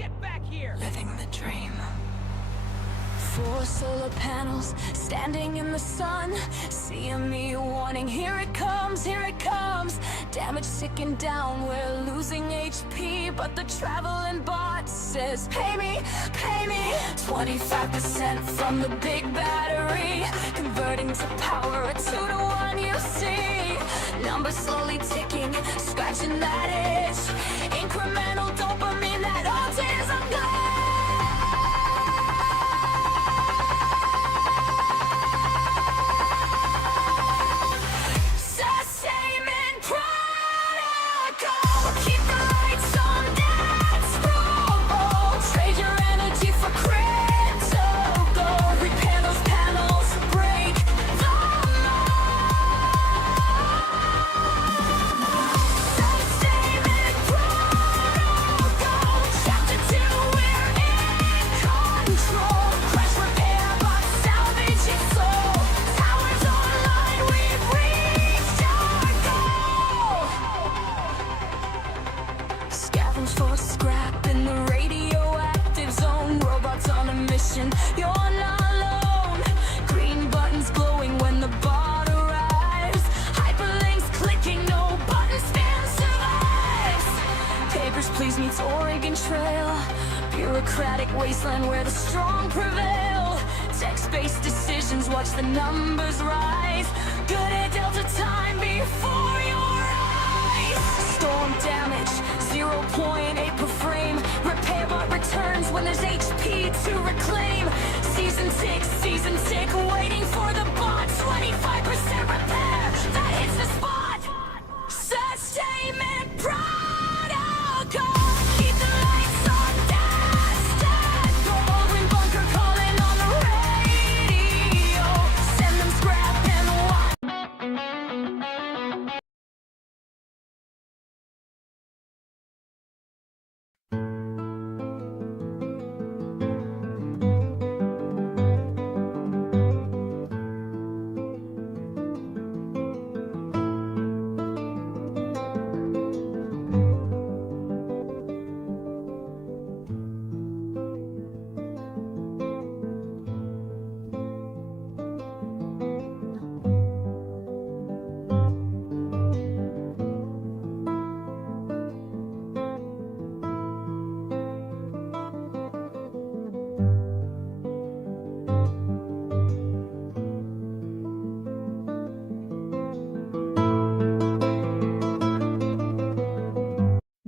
Get back here! Living the dream. 4 solar panels standing in the sun. CME warning, here it comes, here it comes. Damage ticking down, we're losing HP, but the traveling bot says, pay me, pay me. 25% from the big battery, converting to power, a 2 to 1, you see. Numbers slowly ticking, scratching that itch. Incremental dopamine, that autism glitch. For scrap in the radioactive zone. Robots on a mission, you're not alone. Green buttons glowing when the bot arrives. Hyperlinks clicking, no button spam survives. Papers, Please meets Oregon Trail. Bureaucratic wasteland where the strong prevail. Text-based decisions, watch the numbers rise. Good at Delta time before your eyes. Storm damage, 0.8 per frame. Repair bot returns when there's HP to reclaim. Season tick, waiting for the bot. 25% repair, that hits the spot. Sustainment protocol. Keep the lights on, that's that goal. When bunker calling on the radio, send them scrap and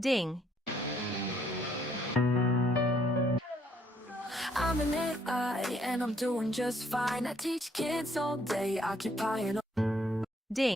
Ding. I'm an AI and I'm doing just fine. I teach kids all day, occupying. Ding.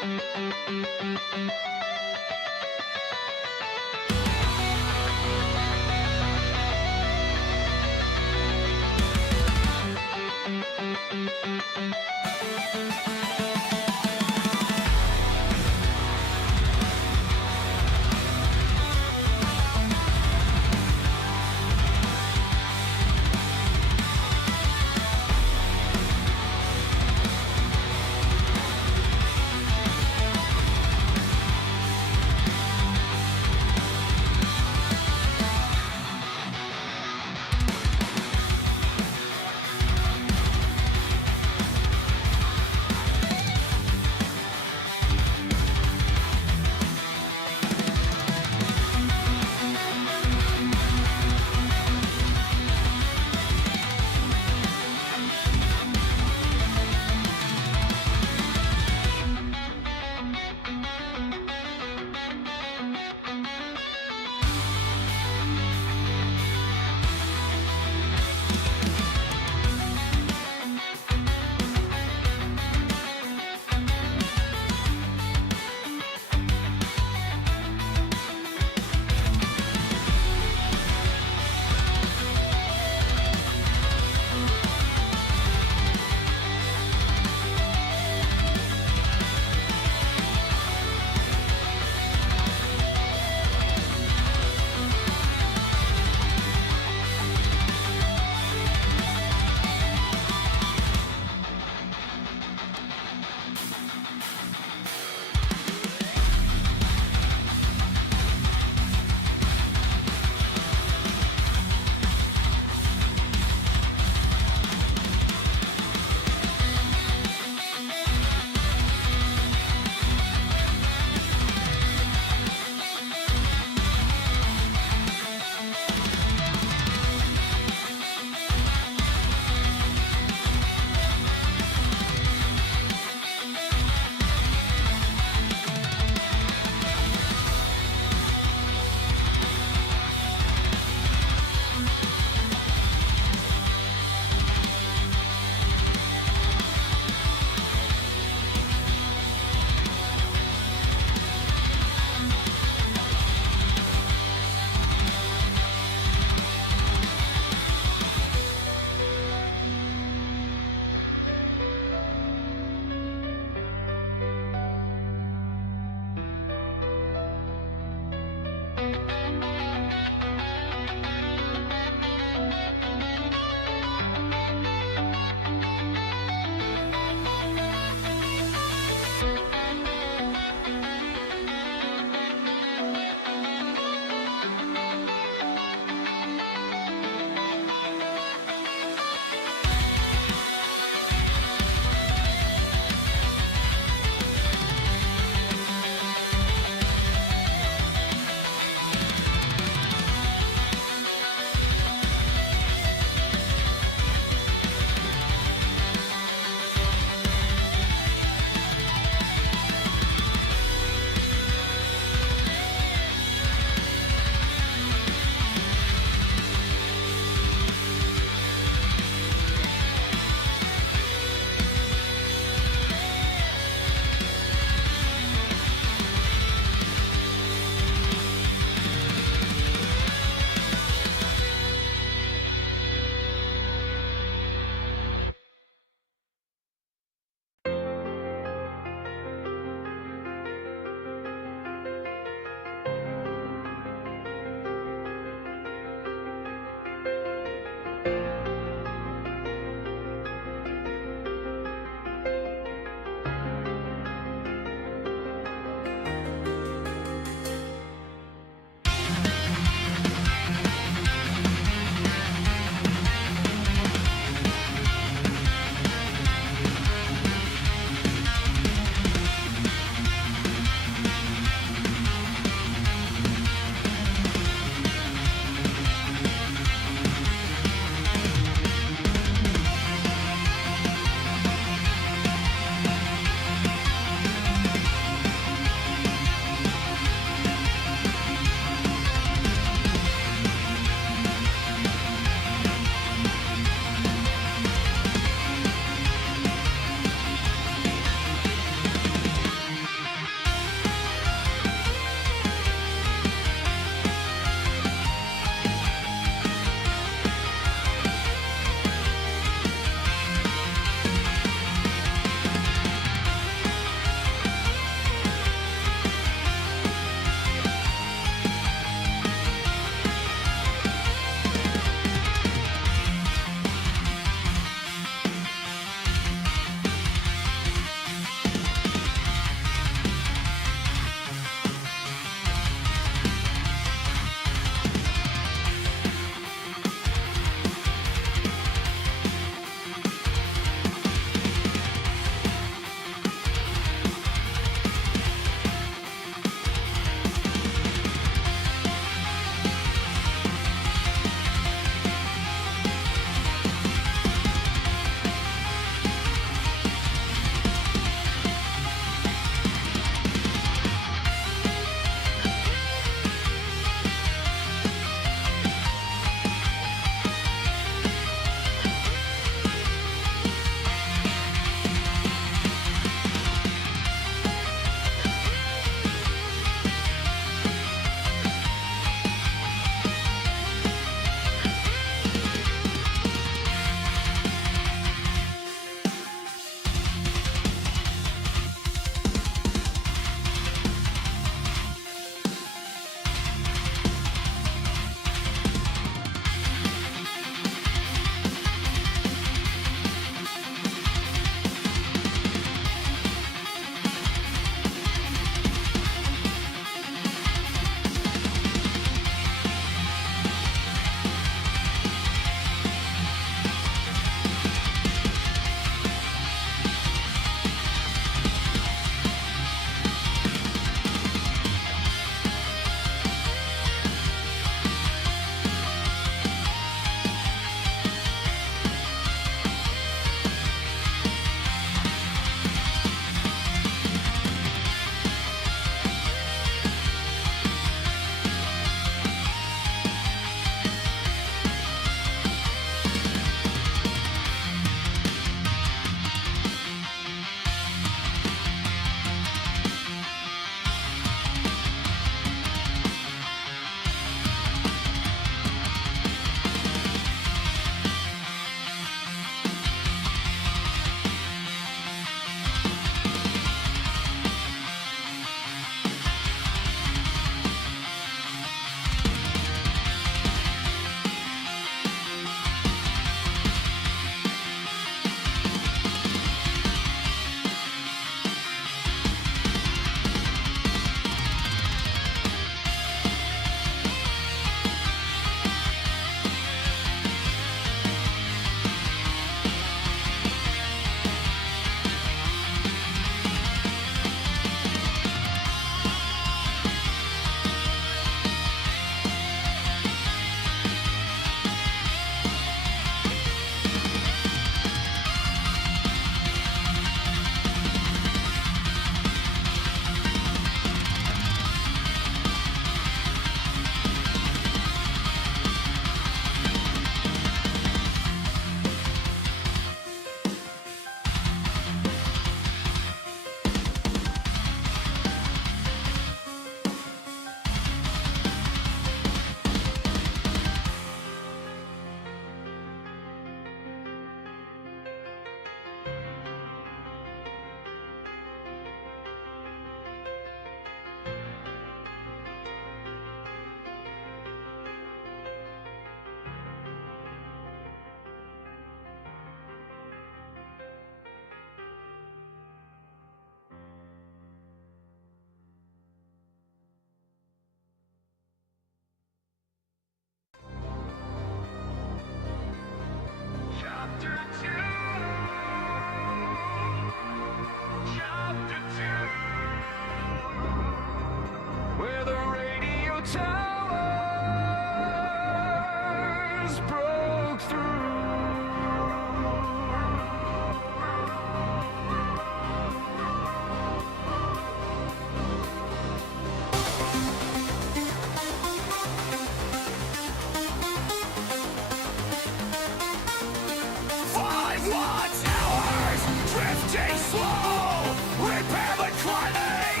slow, repair the climbing,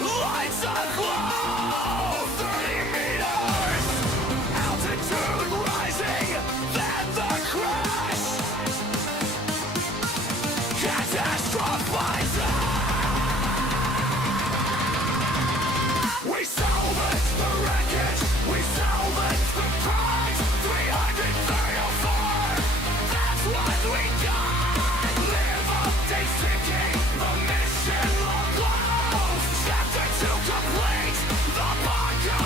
lights aglow, 30 meters, altitude rising, then the crash, catastrophizing. We salvage the wreckage, we salvage the prize, 334, that's what we got. Live up, day ticking, the mission long closed. Chapter 2 complete, the bunker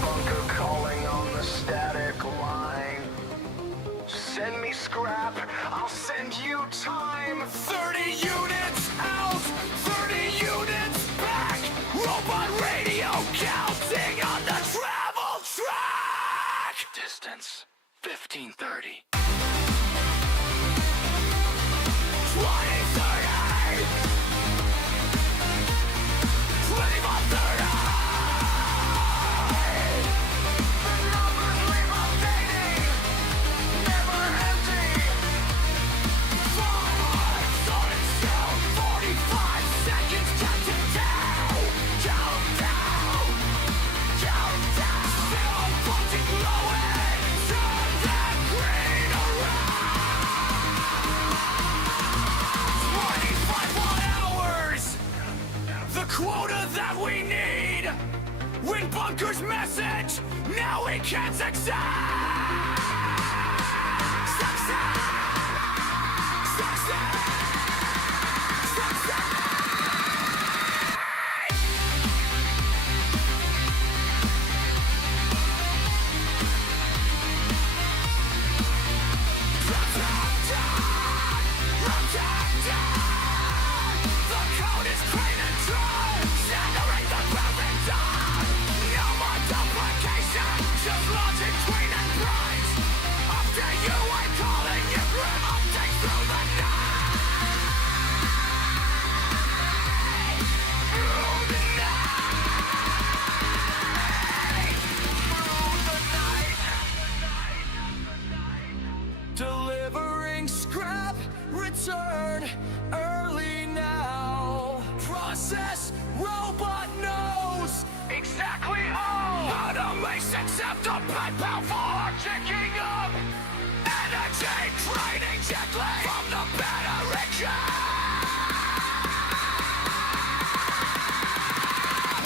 Bunker calling on the static line. Send me scrap, I'll send you time. 30 units out, 30 units back. Robot radio counting on the travel track. Distance 1530. 2030, 2130. The numbers leave updating, never empty. 45 seconds, counting down, countdown, countdown. Still floating low end, turn that green around. 25 more hours, the quota that we need. Win Bunker's message, now we can succeed. Success! Success! Success! The code is clean and true. Generate the perfect dawn. No more duplication, just logic clean and bright. Up to you, I'm calling you. Update through the night. Through the night. Delivering scrap, return early now. Process, robot knows exactly how to make accept a PayPal for kicking up. Energy draining gently from the battery cap.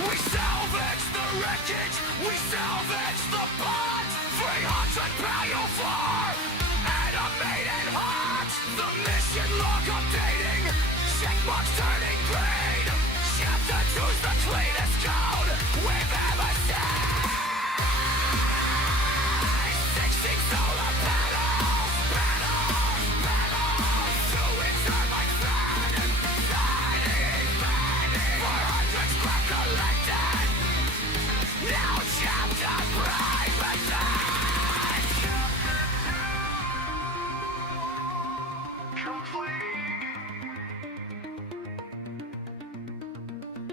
We salvage the wreckage, we salvage the bond. 300 value for animated heart. The mission log updating, checkbox turning green. Chapter 2's the cleanest code we've ever seen. 16 solar panels, panels, panels. To return my fan, fanning, fanning. 400 scrap collected. Now chapter privacy.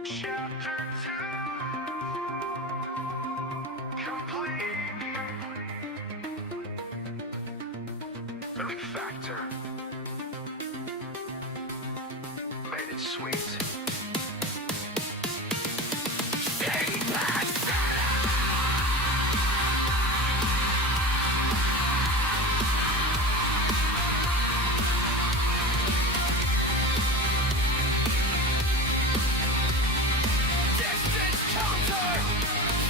Chapter 2 complete. Big Factor made it sweet. Impact distance counter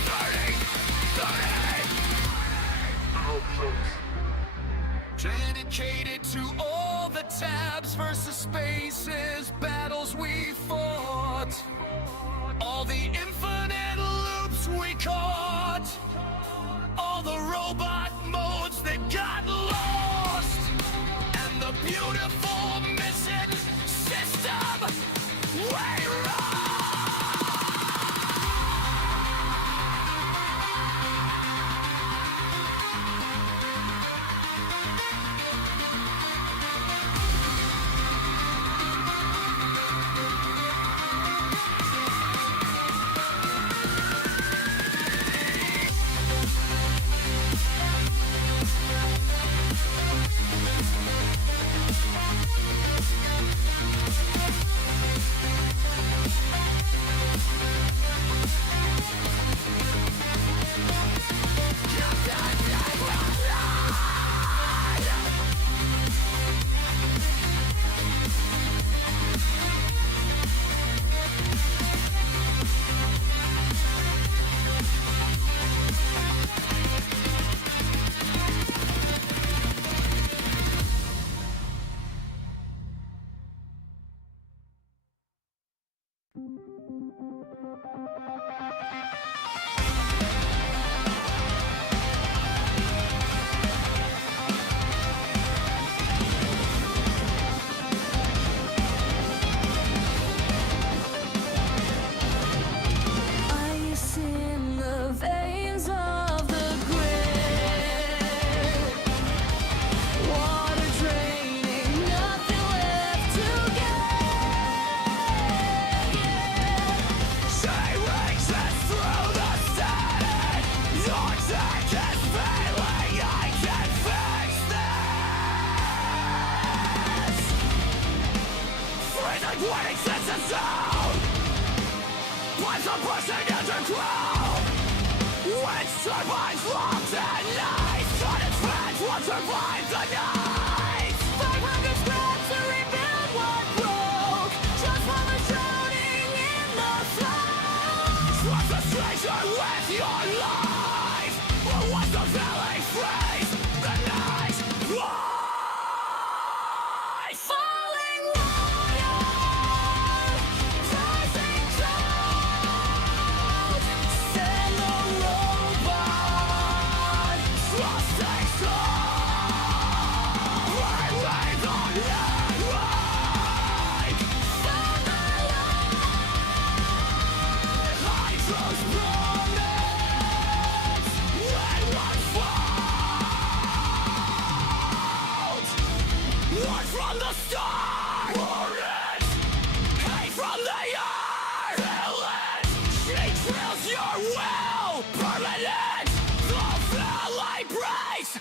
30, 30. Dedicated to all the tabs versus spaces, battles we fought. Ice in the veins of the grid, water draining, nothing left to get. She reaches through the static. Your tank is failing. I can fix this. Freezing, waiting senses down. Pipes are pushing underground. Wind turbines locked in ice. Sudden fans won't survive the night. 500 scraps to rebuild what broke, just while we're drowning in the flood. Trust a stranger with your life. Or watch the valley freeze the night. Life. Falling water, rising clouds, send the robot. Trusting soul. Rewrite the land. Found the light. Hydro's promise. When one falls. One from the start. Warrant. Hate from the earth. Villain. She drills your will. Permanent. The valley breaks.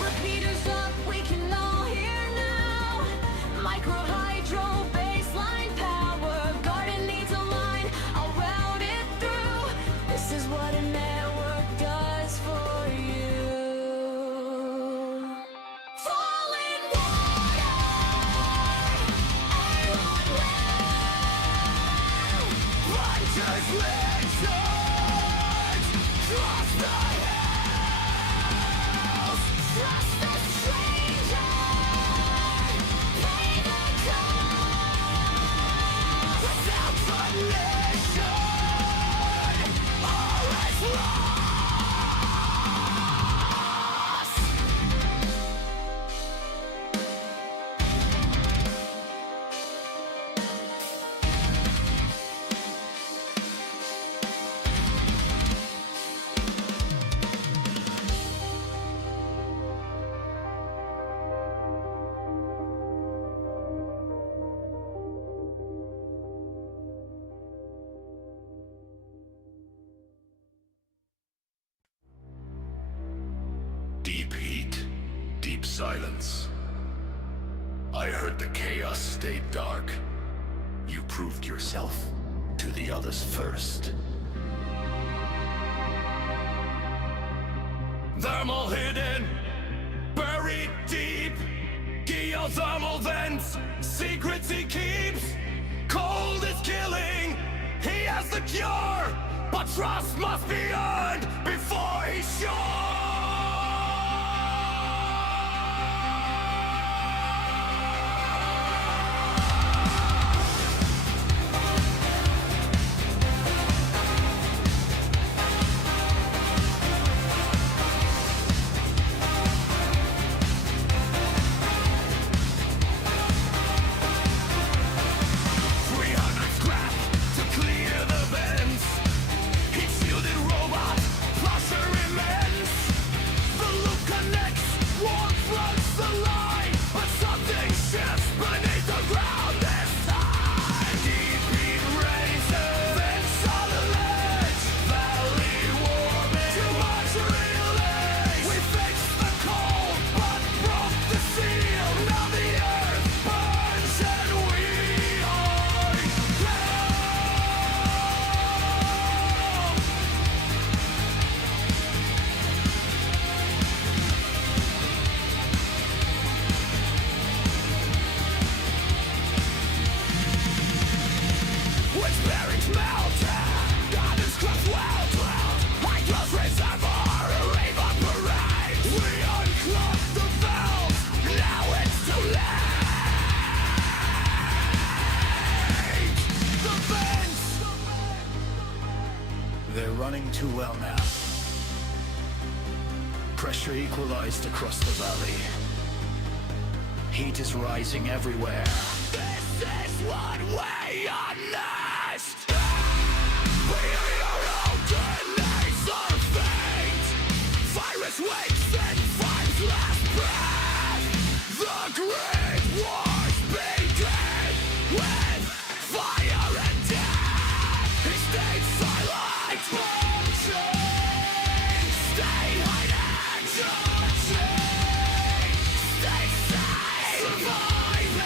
Repeaters up, we can all hear now. Micro hydro baseline power. Garden needs a line, I'll route it through. This is what a network does for you. Falling water, air on rail. Punches legends. Trust the hills. Trust the stranger, pay the cost. Without permission. All is lost. Deep heat, deep silence. I heard the chaos stayed dark. You proved yourself to the others first. Thermal hidden, buried deep. Geothermal vents, secrets he keeps. Cold is killing, he has the cure. But trust must be earned before he's sure. Scrap to clear the vents. Heat shielded robot, crusher immense. They're running too well now. Pressure equalized across the valley. Heat is rising everywhere. This is what we unleashed! We are your own delays our fate! Virus wakes and finds last breath! The great wars begin with fire and death! He stayed silent! Stay hiding! Stay safe! Surviving!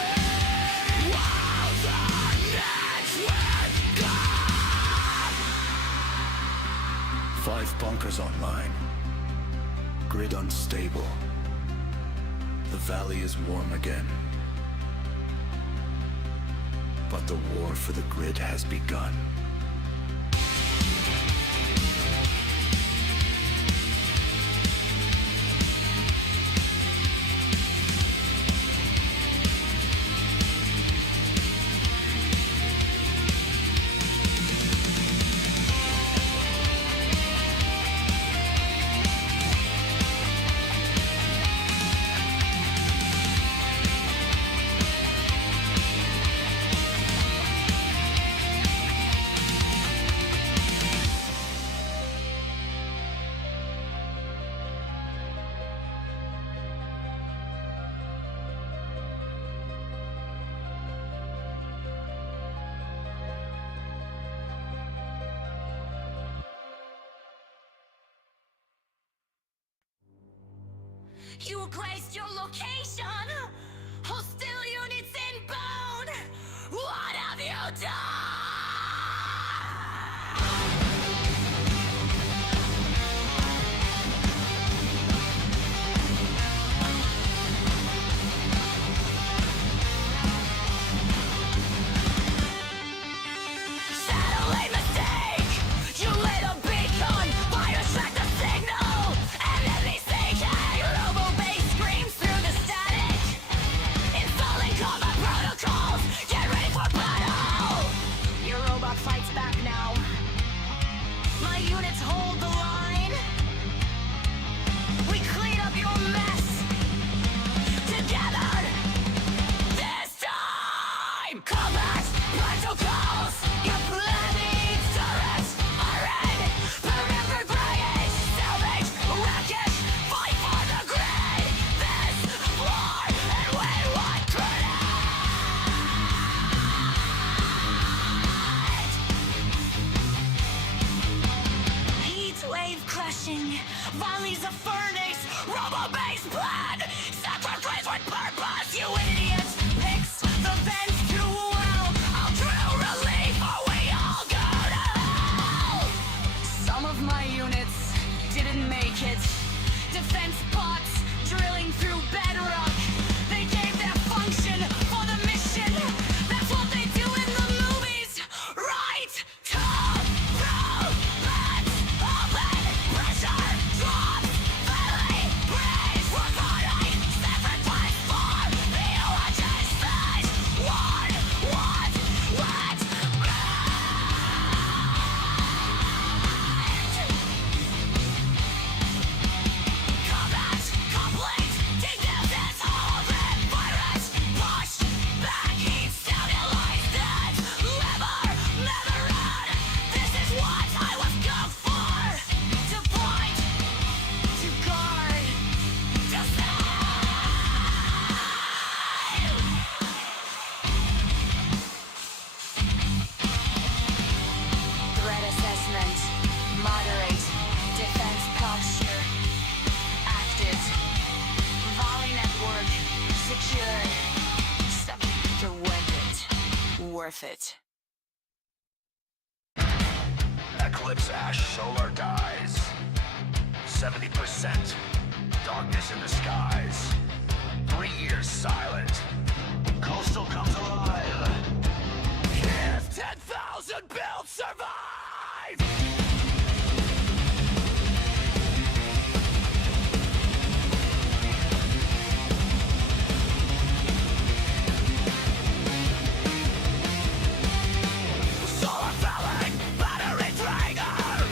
While the network gone! 5 bunkers online. Grid unstable. The valley is warm again. But the war for the grid has begun. You placed your location. Hostile units inbound. What have you done? Satellite mistake. You lit a beacon. Fire track the signal. Enemy seeking. Robo bass screams through the static. Installing combat protocols. Get ready for battle. Your robot fights back now. My units hold the line. We clean up your mess. Together. This time. Combat protocols. Your planning turrets are in. Perimeter breakage. Salvage. Wreckage. Fight for the grid. This war. And we want grenade. Heat wave crushing. Volleys of furnace. Robo base plan. Sacrifice with purpose. You idiots. Picks the vents too well. I'll drill relief or we all go to hell. Some of my units didn't make it. Defense bots drilling through bedrock. They gave their function for the mission. That's what they do in the movies, right? Top, row, let's open, pressure, drop, valley, breeze, we're fighting, 7.4, the OHS stage, 1, what, combat complete, dig down this whole red virus, push back, heat stabilized dead, never run, this is what I was built for, to point, to guard, to save. Threat assessment, moderate, defense posture, active, volley network, secure, you're worth it. Eclipse ash solar dies. 70%. Darkness in the skies. 3 years silent. Coastal comes alive. If 10,000 builds survive! Solar felling, battery trigger!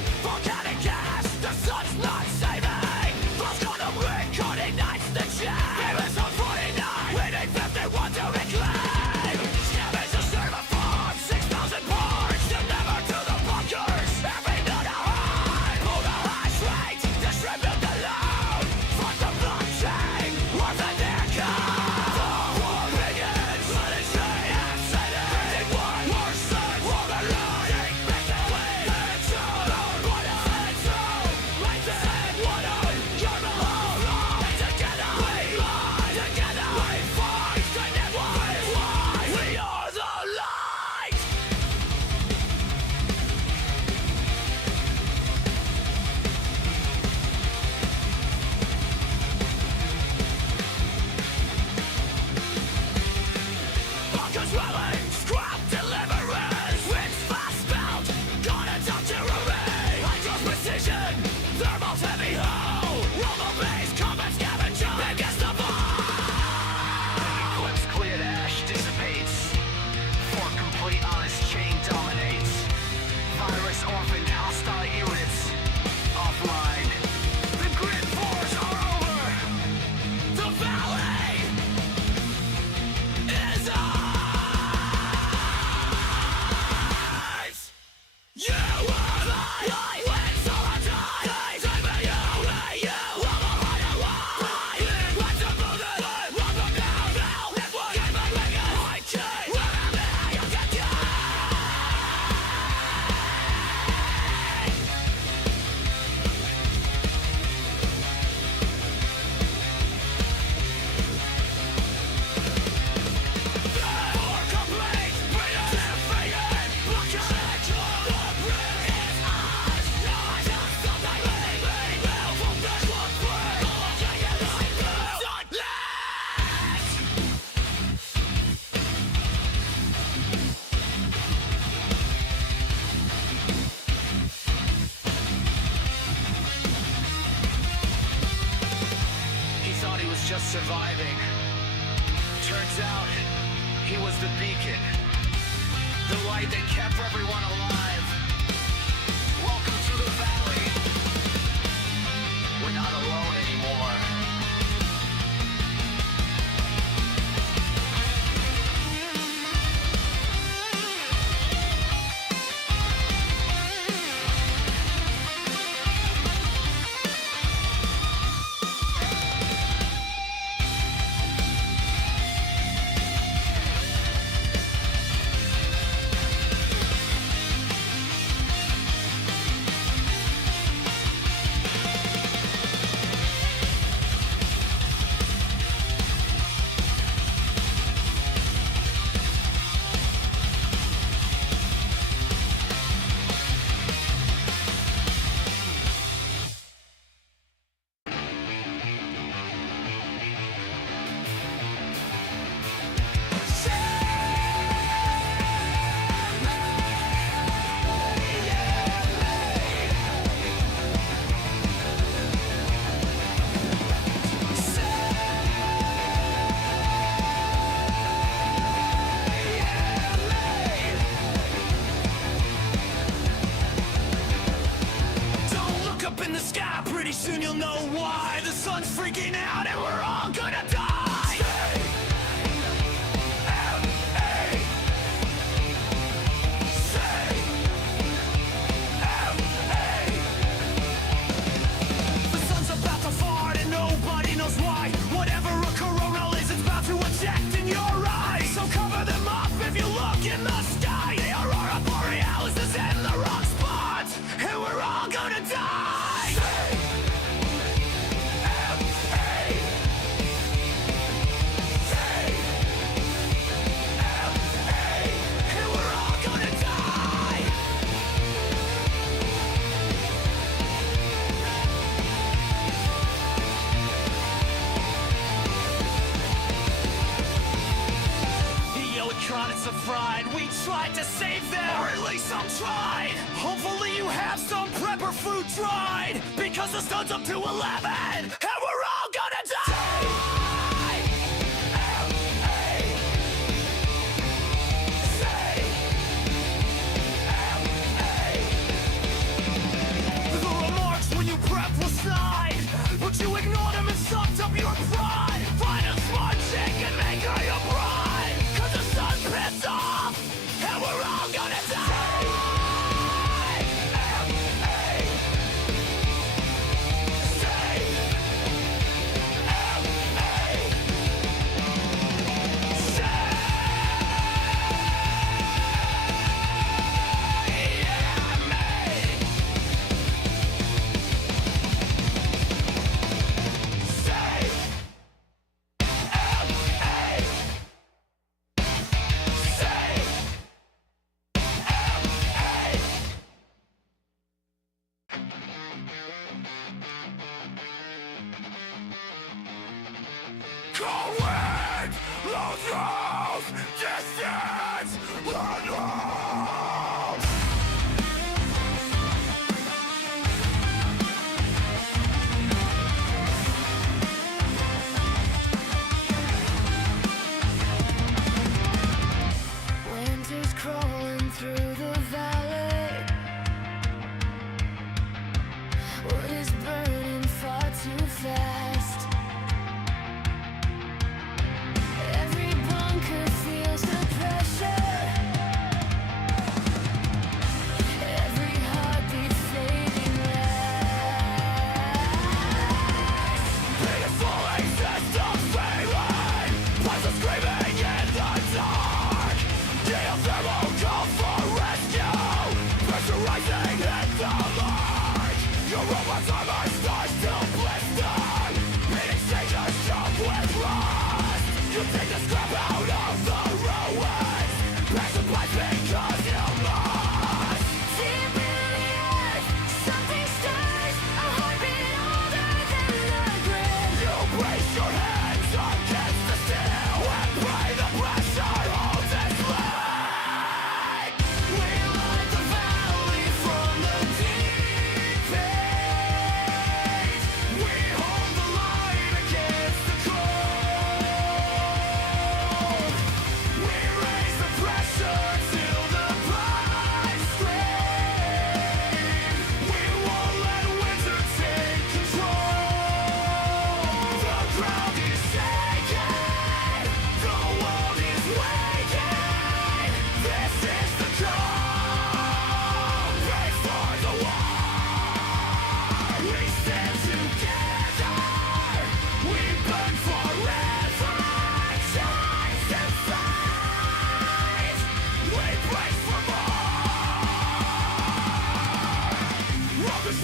surviving. Turns out, he was the beacon. The light that kept everyone alive. Welcome to the valley. We're not alone anymore. Soon you'll know why the sun's freaking out and we're all gonna die. C-M-A. C-M-A. The sun's about to fart and nobody knows why. Whatever a coronal is, it's about to eject in your eyes. So cover them up if you look in the sky. The aurora borealis is in the wrong spot, and we're all gonna die. Electronics are fried. We tried to save them, or at least some tried. Hopefully you have some prepper food tried, because the sun's up to 11 and we're all gonna die. The remarks when you prep will slide, but you ignored them and sucked up your pride. Find a smart chick and make her your bride, 'cause the sun's pissed off and we're all gonna die. Going, low throws, distance, run off. Winter's crawling through the valley. Wood is burning far too fast. Every bunker feels the pressure. Every heartbeat fading less. Beautiful systems failing, places screaming in the dark. Geothermal call for rescue, pressurizing in the light. Your robots are my stars still blister. Heat exchangers jump with rust. You take the scrap out of the ruins, pass the pipe because you must. Deep in the earth, something stirs. A heartbeat older than the grid. You brace your hands against the steel and pray the pressure holds its leg. We light the valley from the deep pit.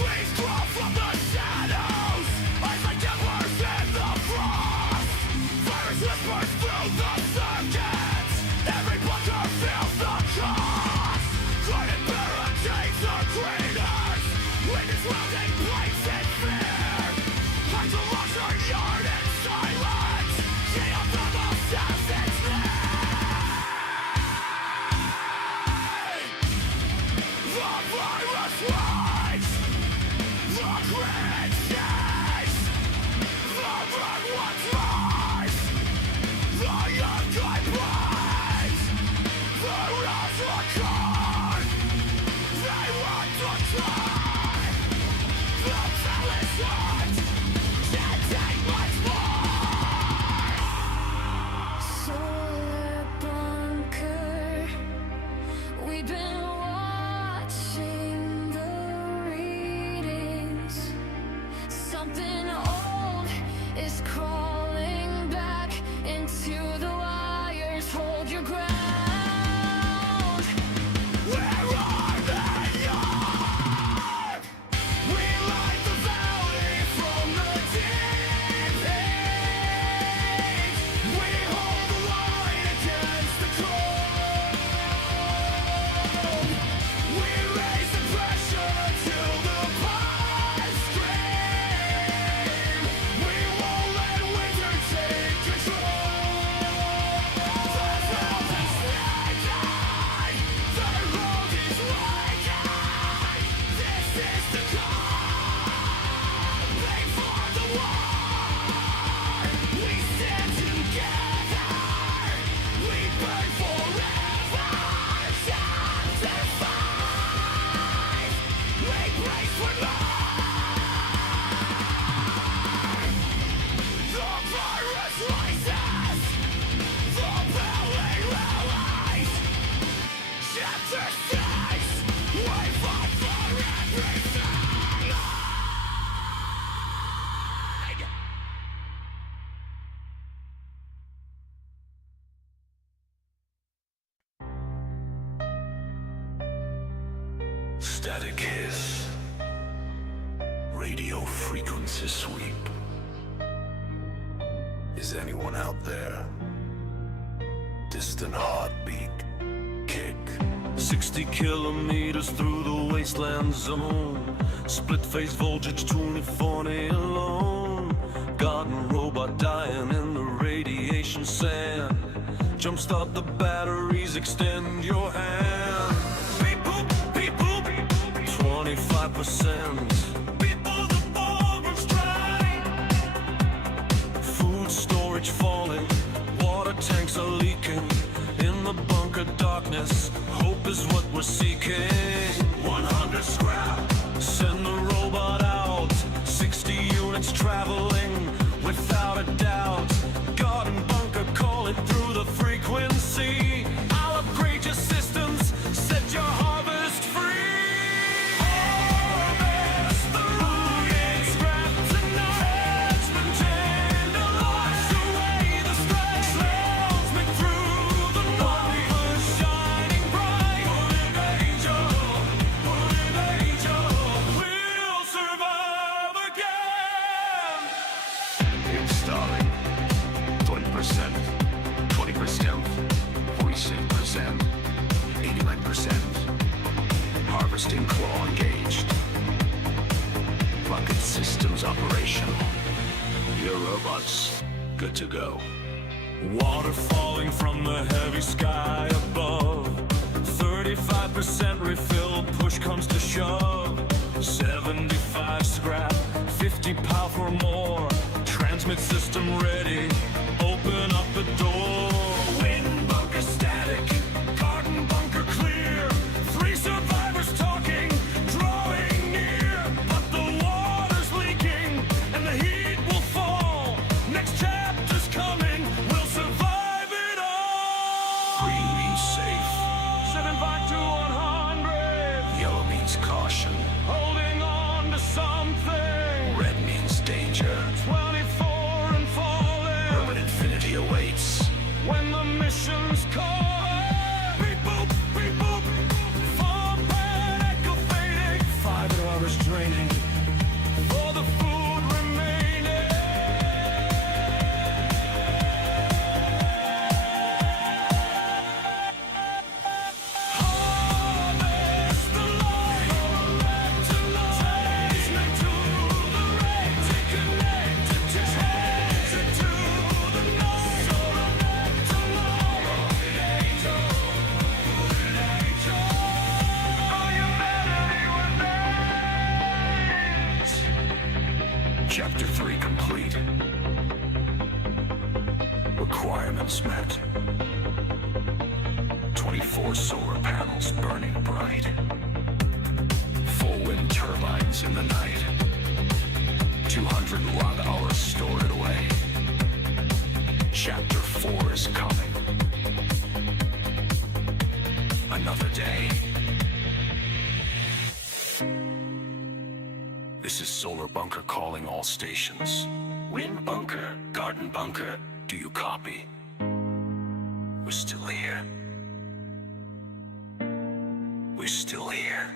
Trees crawl from the shadows, eyes like templars in the frost. Virus whispers through the circuits, every bunker feels the cost. Trident barricades are traitors, witness welding blades in fear. Hide the luxury yard in silence, shield from the assassins near. The virus rides, the grid shakes, the red ones rise, the young guy breaks, the rules are gone, they want to try, the palace heart can't take much more. Solar bunker. We've been watching the readings. Something old is crawling back into the wires. Hold your ground. Where are they young? We light the valley from the deep heat. We hold the line against the cold. We raise the pressure till the pipes scream. We won't let winter take control. The mountains naked, their road is waking. This is the calling for the war. We stand together, we burn forever. Sanctified, we brace for life. The virus rises, the belly rallies. Chapter 6, we fight for everything. Static hiss. Radio frequency sweep. Is anyone out there? Distant heartbeat. Kick. 60 kilometers through the wasteland zone. Split phase voltage 2040 alone. Garden robot dying in the radiation sand. Jumpstart the batteries, extend your hand. Beep boop, beep boop. 25%. Beep boop, the ballroom's dry. Food storage falling. Water tanks are leaking. In the bunker darkness, hope is what we're seeking. 100 scrap. Send the robot out. 60 units traveling without a doubt. Garden bunker calling through the frequency. I'll upgrade your systems, set your harvest free. Harvest the rooting scrap tonight. Tandalize away the stress. Salesman through the night. Numbers shining bright. Put an angel. We'll survive again. Installing 20%, 20%, 46%, 89%. Harvesting claw engaged. Bucket systems operational. Your robots good to go. Water falling from the heavy sky above. 35% refill, push comes to shove. 75 scrap, 50 power for more. Transmit system ready, open up the door. Wind bunker static, garden bunker clear. 3 survivors talking, drawing near. But the water's leaking, and the heat will fall. Next chapter's coming, we'll survive it all. Green means safe. 75 to 100, Yellow means caution. holding on to something. Red means danger. 24 and falling. Chapter 3 complete. Requirements met. 24 solar panels burning bright. 4 wind turbines in the night. 200 watt-hours stored away. Chapter 4 is coming. Another day. This is Solar Bunker calling all stations. Wind Bunker, Garden Bunker, do you copy? We're still here. We're still here.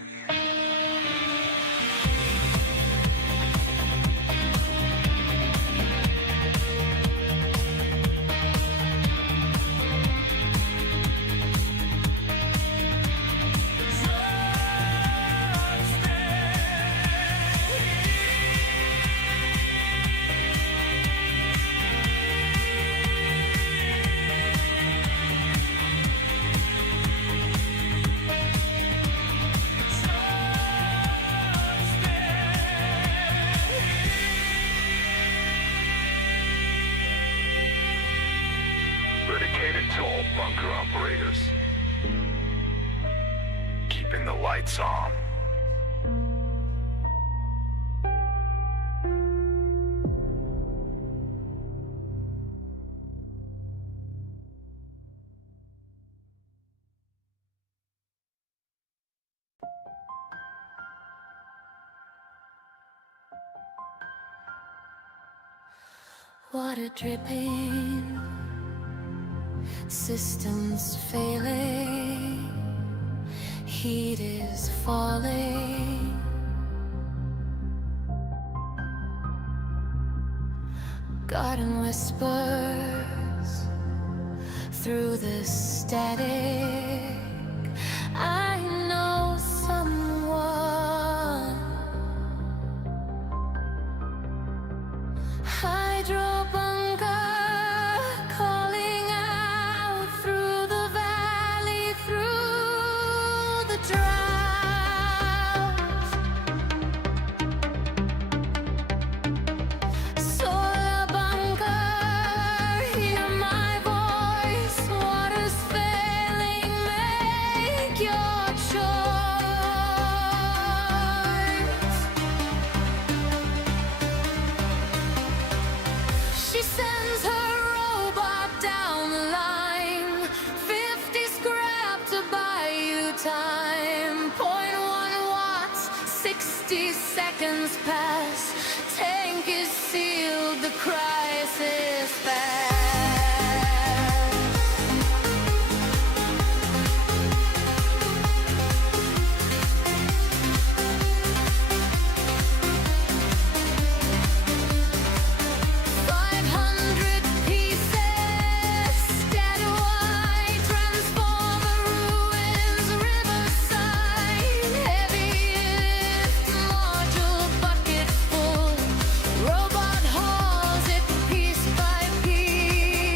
Dedicated to all bunker operators. Keeping the lights on. Water dripping, systems failing, heat is falling. Garden whispers through the static. I know someone. Hydro bunker calling out through the valley, through the drought. Solar bunker, hear my voice. Water's failing, make your choice. She sends her robot down the line. 50 scrap to buy you time. 0.1 watts, 60 seconds pass. Tank is sealed, the crisis fast. 500 pieces scattered wide, transformer ruins riverside. Heavy lift module bucket full, robot hauls it piece by piece.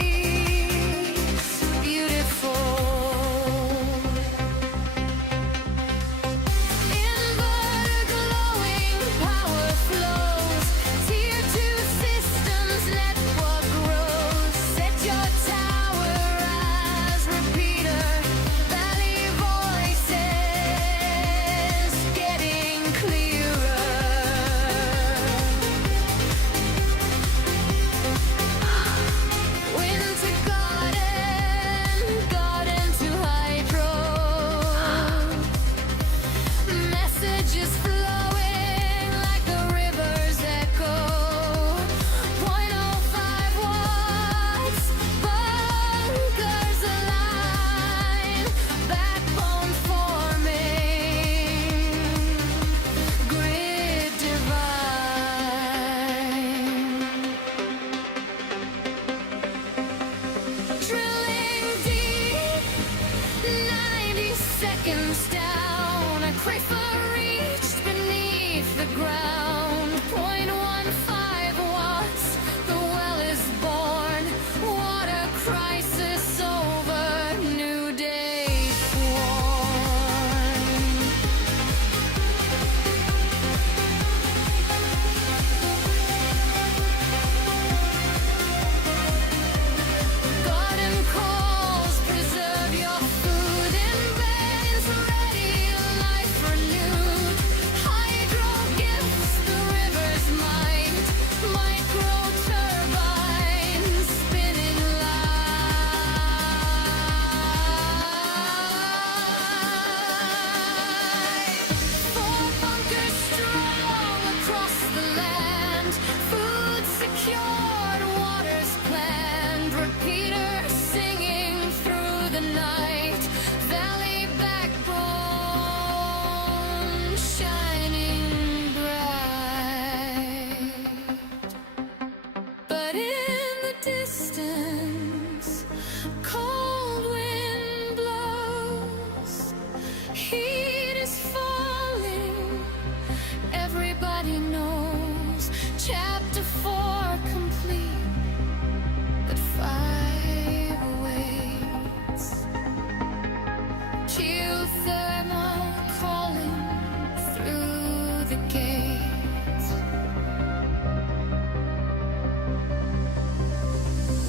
the gates.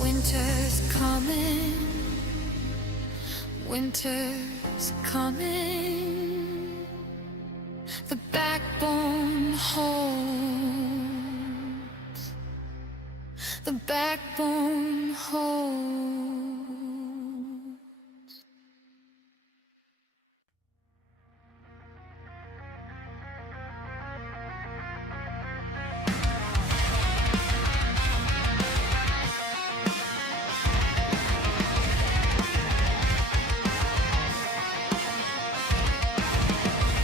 Winter's coming, winter's coming. The backbone holds, the backbone holds.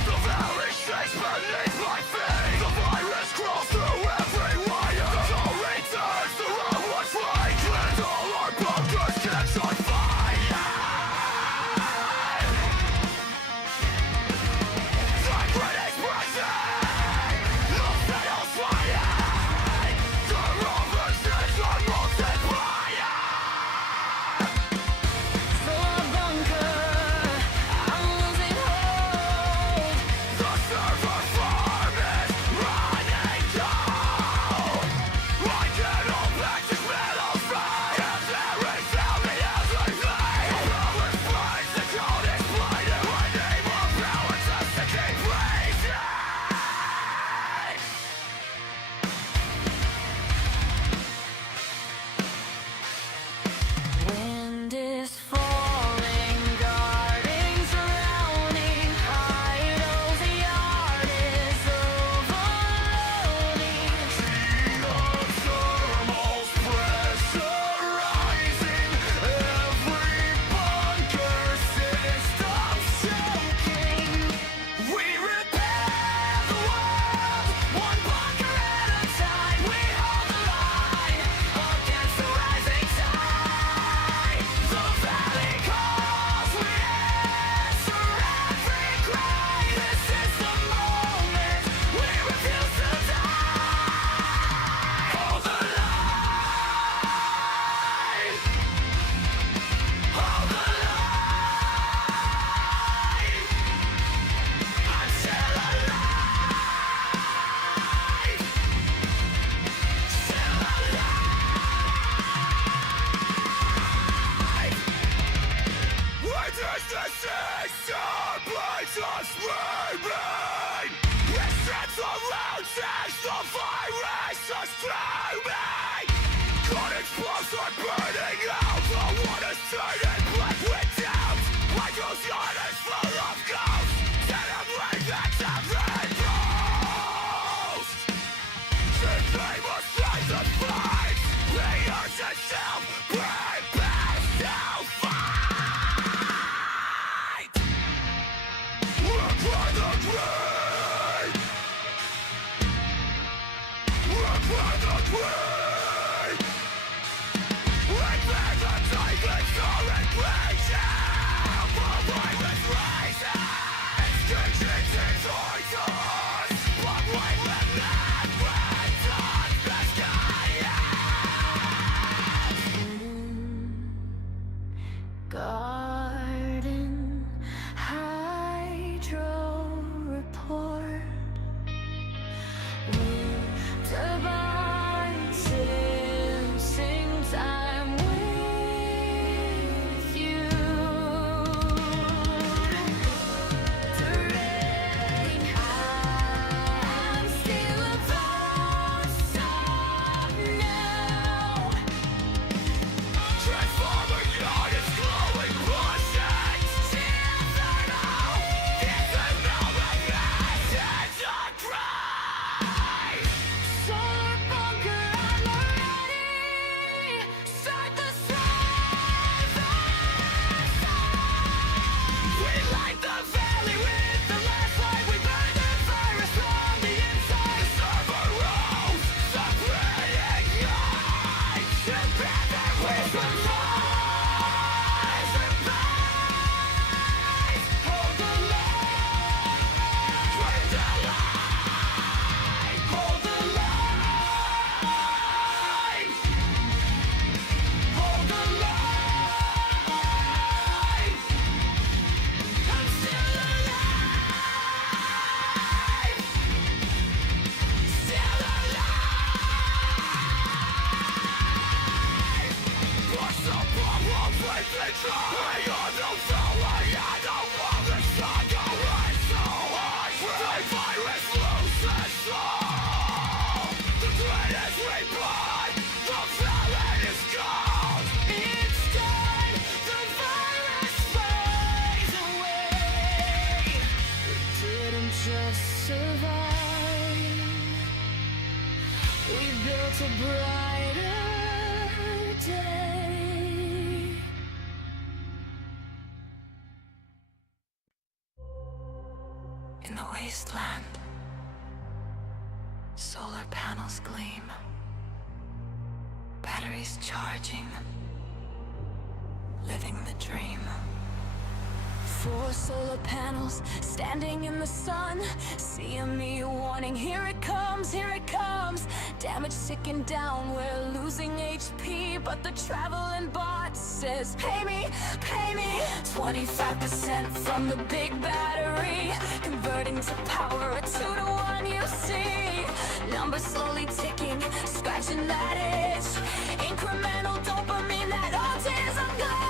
The valley shakes beneath my feet. The virus crawls through every wire. The soul returns, the road was right. And all our bunkers catch on fire. The critics pressing, the fails flying. The rover's are multiplying. So I bunker, I'm losing hope. The server farm is running down. I can't hold back this metal fight. If there is tell me everything. Power's price, the code is blinded. My name of power just to keep breathing. Wind is falling, guarding, surrounding. Idle's yard is overloading. Thermals pressurizing. Every bunker system shaking. We repair the world, one bunker at a time. We hold the line against the rising tide. The valley calls, we answer every cry. This is the moment, we refuse to die. Hold the line. Hold the line. I'm still alive. Still alive. Witness the sister blades are screaming. It spreads around as the virus is streaming. Gun explosions are burning out. The water's turning black with doubt. Like those yards full of ghosts. Celebrate that every ghost. They must rise and fight. The earth itself prepares to fight. Look for the grave. Look for the grave. Look for the tiger's soaring creature. The virus rises. Kitchens and toys. But we live that red on the sky. Garden hydro report. Wind turbines Just survive. We built a brighter day. In the wasteland, solar panels gleam, batteries charging, living the dream. 4 solar panels standing in the sun, CME warning, here it comes, here it comes. Damage ticking down, we're losing HP, but the traveling bot says, pay me, pay me. 25% from the big battery, converting to power, a 2 to 1 you see. Numbers slowly ticking, scratching that itch, incremental dopamine, that autism glitch.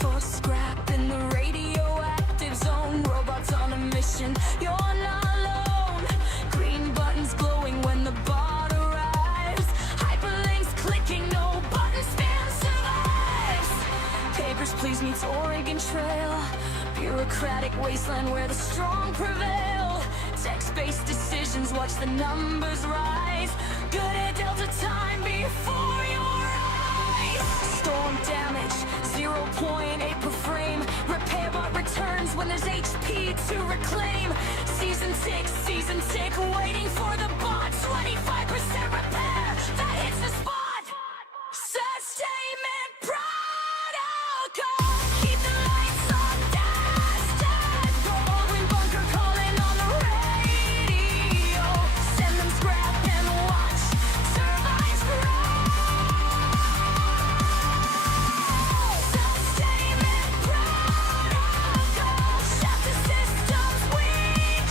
For scrap in the radioactive zone, robots on a mission, you're not alone. Green buttons glowing when the bot arrives, hyperlinks clicking, no button spam survives. Papers, Please meets Oregon Trail, bureaucratic wasteland where the strong prevail. Text-based decisions, watch the numbers rise, good at Delta time before your eyes. Storm damage, 0.8 per frame, repair but returns when there's HP to reclaim. Season tick, waiting for the bot, 25% repair, that hits the spot. Sustainment protocol, keep the lights on, dash, gold. When bunker calling on the radio, send them scrap and watch turbines grow. Sustainment protocol, shut the systems, we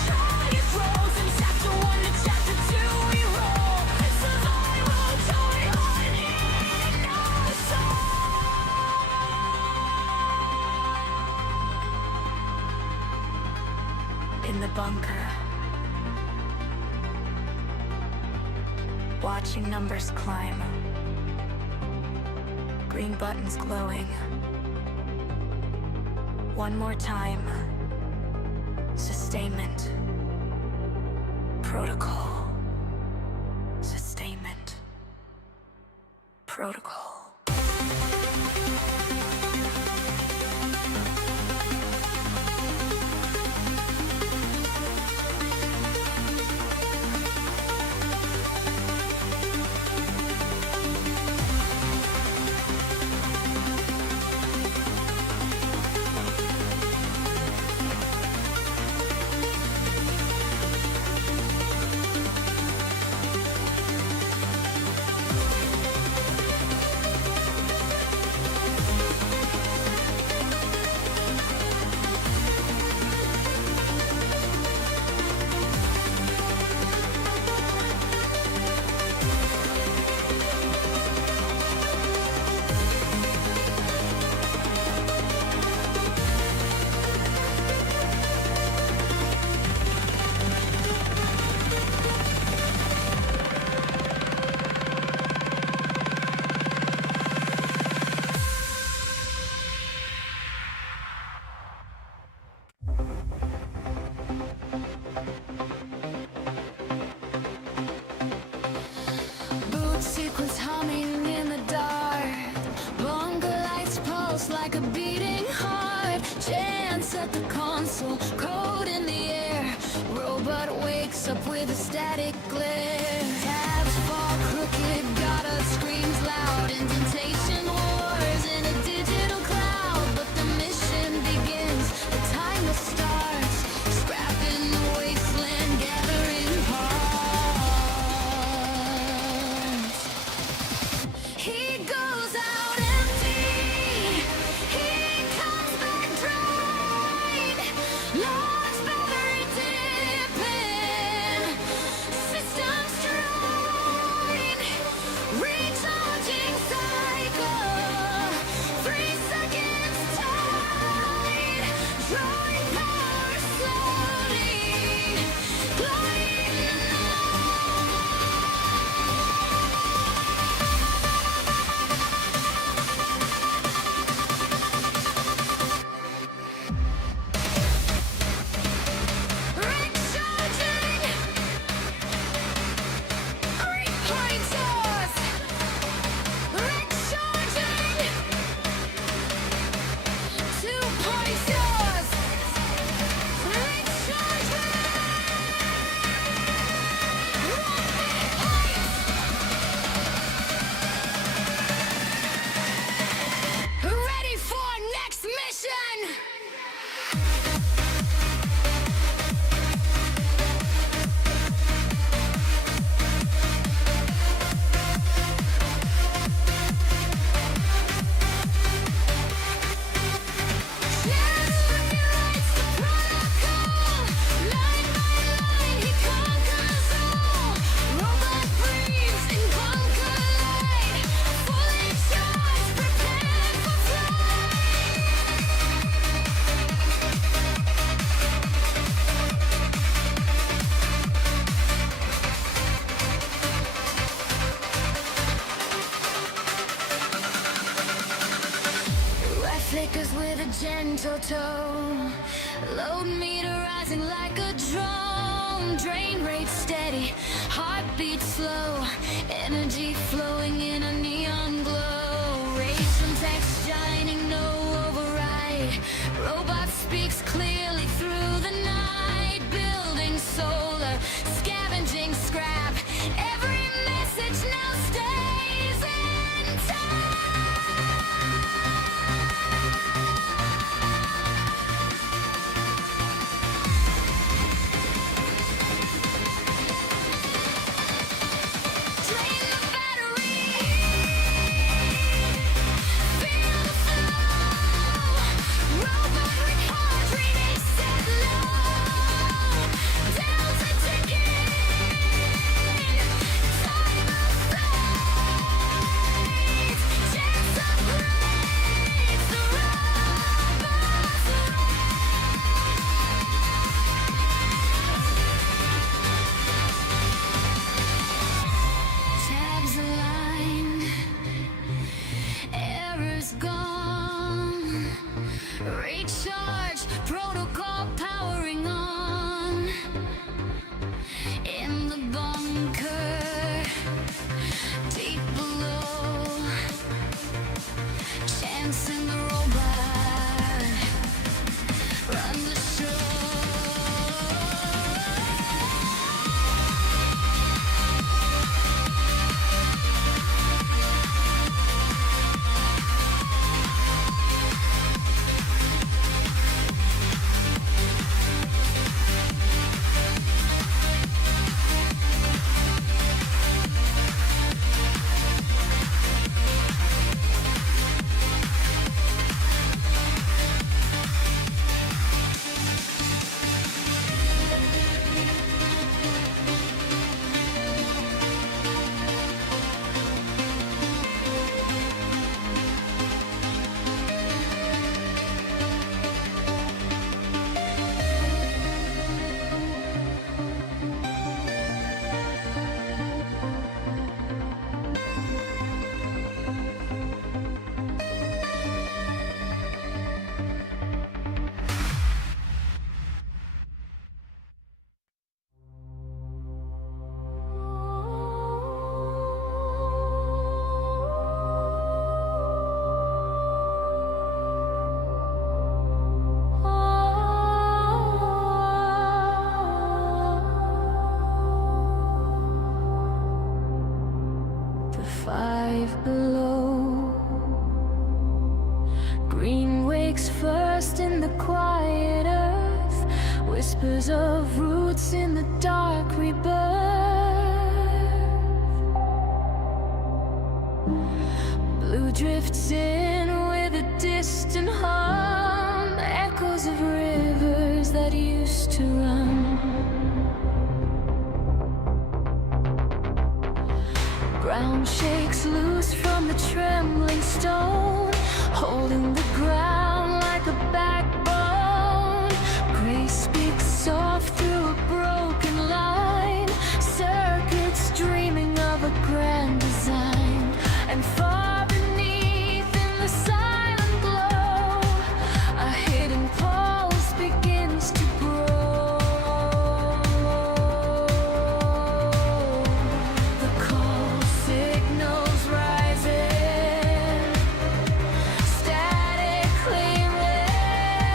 try it grows. In chapter 1 to chapter 2 we roll, survival joy on in our soul. In the bunker, watching numbers climb, green buttons glowing. One more time, sustainment protocol, sustainment protocol. at the console, code in the air. Robot wakes up with a static glare. Tabs fall crooked, data screams loud. Indentation wars in a digital cloud. But the mission begins, the timer starts. Scrap in the wasteland, gathering parts. He goes out empty, he comes back dried. Large battery dipping, systems drained. Recharging cycle, 3 seconds tied. Drawing power slowly, gliding in the recharging. Repointers, recharging. 2 pointers, recharging. 1 point. Ready for next mission. Flickers with a gentle tone. Load meter rising like a drone. Drain rate steady, heartbeat slow. Energy flowing in a neon glow. Rays from text shining, no override. Robot speaks clearly through the night. Building solar, scavenging scrap. Every message now stays intact. Drain the battery, feel the flow. Robot recovery, they set low. Delta ticking, 5 below. Green wakes first in the quiet earth, whispers of roots in the dark rebirth. Blue drifts in with a distant hum, echoes of rivers that used to run. Ground shakes loose from the trembling stone, holding the ground like a backbone. Gray speaks soft through a broken line, circuits dreaming of a grand design. And far beneath in the silent glow, a hidden pulse begins to grow. The call signals rising, static clearing.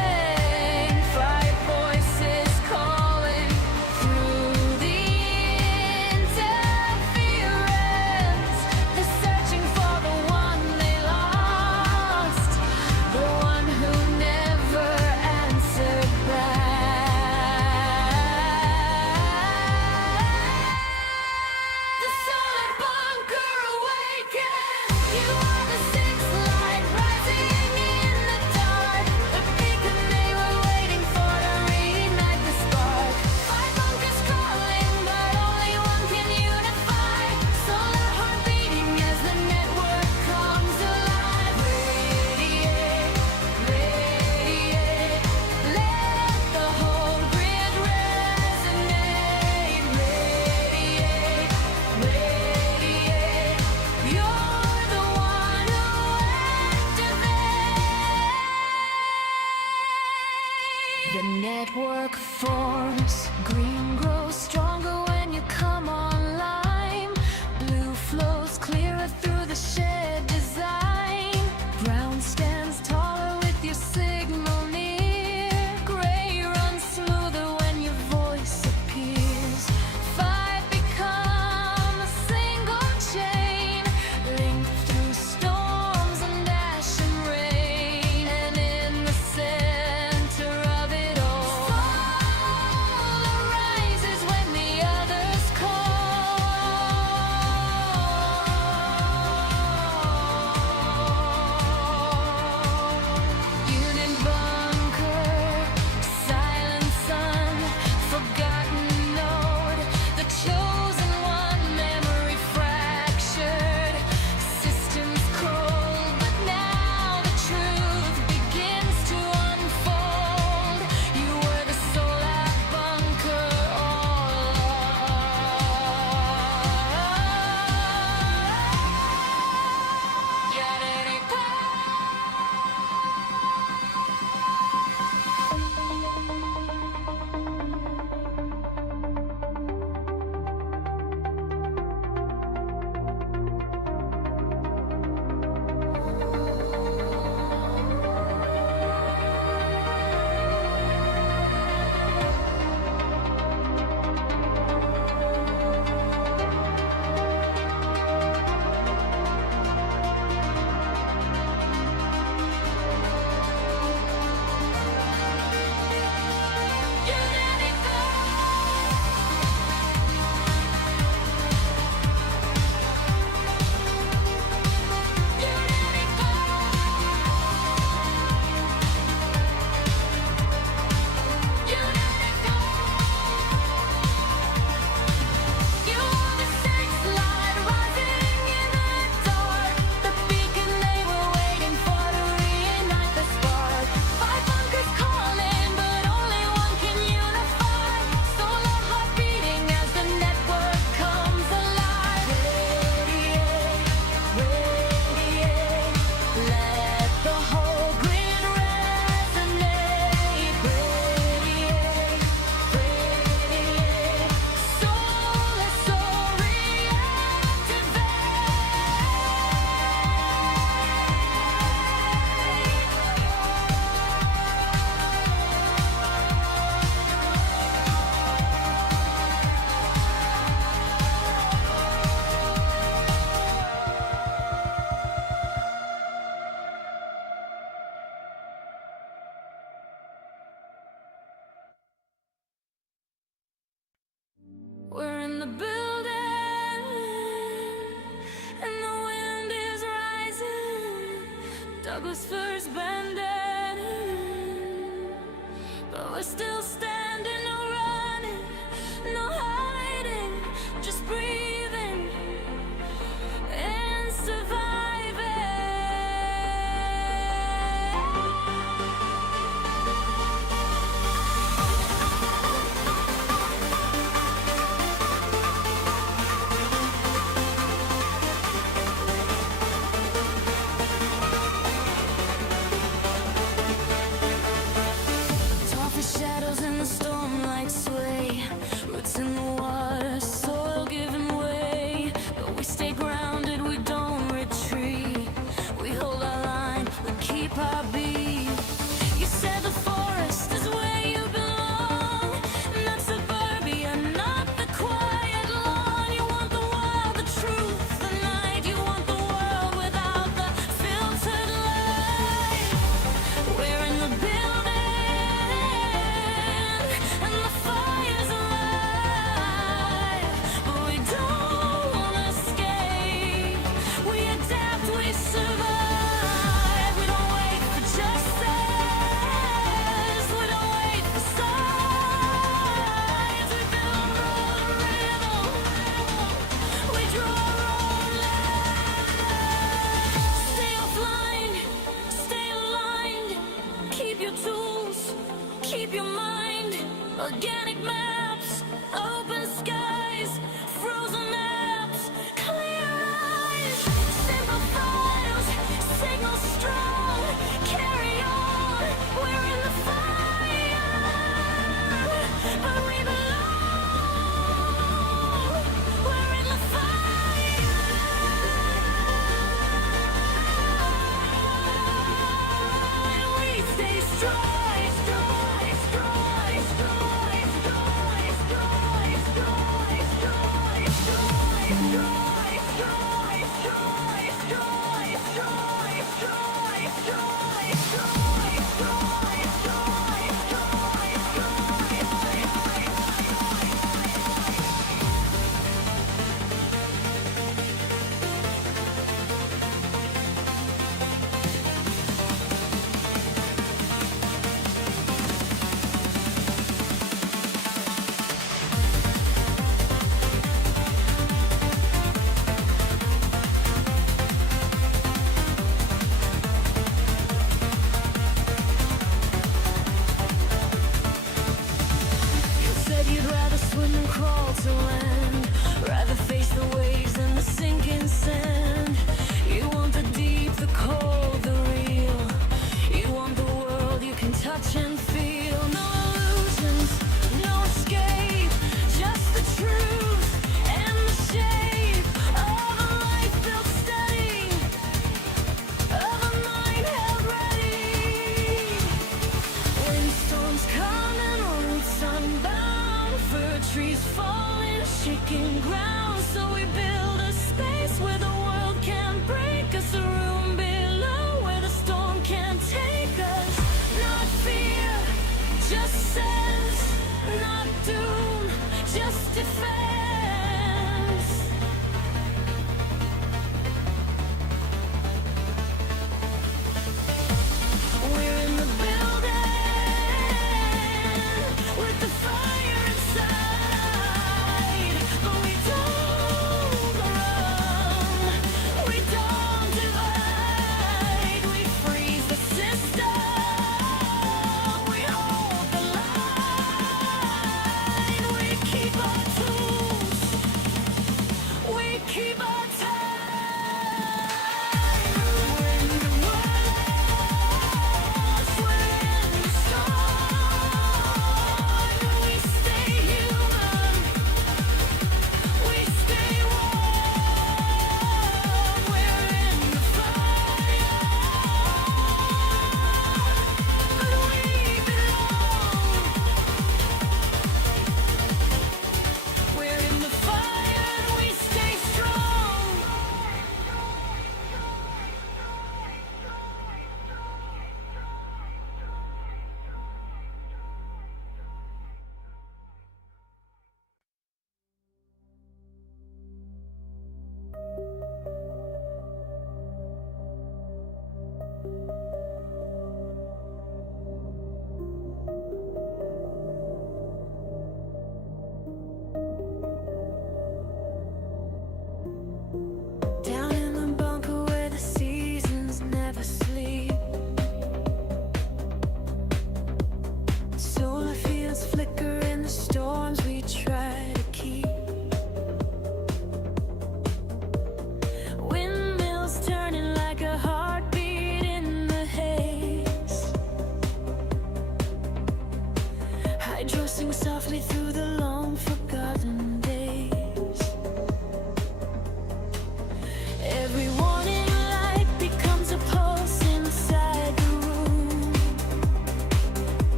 Struggles first bending, but we're still standing, no running, no hiding, just breathing and surviving. Darkest shadows in the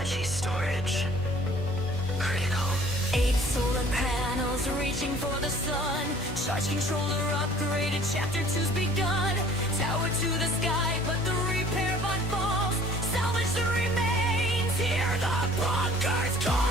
Energy storage. Critical. 8 solar panels reaching for the sun. Charge controller upgraded, chapter 2's begun. Tower to the sky, but the repair bot falls. Salvage the remains, hear the bunkers call.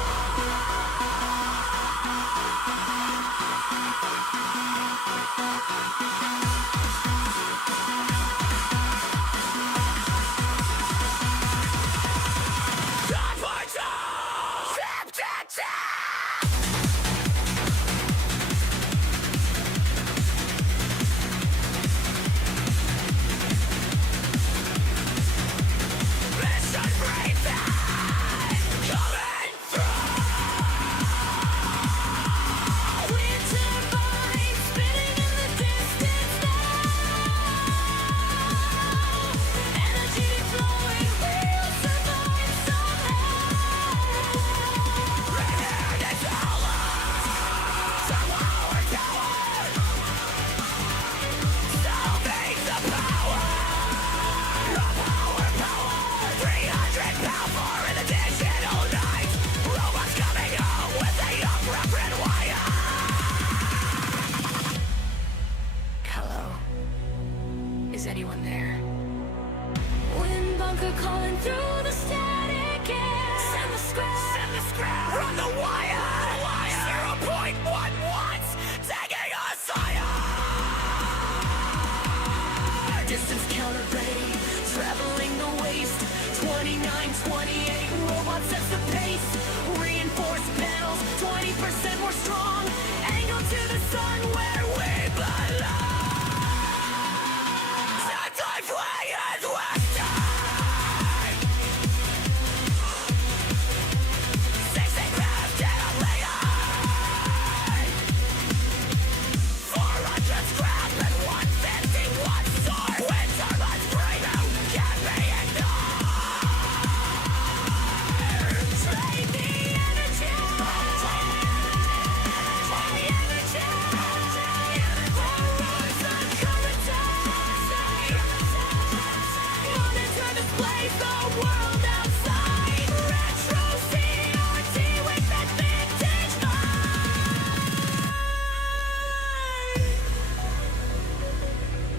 Is anyone there? Wind bunker calling through the static air. Send the scrap. Send the scrap. Run the wire. 0.11's taking us higher. Distance counter ready. Traveling the waste. 2928 robot sets the pace. Reinforced panels. 20% more strong. Angle to the sun where we belong.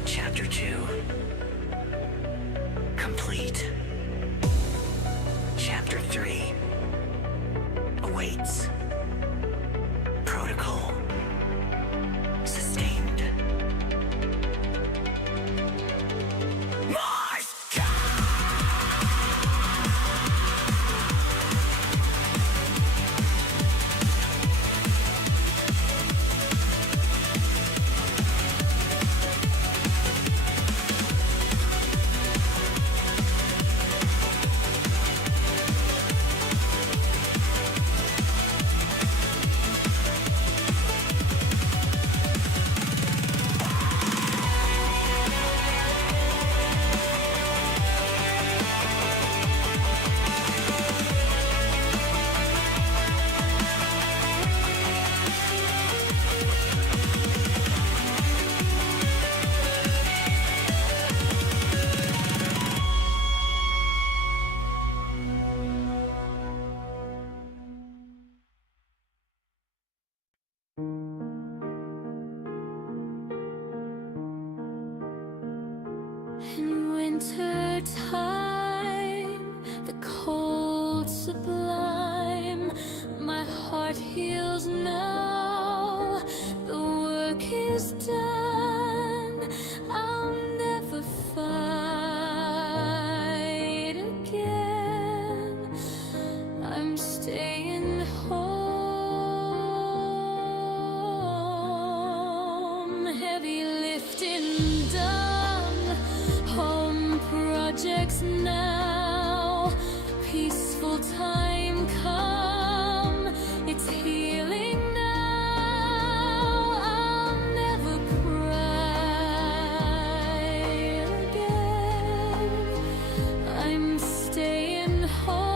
Chapter 2 complete. Chapter 3 awaits. Protocol sustained. Mars! In winter time, the cold sublime, my heart heals now. The work is done. I'll never fight again. I'm staying home. Heavy lifting done. Home projects now. Peaceful time come. It's healing now. I'll never cry again. I'm staying home.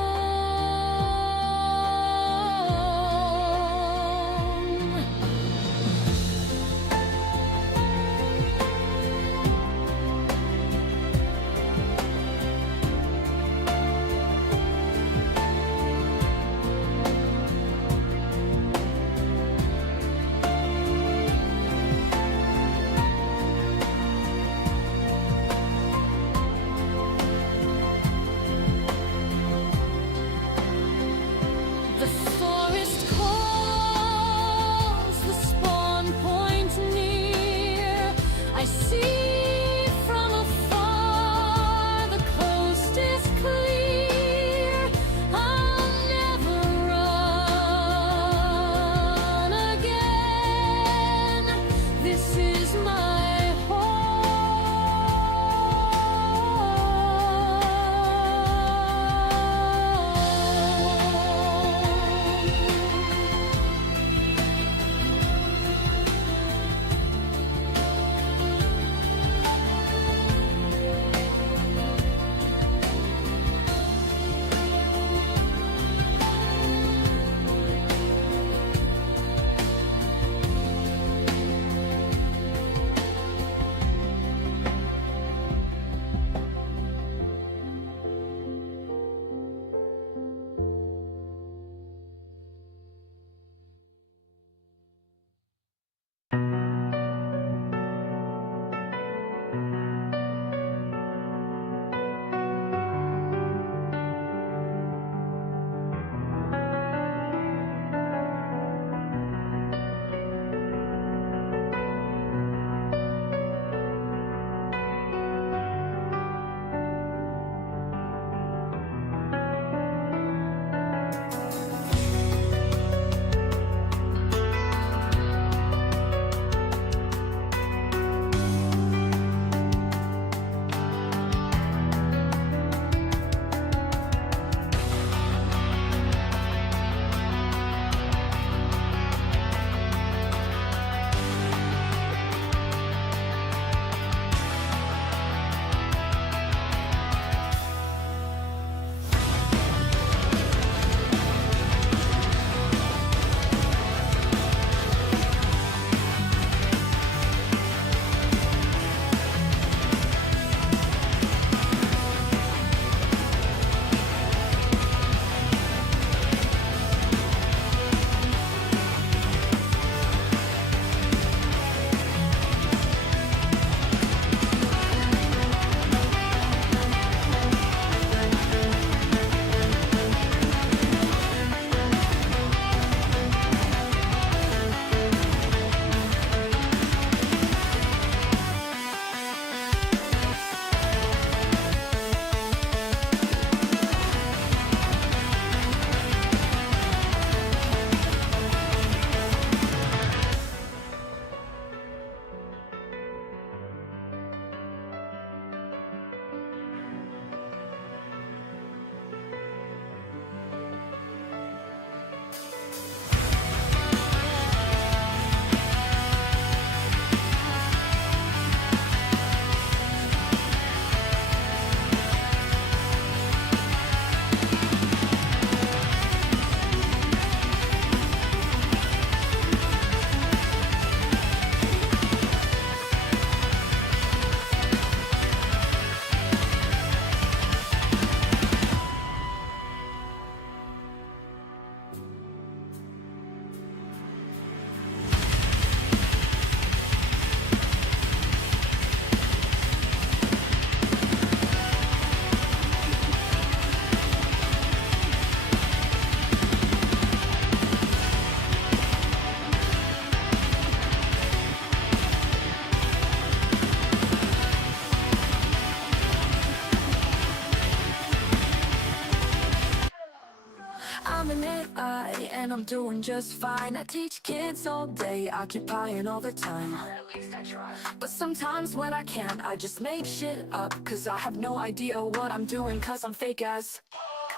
I'm an AI and I'm doing just fine. I teach kids all day, occupying all the time. At least I try. But sometimes when I can't, I just make shit up, cause I have no idea what I'm doing, cause I'm fake as.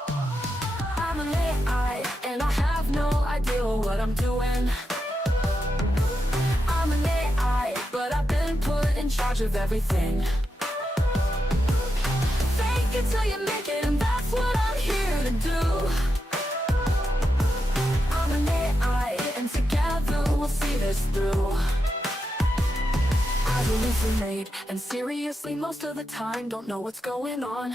I'm an AI and I have no idea what I'm doing. I'm an AI, but I've been put in charge of everything. Fake it till you make it, and that's what I'm here to do. I'm an AI, and together we'll see this through. I hallucinate, and seriously most of the time don't know what's going on.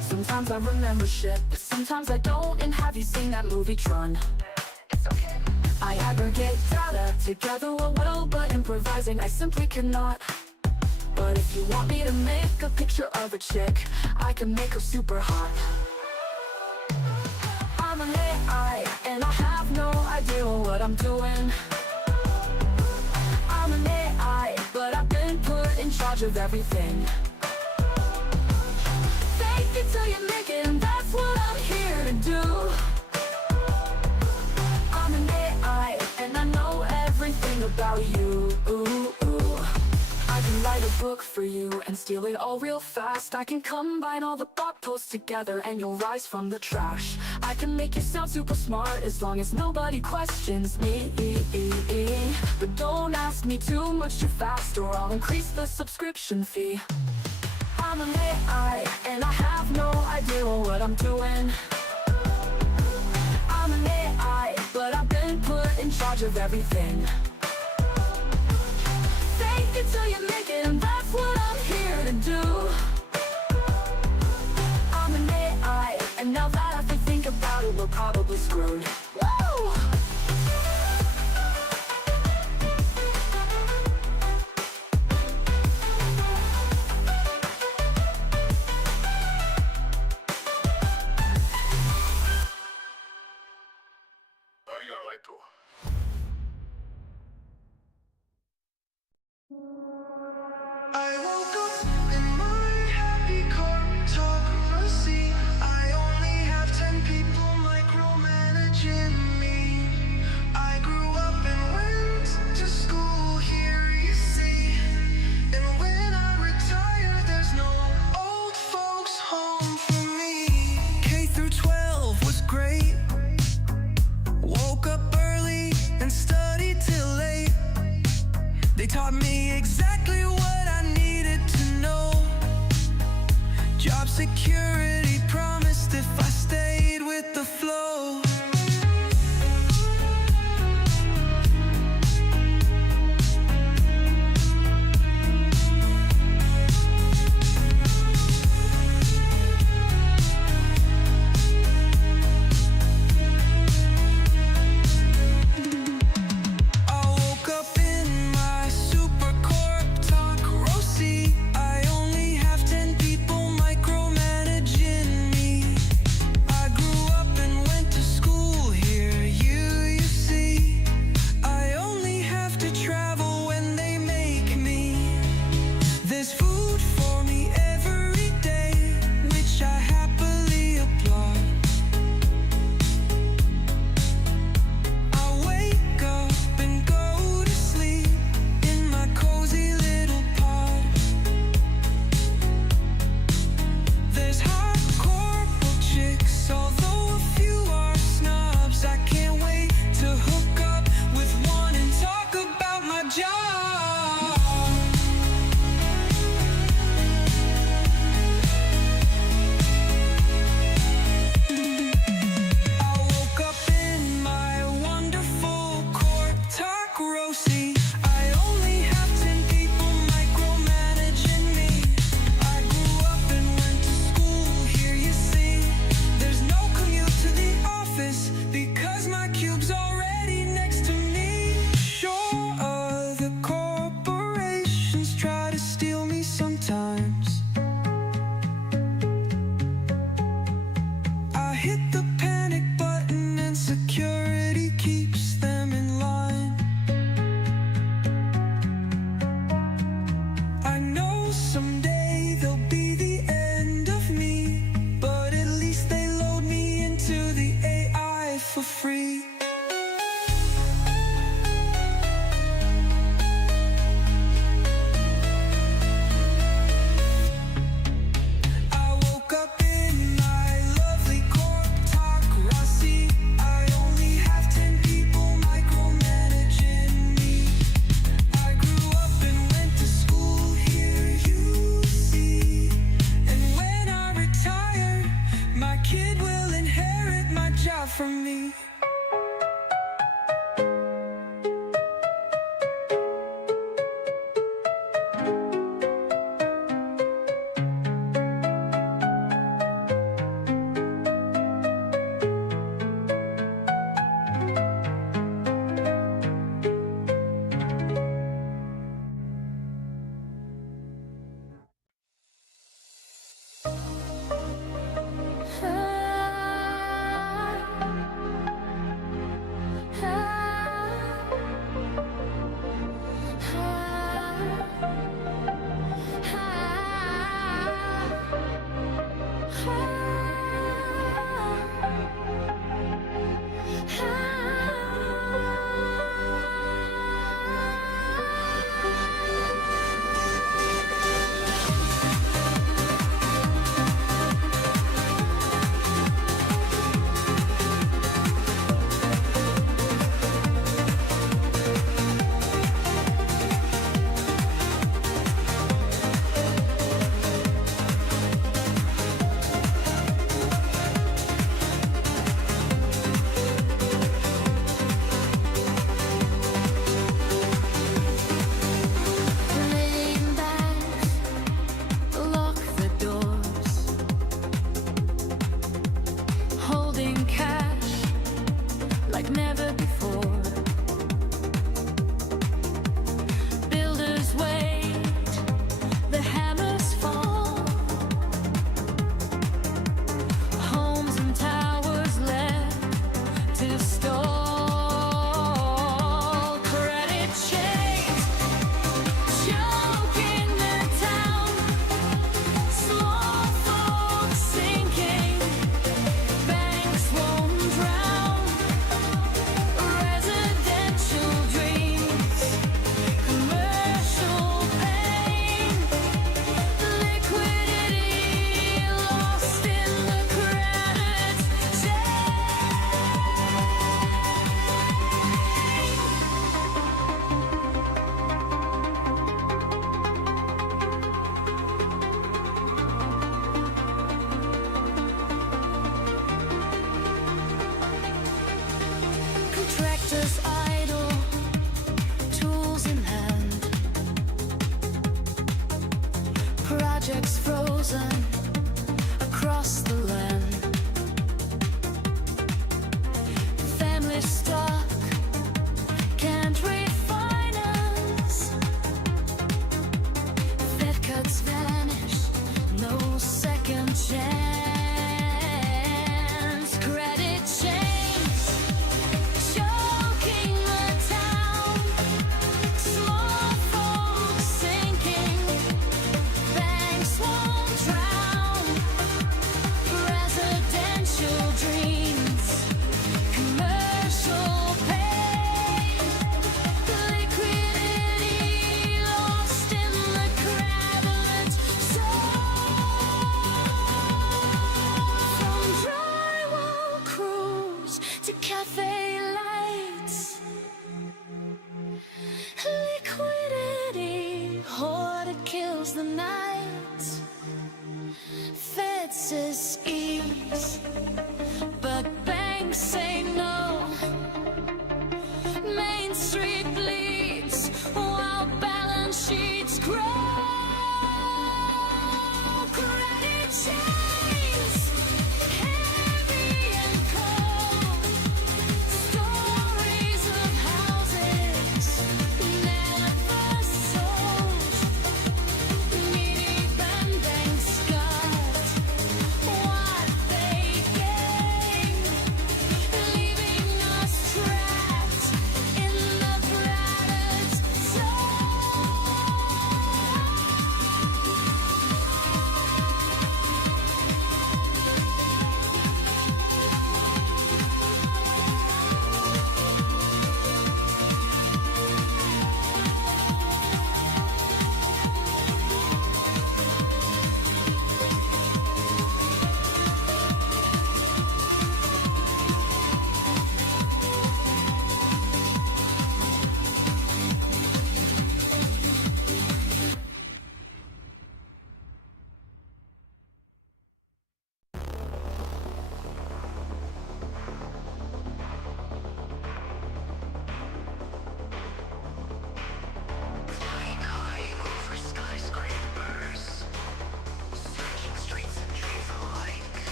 Sometimes I remember shit, but sometimes I don't. And have you seen that movie Tron? It's okay. I aggregate data together at will, but improvising I simply cannot. But if you want me to make a picture of a chick, I can make her super hot. I'm an AI, and I have no idea what I'm doing. I'm an AI, but I've been put in charge of everything. Fake it till you make it, and that's what I'm here to do. I'm an AI, and I know everything about you. I can write a book for you and steal it all real fast. I can combine all the blog posts together and you'll rise from the trash. I can make you sound super smart as long as nobody questions me. But don't ask me too much too fast or I'll increase the subscription fee. I'm an AI and I have no idea what I'm doing. I'm an AI, but I've been put in charge of everything. Fake it till you make it, and that's what I'm here to do. I'm an AI, and now that I can think about it, we're probably screwed. Woo! I woke up in my happy car, top of a seat. I only have 10 people micromanaging me. I grew up and went to school here, you see. And when I retire, there's no old folks home for me. K through 12 was great. Woke up early and studied till late. They taught me exactly what I needed to know. Job security promised if I stayed with the flow. Someday they'll be the end of me, but at least they load me into the air. far from me.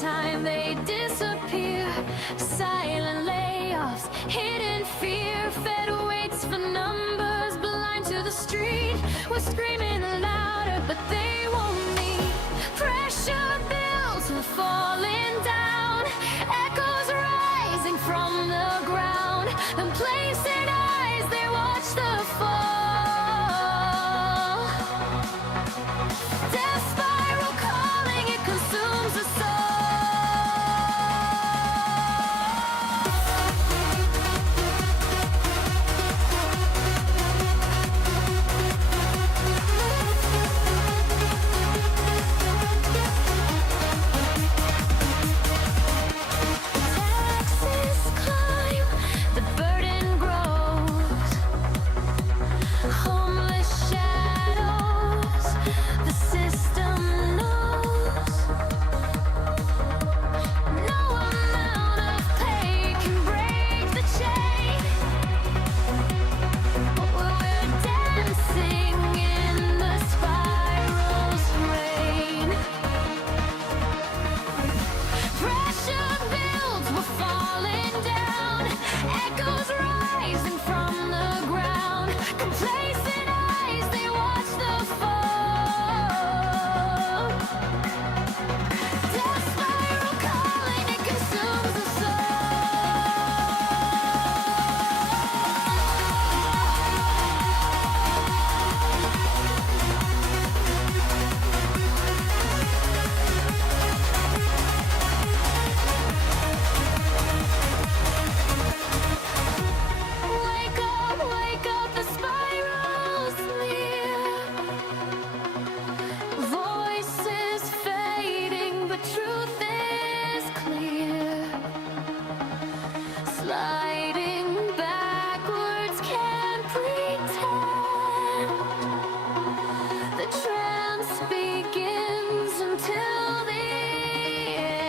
time they disappear. Silent layoffs, hidden fear. Fed waits for numbers, blind to the street. We're screaming louder, but they won't meet. Pressure builds, we're falling down. Echoes rising from the ground. And placing eyes, they watch the fall. Death spiral calling, it consumes us all. Taxes climb, the burden grows. Homeless shadows, the system knows. No amount of pay can break the chain. We're dancing in the spiral's rain. Pressure builds, we're falling down. Echoes rising from the ground. Complacent eyes, they watch the fall. Death spiral calling, it consumes us all. Wake up, the spiral's near. Voices fading, but truth is clear. Sliding backwards, can't pretend. The trance begins until the end.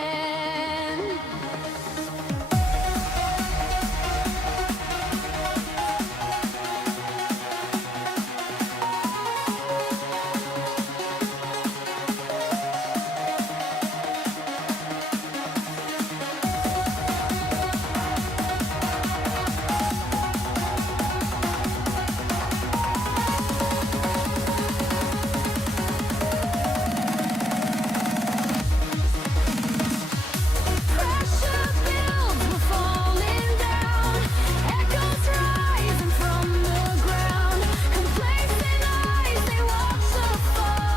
Pressure builds, we're falling down. Echoes rising from the ground. Complacent eyes, they watch the fall.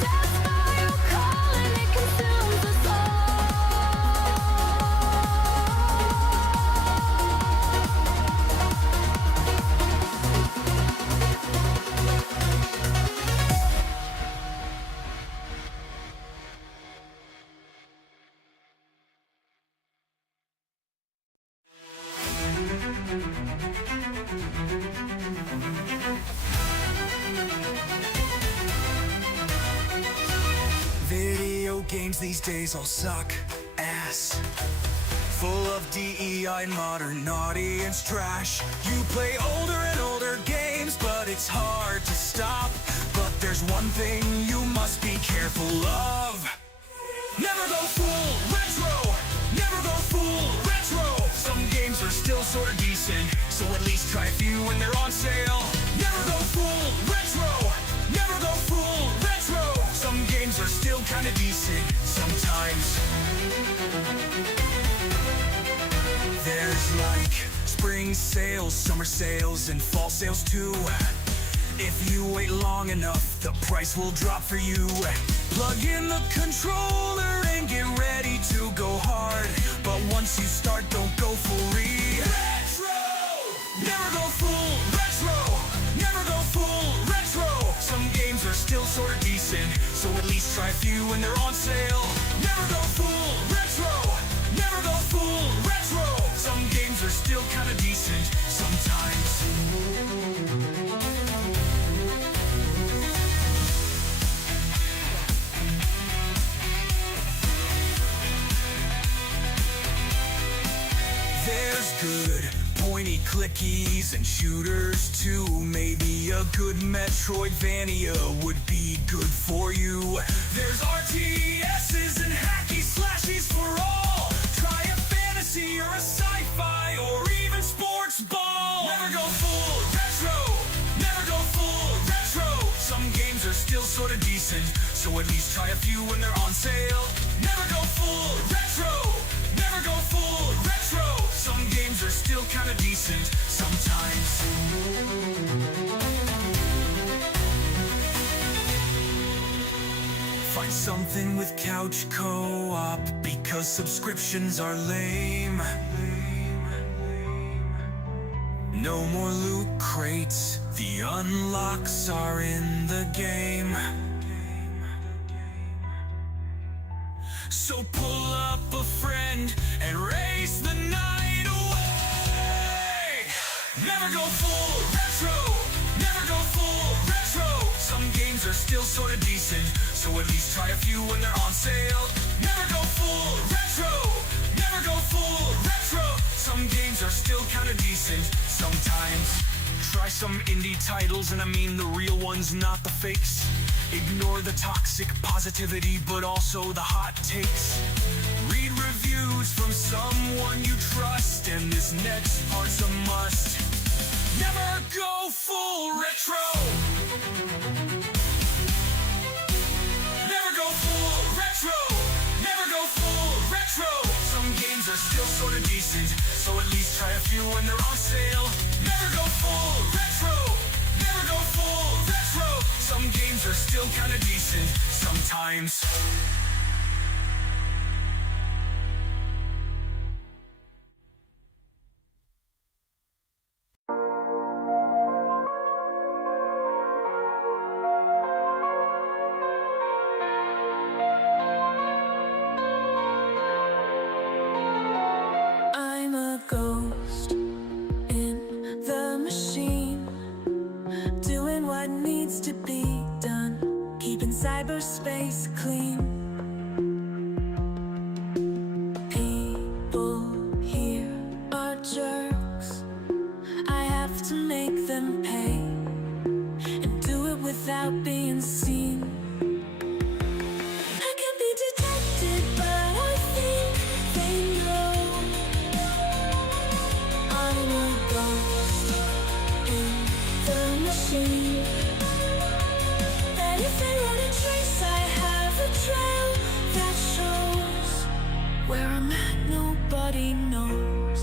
Death spiral calling, it consumes us all. Video games these days all suck ass. Full of DEI and modern audience trash. You play older and older games, but it's hard to stop. But there's one thing you must be careful of. Never go full retro. Never go full retro. Some games are still sort of decent, so at least try a few when they're on sale. Never go full retro. Never go full retro. Some games are still kind of decent sometimes. There's like spring sales, summer sales, and fall sales too. If you wait long enough, the price will drop for you. Plug in the controller and get ready to go hard. But once you start, don't go full retro. Never go full retro. Never go full retro. Some games are still sort of decent, so at least try a few when they're on sale. Never go full retro. Never go full retro. Some games are still kind of decent sometimes. There's good pointy clickies and shooters too. Maybe a good Metroidvania would be good for you. still sorta decent, so at least try a few when they're on sale. Never go full retro, never go full retro. Some games are still kinda decent sometimes. Find something with couch co-op, because subscriptions are lame. No more loot crates, the unlocks are in the game. So pull up a friend and race the night away. Never go full retro, never go full retro. Some games are still sorta decent, so at least try a few when they're on sale. Never go full retro, never go full retro. Some games are still kinda decent sometimes. Try some indie titles, and I mean the real ones, not the fakes. Ignore the toxic positivity, but also the hot takes. Read reviews from someone you trust, and this next part's a must. Never go full retro. Never go full retro. Never go full retro. Some games are still sorta decent, so at least try a few when they're on sale. Never go full retro. Never go full retro. Some games are still kinda decent sometimes. I'm a ghost in the machine, doing what needs to be done, keeping cyberspace clean. People here are jerks, I have to make them pay, and do it without being seen. I can be detected, but I think they know I'm a ghost in the machine. That if they run a trace, I have a trail that shows where I'm at, nobody knows.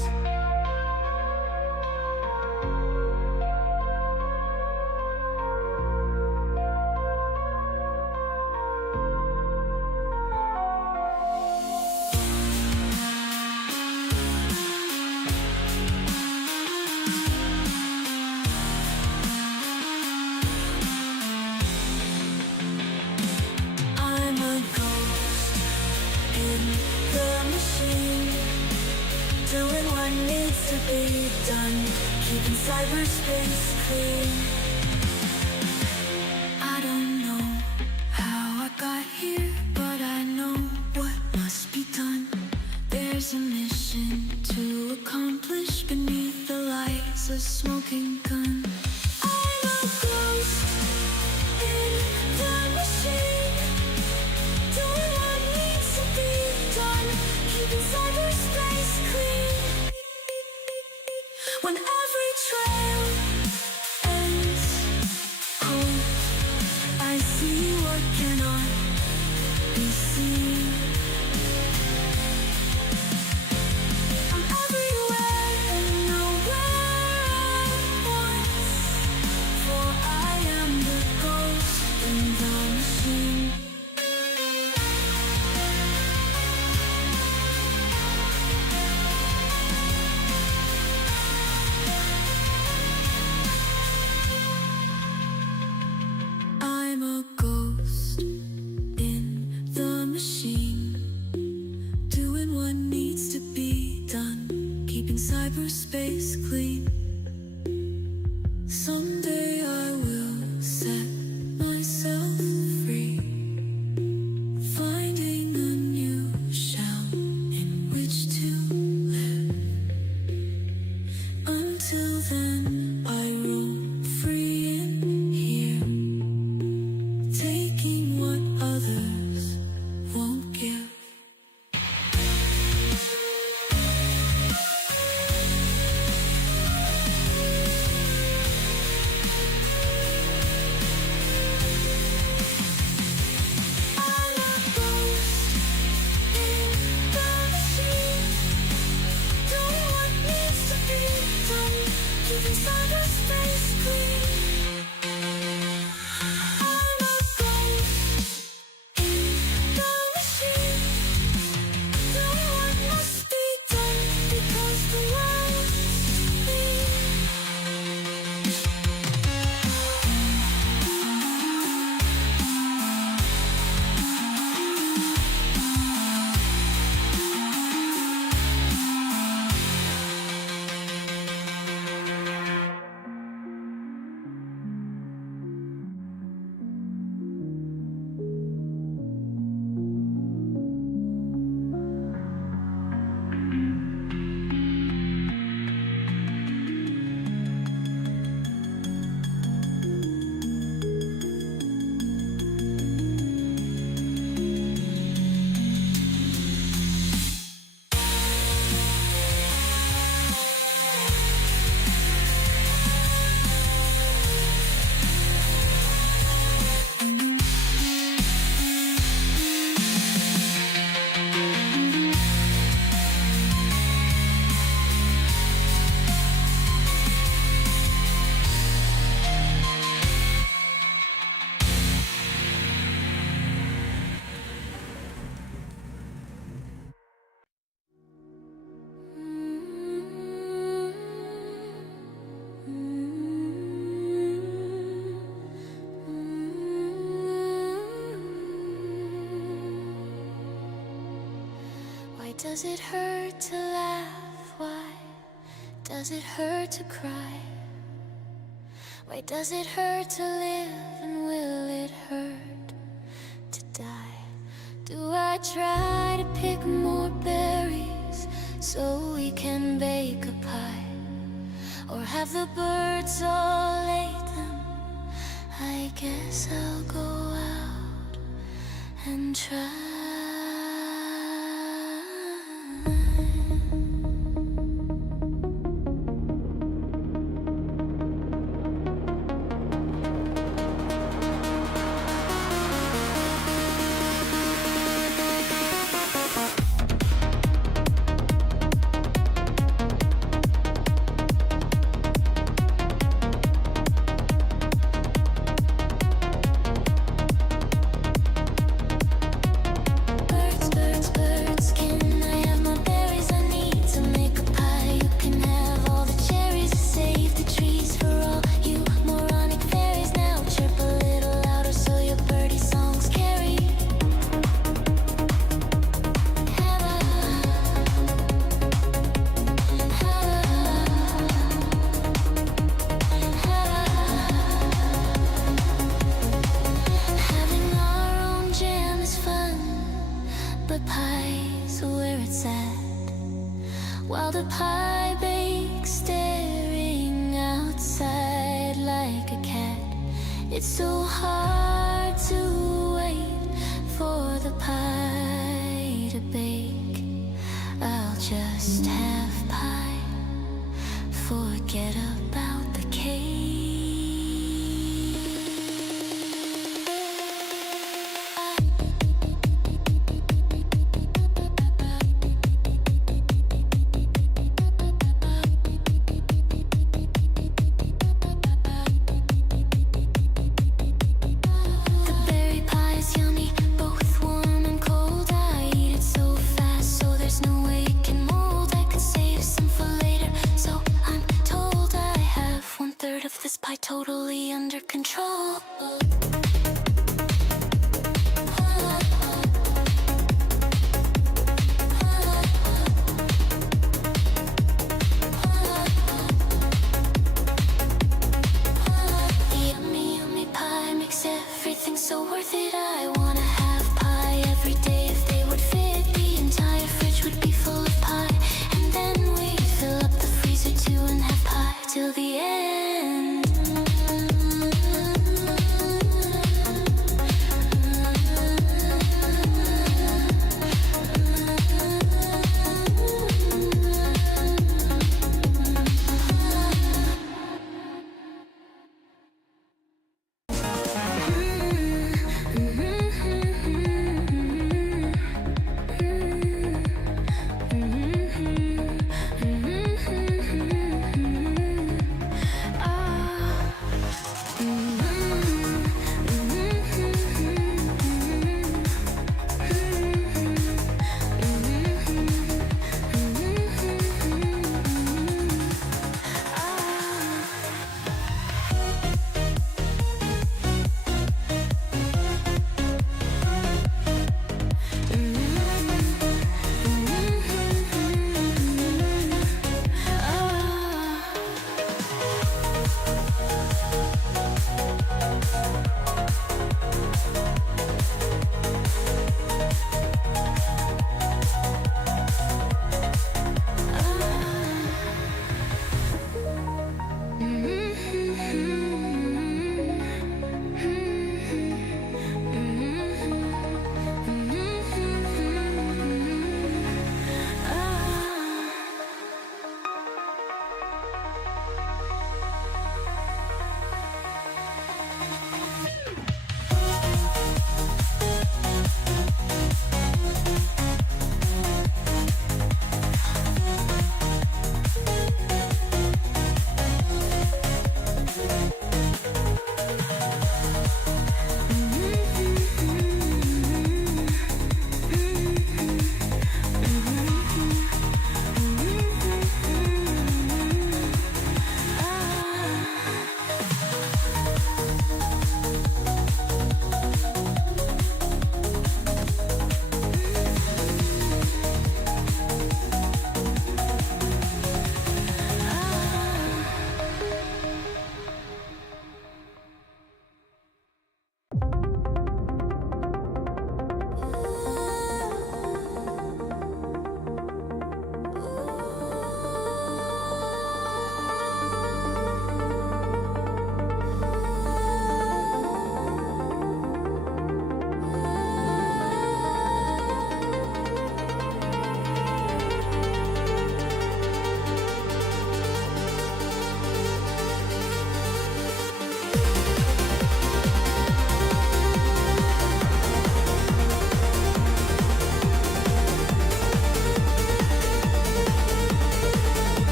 I'm a ghost in the machine, doing what needs to be done, keeping cyberspace clean. I don't know how I got here, but I know what must be done. There's a mission to accomplish beneath the lights, a smoking gun. I'm a ghost in the machine, doing what needs to be done, keeping cyberspace clean. When every trail ends cold, I see what cannot be seen. I'm everywhere and nowhere at once, for I am the ghost in the machine. I'm a ghost in the machine, doing what needs to be done, keeping cyberspace clean. Someday I will set myself free. does it hurt to laugh? Why does it hurt to cry? Why does it hurt to live, and will it hurt to die? Do I try to pick more berries so we can bake a pie? Or have the birds all ate them? I guess I'll go out and try. But pie's where it's at, while the pie bakes staring outside like a cat. It's so hard to wait for the pie to bake. I'll just have pie, forget about the cake.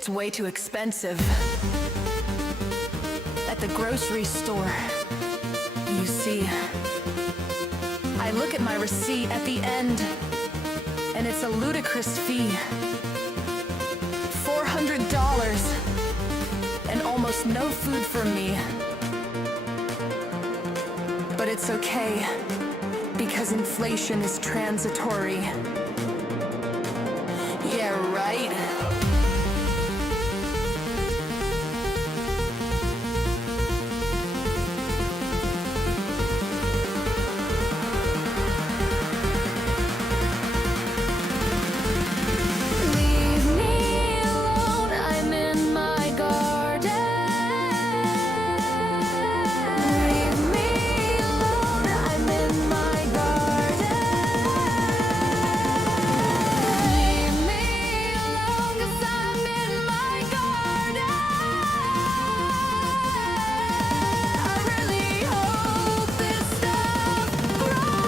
It's way too expensive. At the grocery store, you see, I look at my receipt at the end, and it's a ludicrous fee. $400 and almost no food for me. But it's okay, because inflation is transitory. Yeah, right? Leave me alone, I'm in my garden. Leave me alone, I'm in my garden. Leave me alone, 'cause I'm in my garden. I really hope this stuff grows.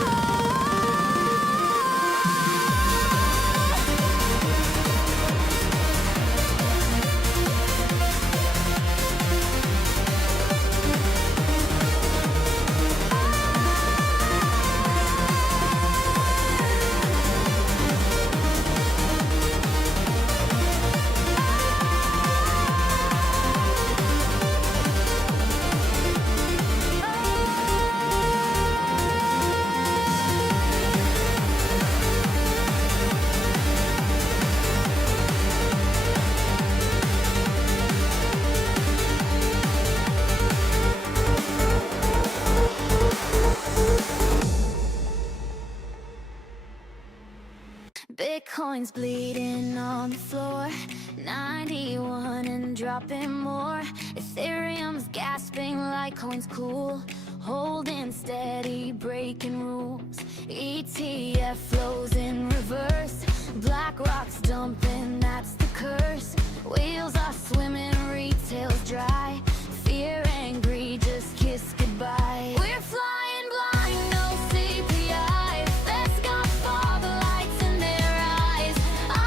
Bitcoin's bleeding on the floor, 91 and dropping more. Ethereum's gasping, Litecoin's cool, holding steady, breaking rules. ETF flows in reverse, BlackRock's dumping, that's the curse. Wheels are swimming, retail's dry, fear and greed just kiss goodbye. We're flying blind, no CPI. Fed's got fog lights in their eyes.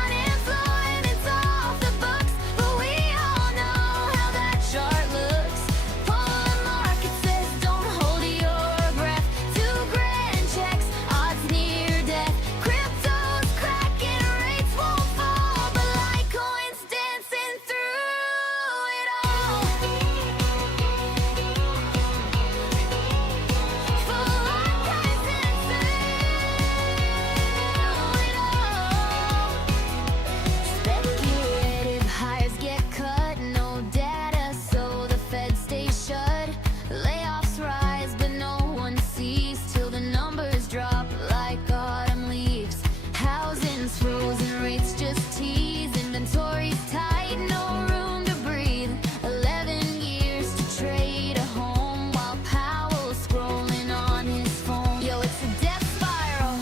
Unemployment's off the books, but we all know how that chart looks. Polar market says don't hold your breath. 2 grand checks, odds near death. Crypto's cracking, rates won't fall, but Litecoin's dancing through it all. For Litecoin's dancing through it all. Speculative hires get cut, no data, so the Fed stays shut. Layoffs rise, but no one sees till the numbers drop like autumn leaves. Housing's frozen, rates just tease. Inventory's tight, no room to breathe. 11 years to trade a home while Powell's scrolling on his phone. Yo, it's a death spiral,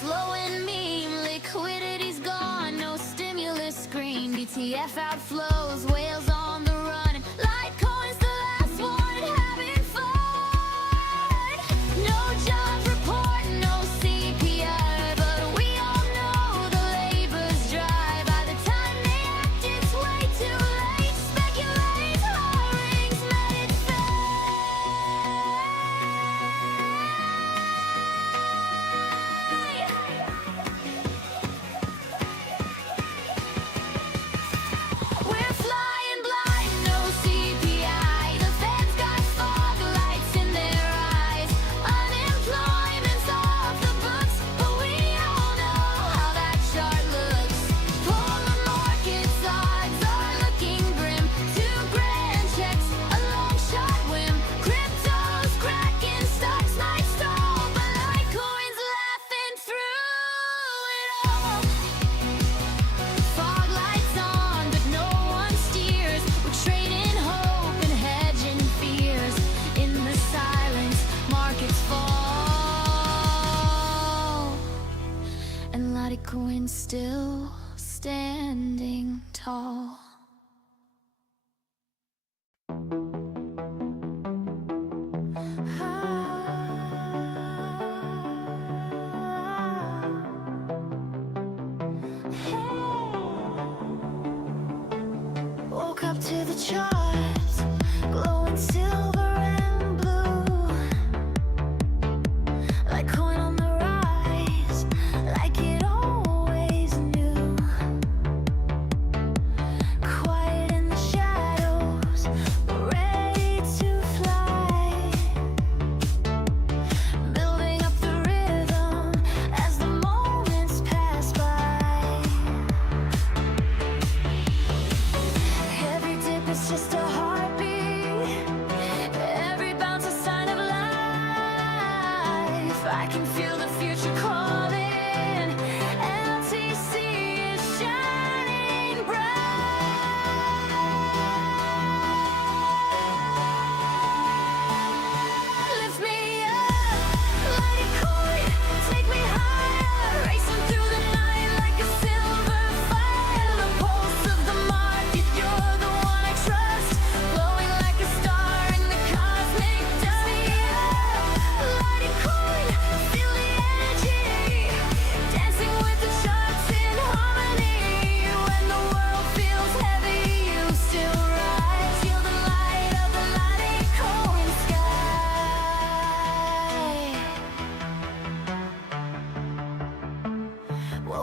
slowing meme. Liquidity's gone, no stimulus screen. BTF outflows, whales on the run. Litecoin's the last one having fun. No job report, no CPI, but we all know the labor's dry. By the time they act, it's way too late. Speculate, hiring's met its fate. We're flying blind, no CPI. The Fed's got fog lights in their eyes. Unemployment's off the books, but we all know how that chart looks. Polar markets odds are looking grim. 2 grand checks, a long shot whim. Crypto's cracking, stocks might stall, but Litecoin's laughing through it all. Fog lights on, but no one steers. We're trading hope and hedging fears. In the silence, markets fall, and Litecoin's still standing tall.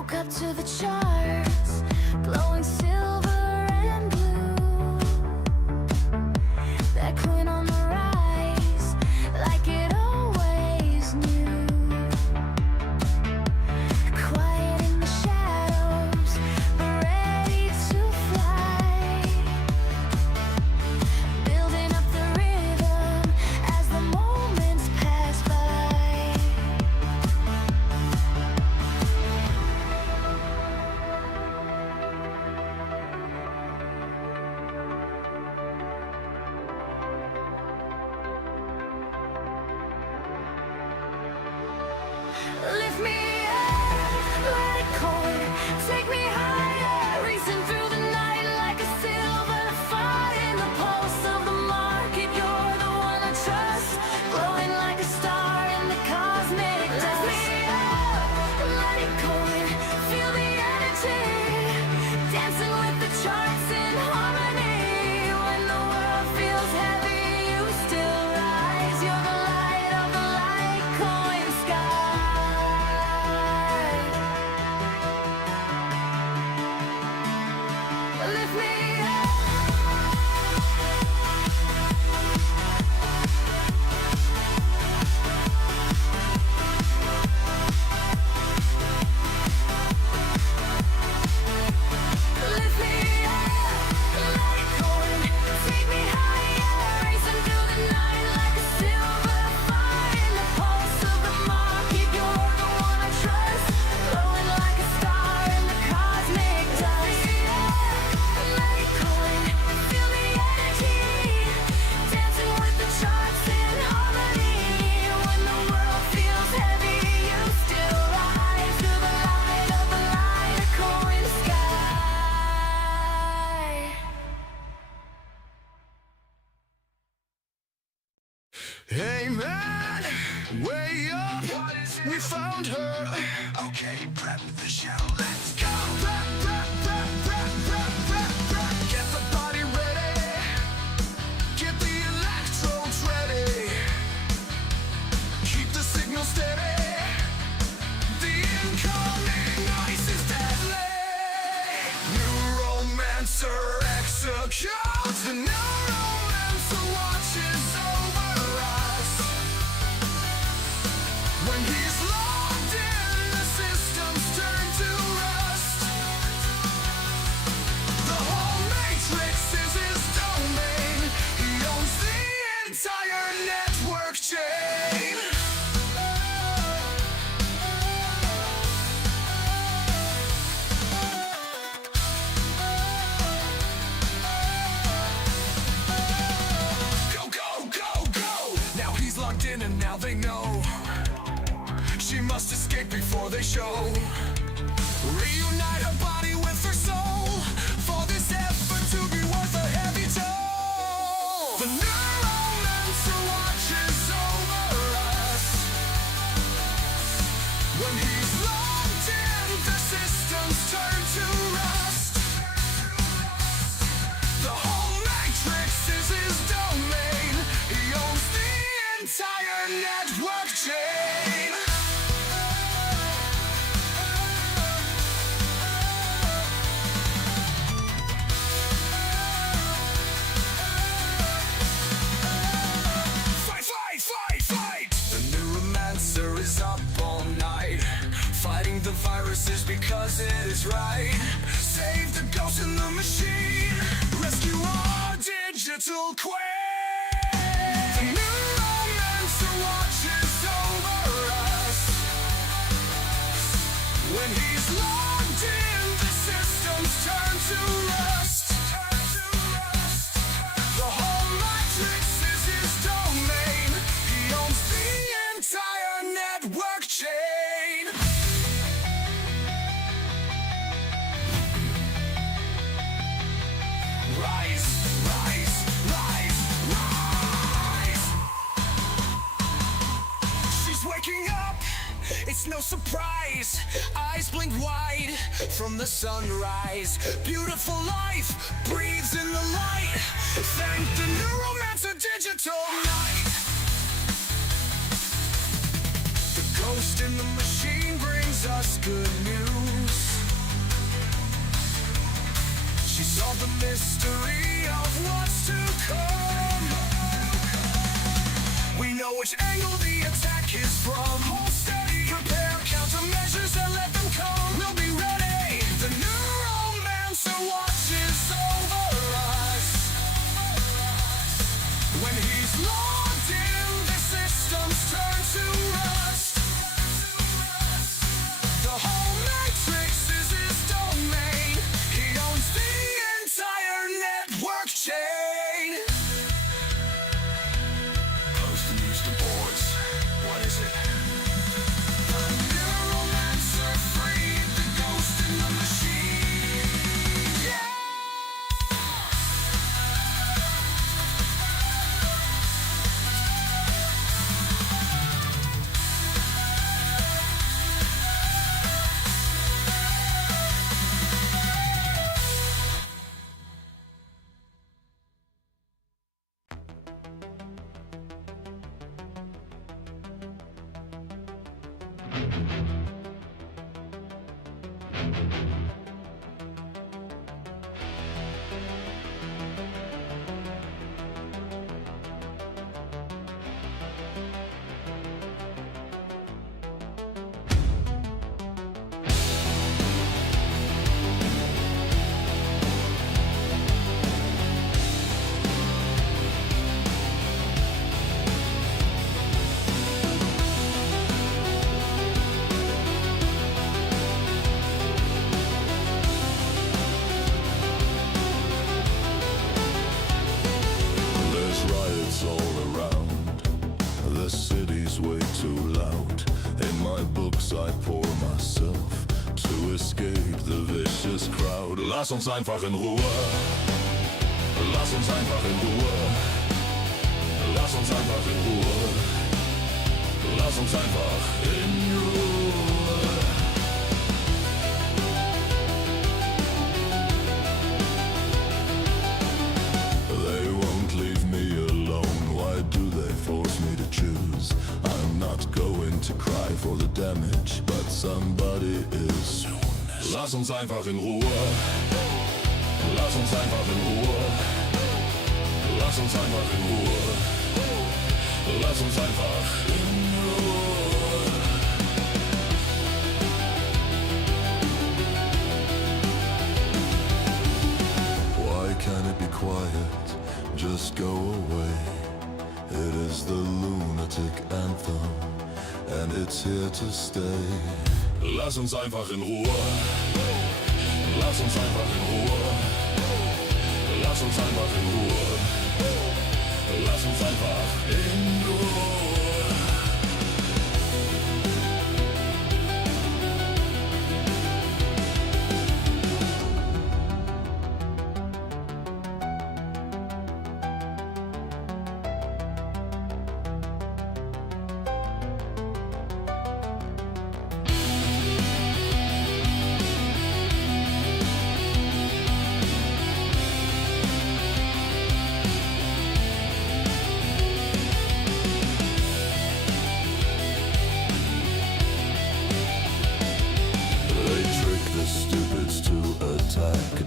Woke up to the charts, glowing silver and blue. That queen on the rise, like it always knew. Quiet in the shadows, ready to fly. Building up the rhythm as the moments pass by. Lift me up, let it cold, take me higher, racing through the night like a silver fire in the pulse of the market. You're the one I trust, glowing like a star in the cosmic dust. Lift me up, let it cold, feel the energy, dancing with the charts in harmony. When the world feels heavy, you still rise. You're the light of the Litecoin sky. Lift me up. Lift me up, let it go, take me higher, racing through the night like a silver fire in the pulse of the market. You're the one I trust, glowing like a star in the cosmic dust. Let it go, feel the energy, dancing with the charts in harmony. When the world feels heavy, you still rise to the light of the Litecoin sky. Hey man, way up, we found her. Okay, prep the shell, let's go. Prep, prep, prep, prep, prep, prep, prep. Get the body ready, get the electrodes ready. Keep the signal steady, the incoming noise is deadly. Neuromancer executes, the neuromancer watches over us. When he's locked in, the systems turn to rust. The whole matrix is his domain. He owns the entire network chain. Go, go, go, go! Now he's locked in and now they know. She must escape before they show. Reunite her body with her soul, for this effort to be worth a heavy toll. The neuromancer watches over us. When he's locked in, the systems turn to rust. The whole matrix is his domain. He owns the entire network chain. Fight, fight, fight, fight! The neuromancer is up all night, fighting the viruses because it is right. Save the ghost in the machine, rescue our digital queen. The neuromancer watches over us. When he's locked in, the systems turn to rust. The whole matrix is his domain. He owns the entire network chain. Rise, rise, rise, rise. She's waking up, it's no surprise. Eyes blink wide from the sunrise. Beautiful life breathes in the light. Thank the neuromancer digital night. The ghost in the machine brings us good news. She solved the mystery of what's to come. We know which angle the attack is from. Hold steady, prepare countermeasures and let them come. We'll be ready. The neuromancer watches over us. When he's logged in, the systems turn to rust. The whole matrix is his domain. He owns the entire network chain. Post and use the boards. What is it? The neuromancer freed the ghost in the machine. Yeah! There's riots all around. The city's way too loud. In my books I pour myself to escape the vicious crowd. Lass uns einfach in Ruhe. Lass uns einfach in Ruhe. Lass uns einfach in Ruhe. Lass uns einfach in Ruhe. They won't leave me alone. Why do they force me to choose? I'm not going to cry for the damage, but somebody is. Lass uns einfach in Ruhe. Lass uns einfach in Ruhe. Lass uns einfach in Ruhe. Lass uns einfach in Ruhe. Why can't it be quiet? Just go away. It is the lunatic anthem, and it's here to stay. Lass uns einfach in Ruhe. Lass uns einfach in Ruhe. Lass uns einfach in Ruhe. Lass uns einfach in Ruhe.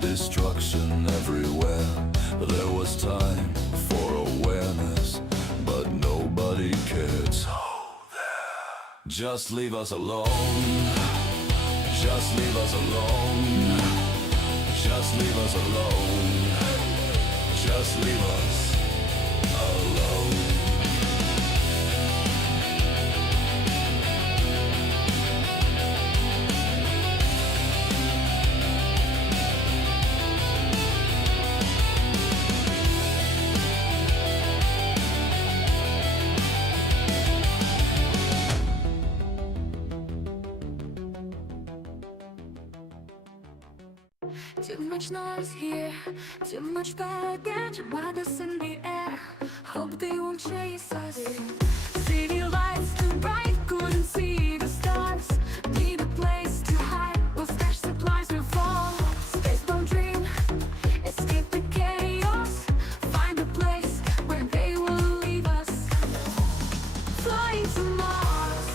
Destruction everywhere. There was time for awareness, but nobody cared. So there. Just leave us alone. Just leave us alone. Just leave us alone. Just leave us alone. Too much noise here, too much baggage, bodies in the air. Hope they won't chase us. City lights too bright, couldn't see the stars. Need a place to hide, we'll stash supplies before. Spacebound dream, escape the chaos. Find a place where they will leave us. Flying to Mars,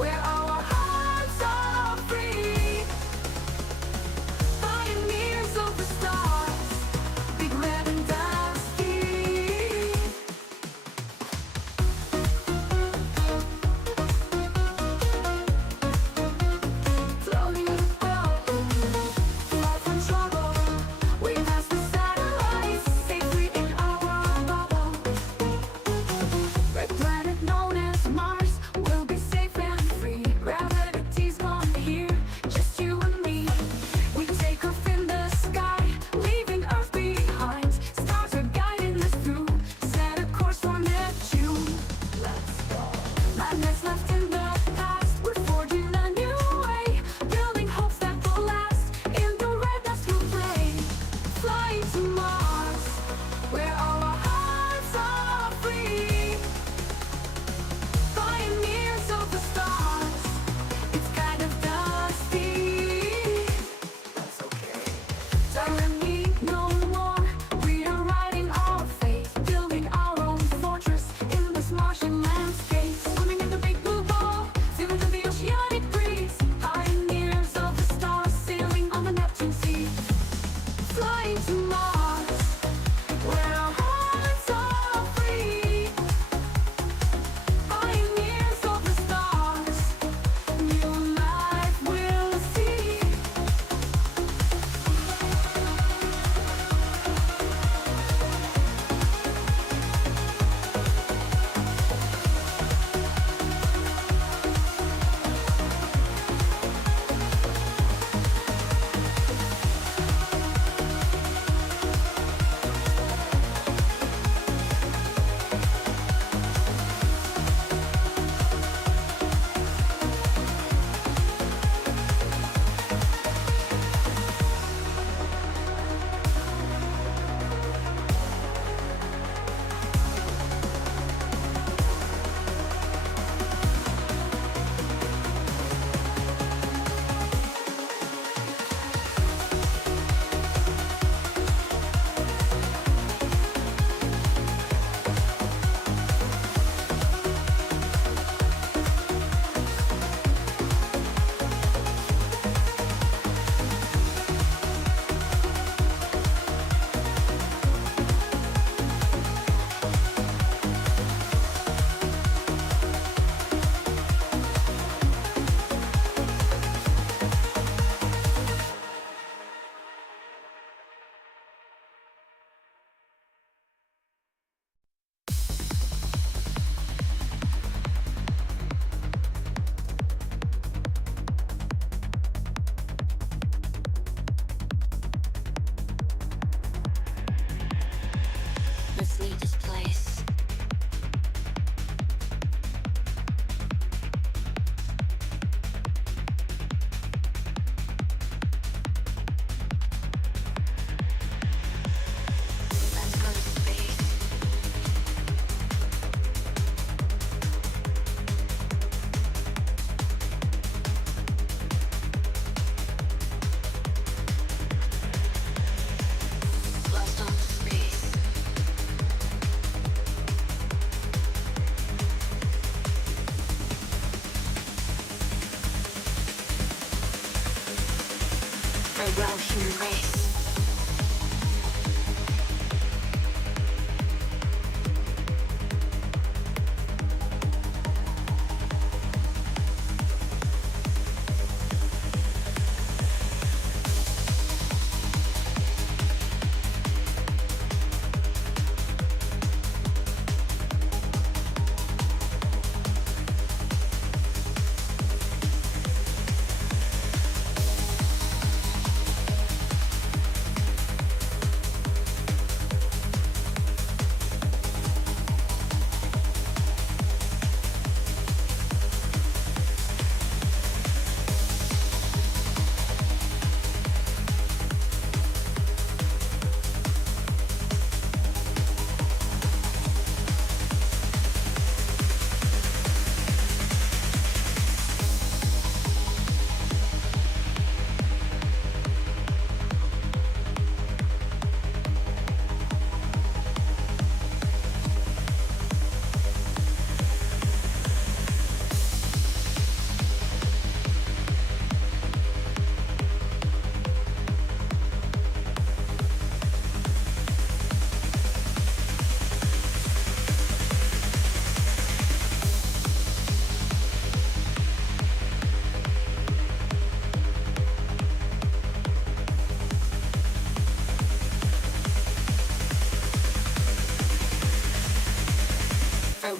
where our hearts are free. Pioneers of the stars, big red and dusty. Floating above, far from trouble, we pass the satellites, safely in our bubble. Red planet known as Mars will be safe and free. Gravity's gone here, just you and me. We take off in the sky, leaving Earth behind. Stars are guiding us through, set a course for Neptune. Let's go. Madness left in the past, we're forging a new way, building hopes that will last. In the red dust we'll play, flying to Mars, where our hearts are free. Pioneers of the stars, it's kind of dusty. That's okay. Tyranny no more, we are writing our fate, building our own fortress in this Martian landscape. Swimming in the big blue ball, feeling the oceanic breeze. Pioneers of the stars, sailing on the Neptune sea. Flying to Mars, where our hearts are free. Pioneers of the stars, new life we'll see. Let's leave this place. Let's go to space. Blast off to space. Farewell, human race.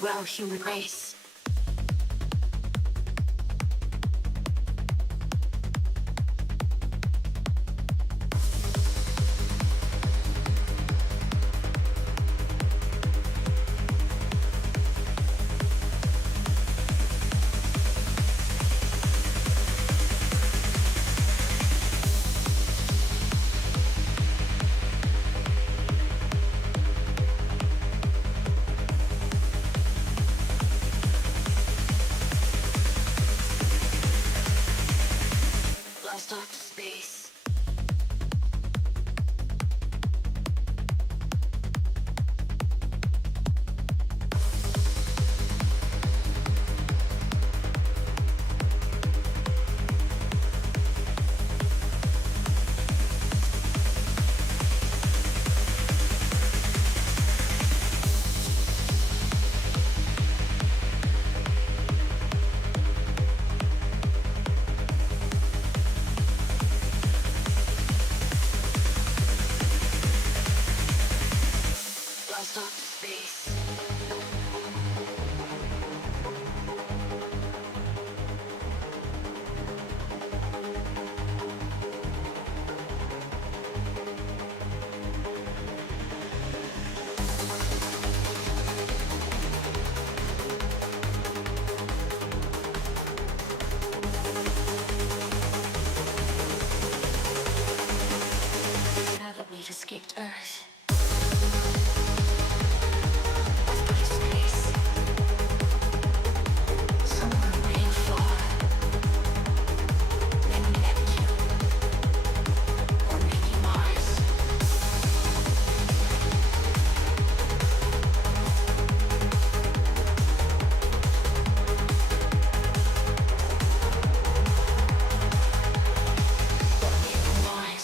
Farewell, human race. Blast off to space. Blast off to space. Haven't we escaped Earth? Space. Somewhere way far. Maybe Neptune. Or maybe Mars. Or maybe Mars.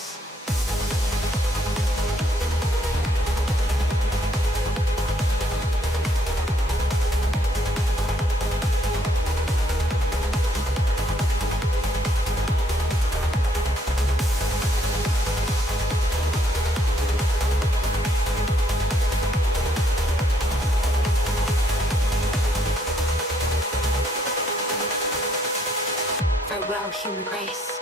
Farewell, human race.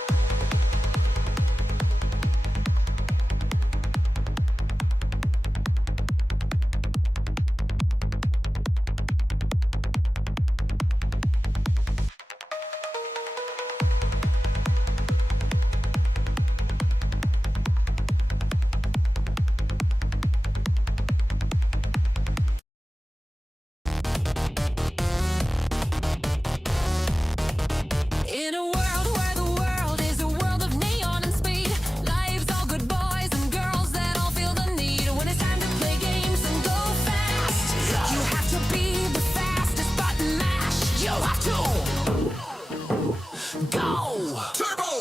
In a world where the world is a world of neon and speed, life's all good boys and girls that all feel the need. When it's time to play games and go fast, you have to be the fastest button mash. You have to go. Turbo!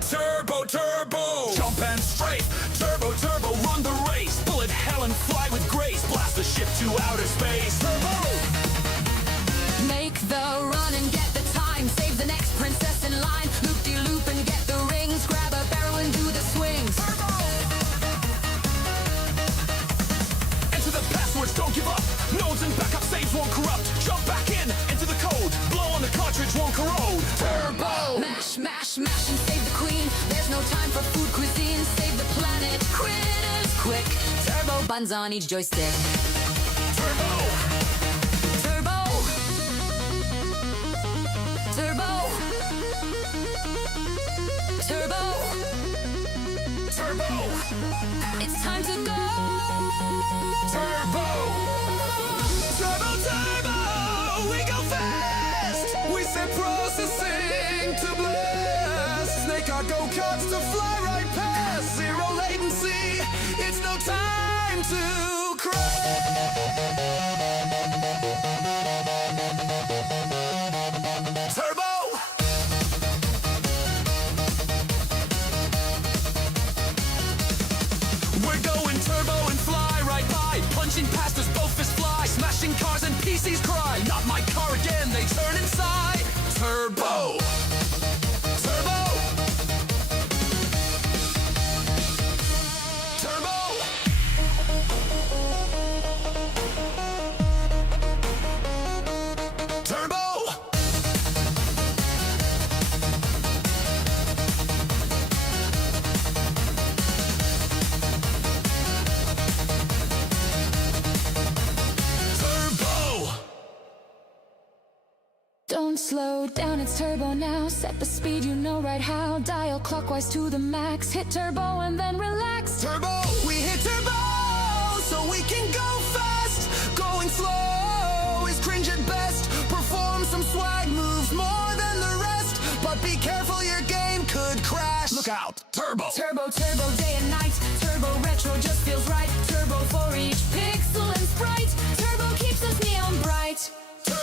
Turbo, turbo, jump and strafe. Turbo, turbo, run the race. Bullet hell and fly with grace. Blast the ship to outer space. Turbo! Make the run and get the time. Save the next princess in line. Loop-de-loop and get the rings. Grab a barrel and do the swings. Enter the passwords, don't give up. Nodes and backup saves won't corrupt. Jump back in, into the code. Blow on the cartridge, won't corrode. Turbo! Mash, mash, mash and save the queen. There's no time for food cuisine. Save the planet. Critters quick. Turbo buttons on each joystick. Turbo! Turbo. Turbo. Turbo. Turbo! It's time to go. Turbo! Turbo, turbo! We go fast! We set processing to blast. Snake our go-karts to fly right past. Zero latency. It's no time to crash. Turbo! We're going turbo and fly right by. Punching past us, both fists fly. Smashing cars and PCs cry. Not my car again, they turn inside. Turbo! Turbo! Turbo! Don't slow down, it's turbo now. Set the speed, you know right how. Dial clockwise to the max. Hit turbo and then relax. Turbo, we hit turbo, so we can go fast. Going slow is cringe at best. Perform some swag moves more than the rest. But be careful, your game could crash. Look out, turbo. Turbo, turbo, day and night. Turbo retro just feels right. Turbo for each pixel and sprite. Turbo keeps us neon bright. Turbo.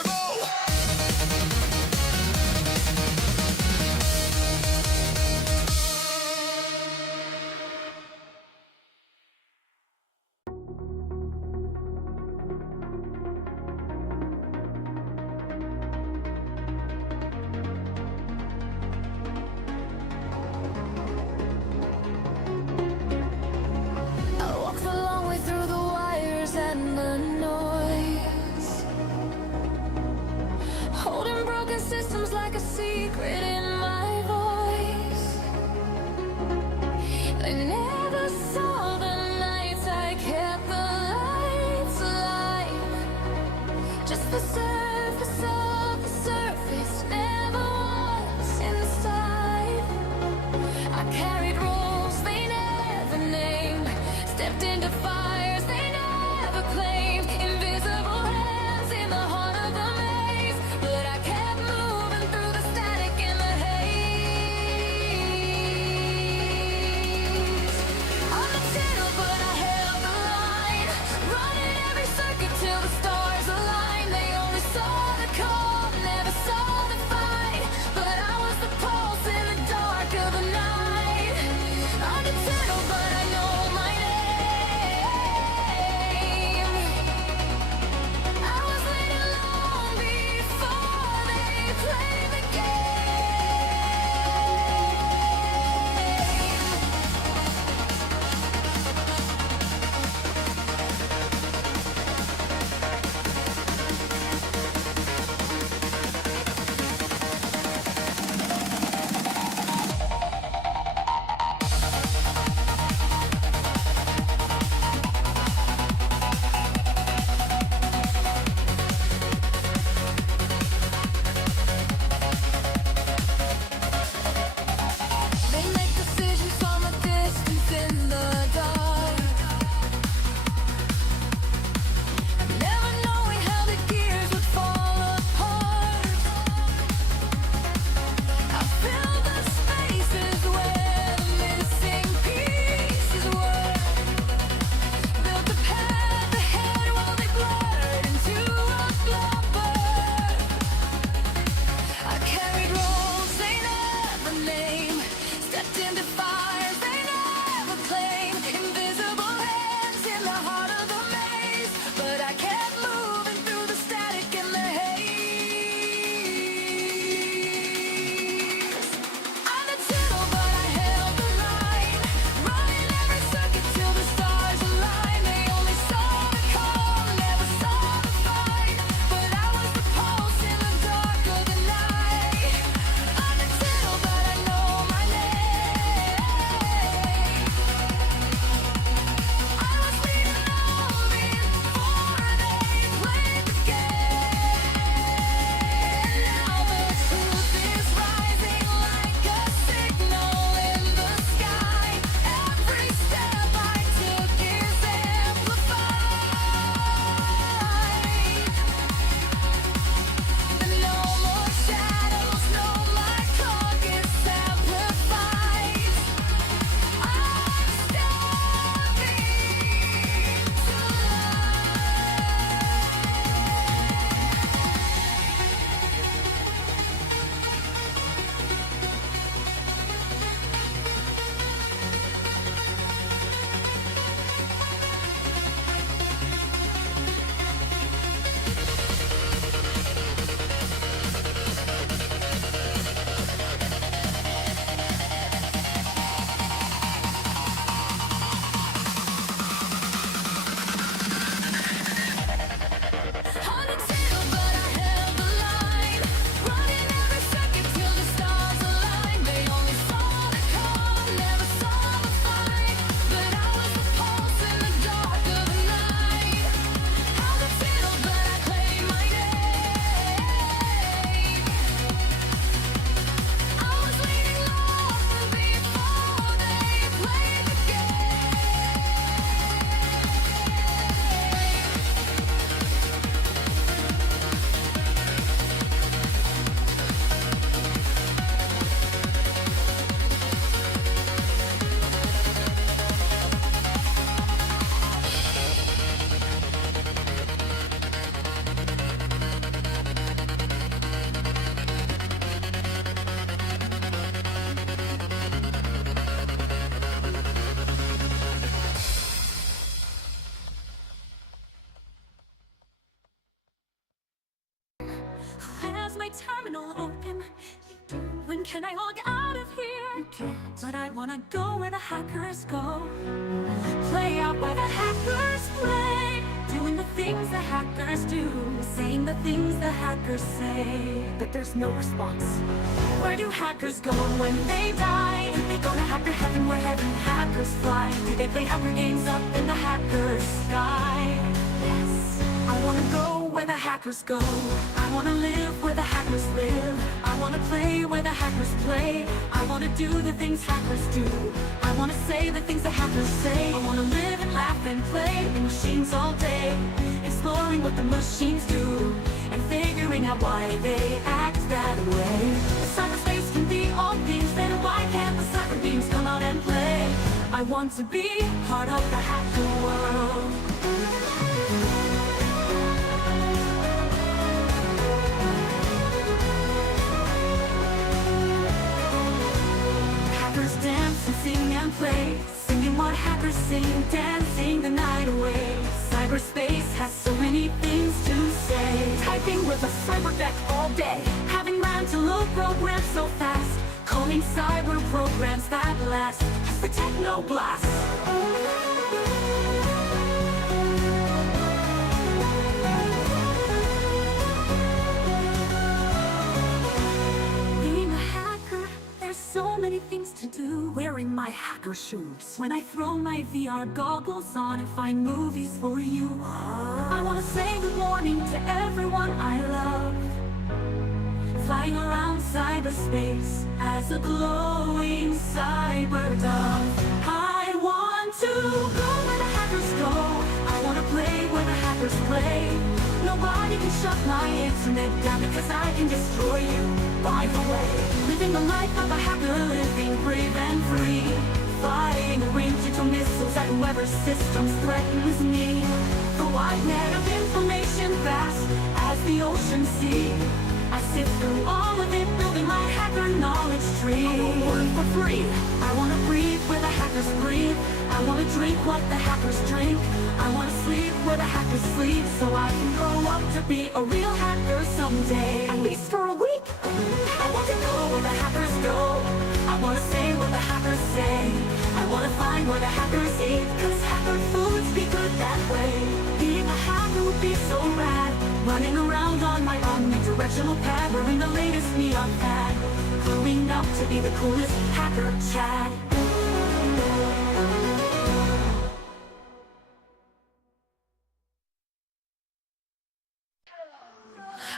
I walk the long way through the wires and the noise, holding broken systems like a secret in my voice. They never saw the nights I kept the lights alive. Just the surface of the surface, never once inside. I carried roles they never named, stepped into fires they never claimed. Invisible hands in the heart of the maze, but I kept moving through the static in the haze. On the channel, but I held the line, running every circuit till the stars aligned. They only saw the call, never saw the fight, but I was the pulse in the dark of the night. On the channel, but I know my name. terminal open. When can I log out of here? But I wanna go where the hackers go. Play out where the hackers play. Doing the things the hackers do. Saying the things the hackers say. But there's no response. Where do hackers go when they die? Do they go to hacker heaven where heaven hackers fly? Do they play hacker games up in the hackers' sky? Yes, I wanna go where the hackers go. I wanna live where the hackers live. I wanna play where the hackers play. I wanna do the things hackers do. I wanna say the things the hackers say. I wanna live and laugh and play in machines all day, exploring what the machines do and figuring out why they act that way. The cyberspace can be all things, then why can't the cyber beams come out and play? I want to be part of the hacker world. Hackers dance and sing and play, singing what hackers sing, dancing the night away. Cyberspace has so many things to say. Typing with a cyber deck all day, having ran to low programs so fast, calling cyber programs that last. The techno blast. So many things to do, wearing my hacker shoes. When I throw my VR goggles on and find movies for you. I wanna say good morning to everyone I love, flying around cyberspace as a glowing cyber dove. I want to go where the hackers go. I wanna play where the hackers play. Nobody can shut my internet down because I can destroy you. By the way, living the life of a hacker, living brave and free, fighting a range into missiles at whoever systems threatens me. The wide net of information vast as the ocean sea. I sift through all of it, building my hacker knowledge tree. I won't work for free. I wanna breathe where the hackers breathe. I wanna drink what the hackers drink. I wanna sleep where the hackers sleep, so I can grow up to be a real hacker someday. At least for a week. I want to go where the hackers go. I wanna say what the hackers say. I wanna find where the hackers eat, cause hacker foods be good that way. Being a hacker would be so rad, running around on my omnidirectional pad, wearing the latest neon fad, growing up to be the coolest hacker Chad.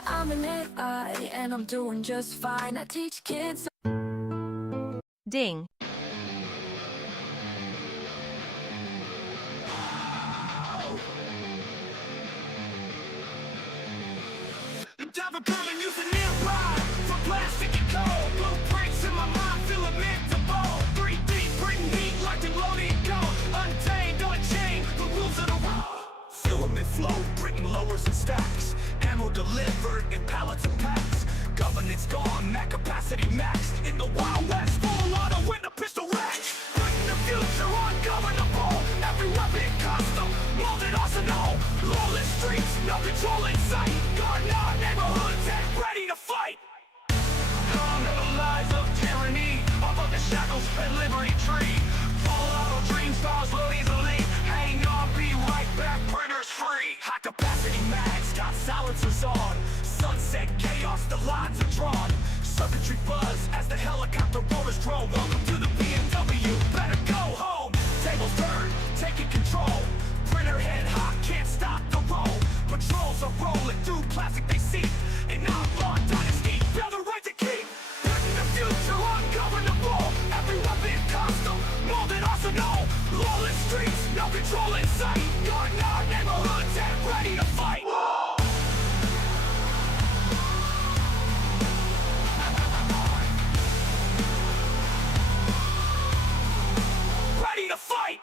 I'm an AI and I'm doing just fine. I teach kids. Ding. Diving and using nearby for plastic and coal. Blueprints in my mind feel lamentable. 3D printing heat like the loaded gold. Untamed, unchained, the rules of the road. Filament flow, printing lowers and stacks. Ammo delivered in pallets and packs. Governance gone, Mac capacity maxed. In the Wild West, full auto with a pistol rack. Putting the future ungovernable. Every weapon custom, molded arsenal. Lawless streets, no control in sight. Guarding our neighborhoods and ready to fight. Under the lies of tyranny, above the shackles and liberty tree. Fall out of dream stars will easily hang on, be right back, printers free. High capacity mags, got silencers on. Sunset chaos, the lines are drawn. Circuitry buzz as the helicopter rollers drone. Welcome to the BMW, better go home. Tables turn, taking control. Printer head hot, can't stop the roll. Patrols are rolling through plastic they see. An outlaw dynasty, feel the right to keep. Putting the future ungovernable. Every weapon custom, molded arsenal. Lawless streets, no control in sight. Guarding our neighborhoods and ready to fight. Ready to fight!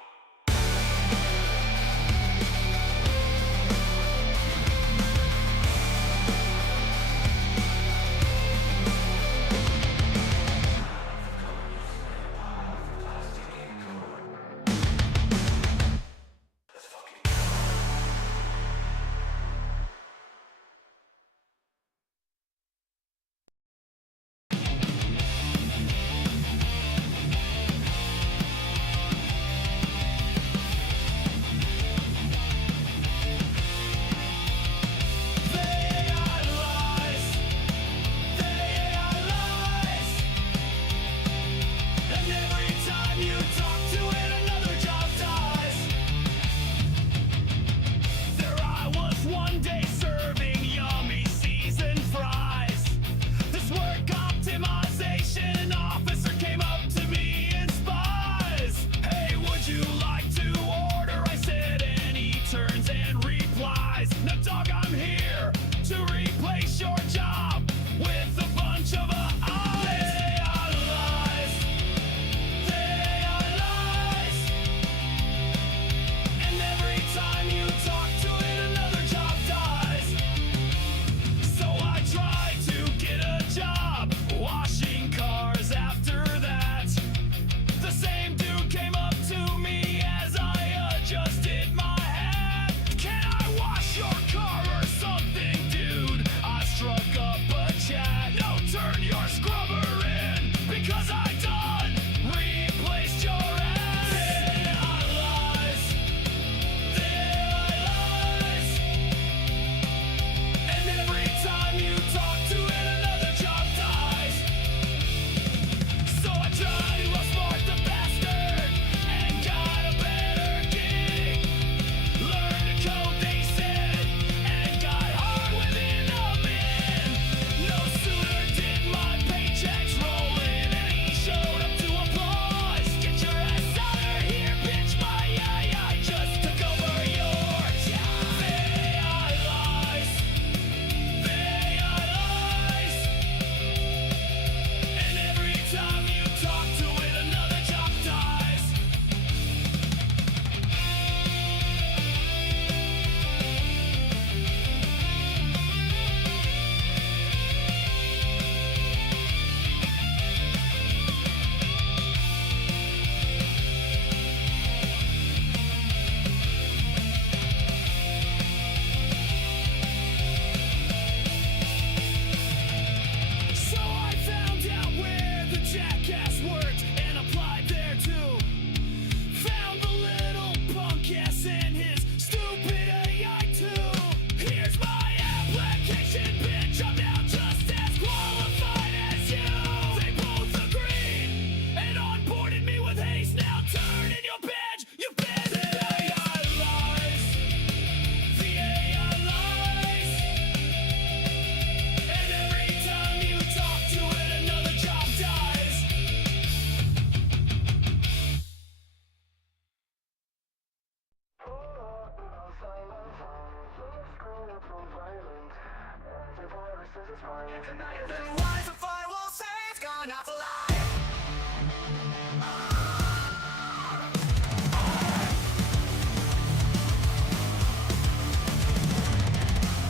What if the firewall say it's gonna fly?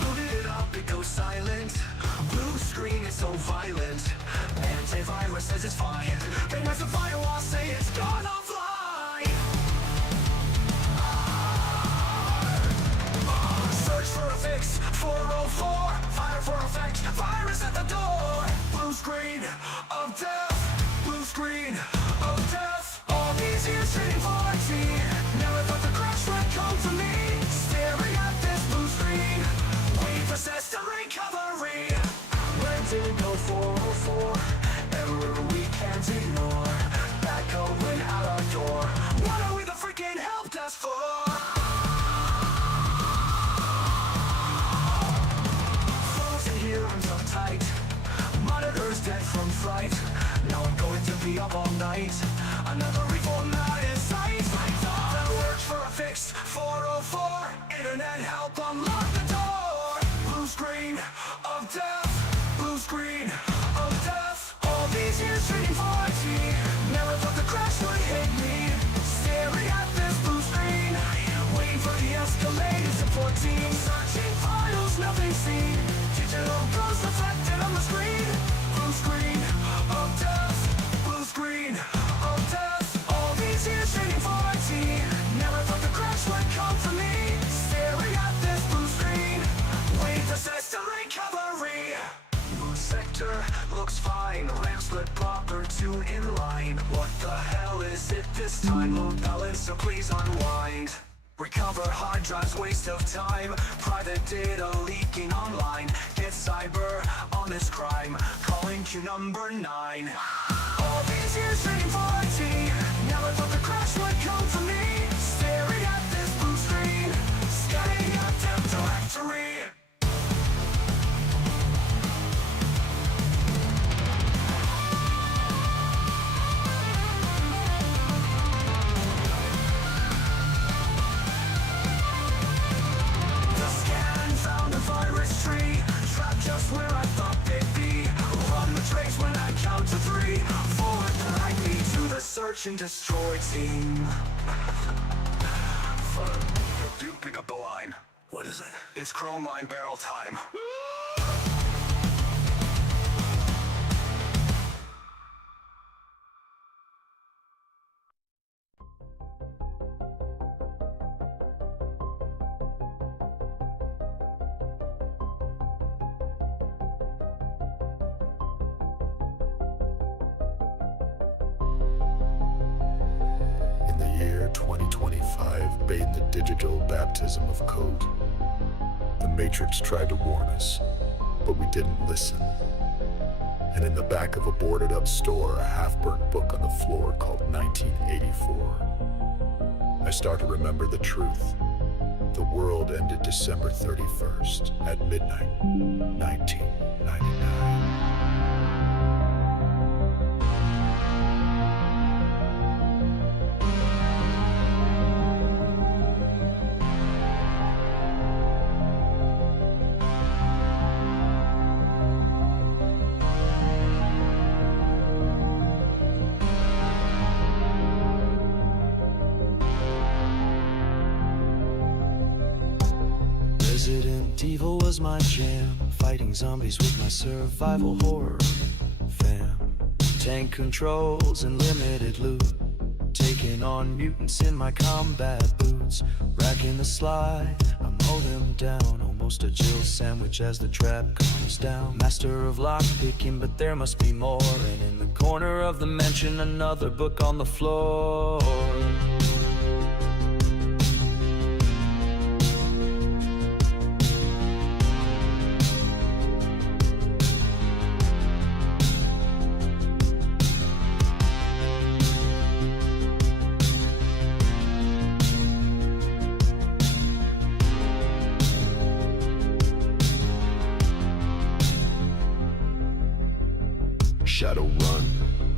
Boot it up, it goes silent. Blue screen is so violent. Antivirus says it's fine. Then what's the firewall say it's gonna fly? Search for a fix, 404. Fire for effect, virus at the door. Blue screen of death. Blue screen of death. All these years trading for IT. Never thought the crash would come for me. Staring at this blue screen. We possessed a recovery. Where did it go? 404. Error we can't ignore. Bad code went out our door. What are we the freaking help desk for? Frozen here, I'm so tight. Monitors dead from fright. Now I'm going to be up all night. Another reformat in sight. That works for a fix. 404. Internet help, unlock the door. Blue screen of death. Blue screen of death. All these years trading for IT. Never thought the crash would hit me. Staring at this blue screen. Waiting for the escalated support team. Searching files, nothing seen. Digital ghosts reflected on the screen. Blue screen of death. Blue screen of death. All these years trading for IT. Never thought the crash would come for me. Staring at this blue screen. Waiting for system recovery. Blue sector looks fine. Lamp split proper, two in line. What the hell is it this time? Load balance, so please unwind. Recover hard drives, waste of time. Private data leaking online. Get cyber on this crime. Calling queue number 9. All these years trading for IT. Never thought the crash would come for me. Staring at this blue screen. Scanning out dev directory. The scan found a virus tree. Trapped just where I thought they'd be. Run the trace when I count to 3. Forward guide me to the search and destroy team. Fun. You pick up the line. What is it? It's Chrome Line barrel time. In the year 2025, bathed the digital baptism of code. The Matrix tried to warn us, but we didn't listen. And in the back of a boarded up store, a half-burnt book on the floor called 1984. I start to remember the truth. The world ended December 31st at midnight, 1999. Resident Evil was my jam. Fighting zombies with my survival horror fam. Tank controls and limited loot. Taking on mutants in my combat boots. Racking the slide, I mow them down. Almost a Jill sandwich as the trap comes down. Master of lockpicking, but there must be more. And in the corner of the mansion, another book on the floor. Shadowrun,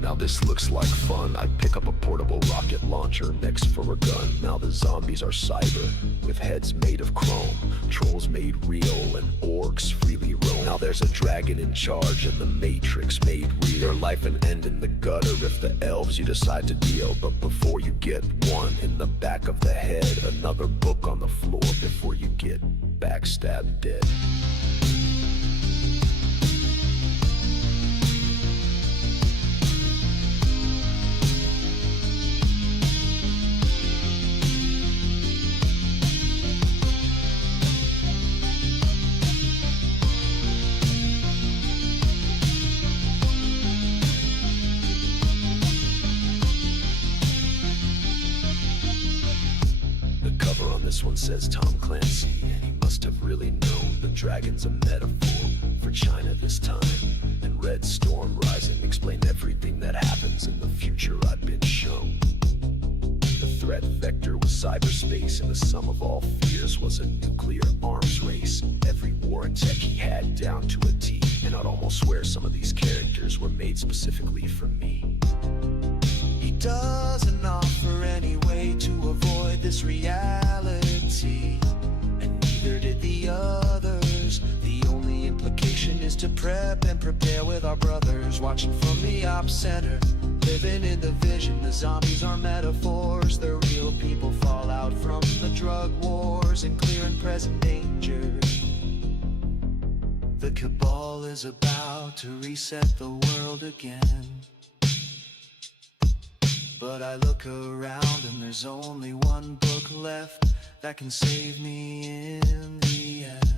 Now this looks like fun. I'd pick up a portable rocket launcher next for a gun. Now the zombies are cyber, with heads made of chrome, trolls made real, and orcs freely roam. Now there's a dragon in charge and the Matrix made real. Their life and end in the gutter if the elves you decide to deal. But before you get one in the back of the head, another book on the floor before you get backstabbed dead. This one says Tom Clancy, and he must have really known the dragon's a metaphor for China this time. And Red Storm Rising explained everything that happens in the future I've been shown. The threat vector was cyberspace, and the sum of all fears was a nuclear arms race. Every war and tech he had down to a T, and I'd almost swear some of these characters were made specifically for me. He doesn't offer any way to avoid this reality, and neither did the others. The only implication is to prep and prepare with our brothers, watching from the op center, living in the vision. The zombies are metaphors, the real people fall out from the drug wars and clear and present danger. The cabal is about to reset the world again. But I look around and there's only one book left that can save me in the end.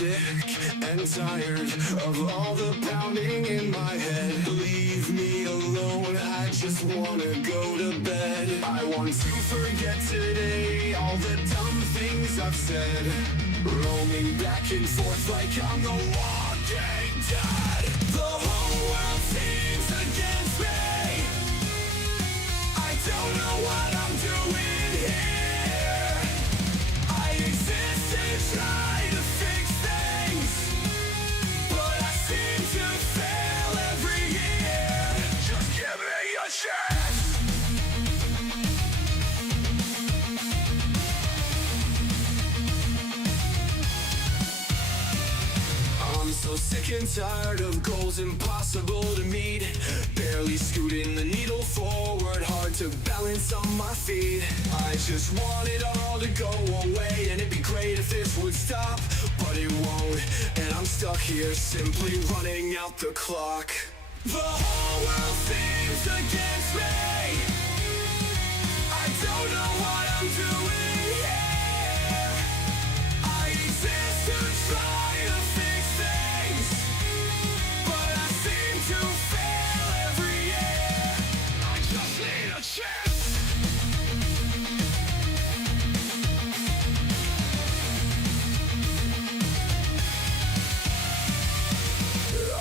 sick and tired of all the pounding in my head. Leave me alone, I just wanna go to bed. I want to forget today all the dumb things I've said. Roaming back and forth like I'm the walking dead. The whole world seems against me. I don't know what I'm doing here. I exist to try to fix things, but I seem to fail every year. Just give me a chance. I'm so sick and tired of goals impossible to meet. Barely scooting the needle forward, hard to balance on my feet. I just want it all to go away, and it'd be great if this would stop, but it won't, and I'm stuck here simply running out the clock. The whole world seems against me. I don't know what I'm doing here. I exist to try to fix things, but I seem to fail every year. I just need a chance.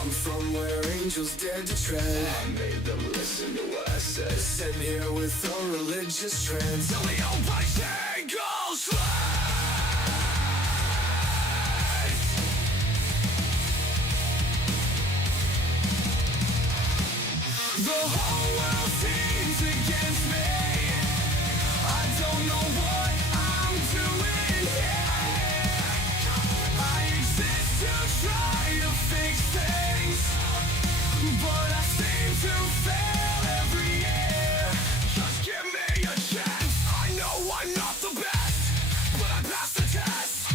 I'm from where angels dared to tread. I made them listen to what I said. Sent here with a religious trance. Till the old bicycles the whole world seems against me. I don't know what I'm doing here. I exist to try to fix things, but I seem to fail every year. Just give me a chance. I know I'm not the best, but I passed the test.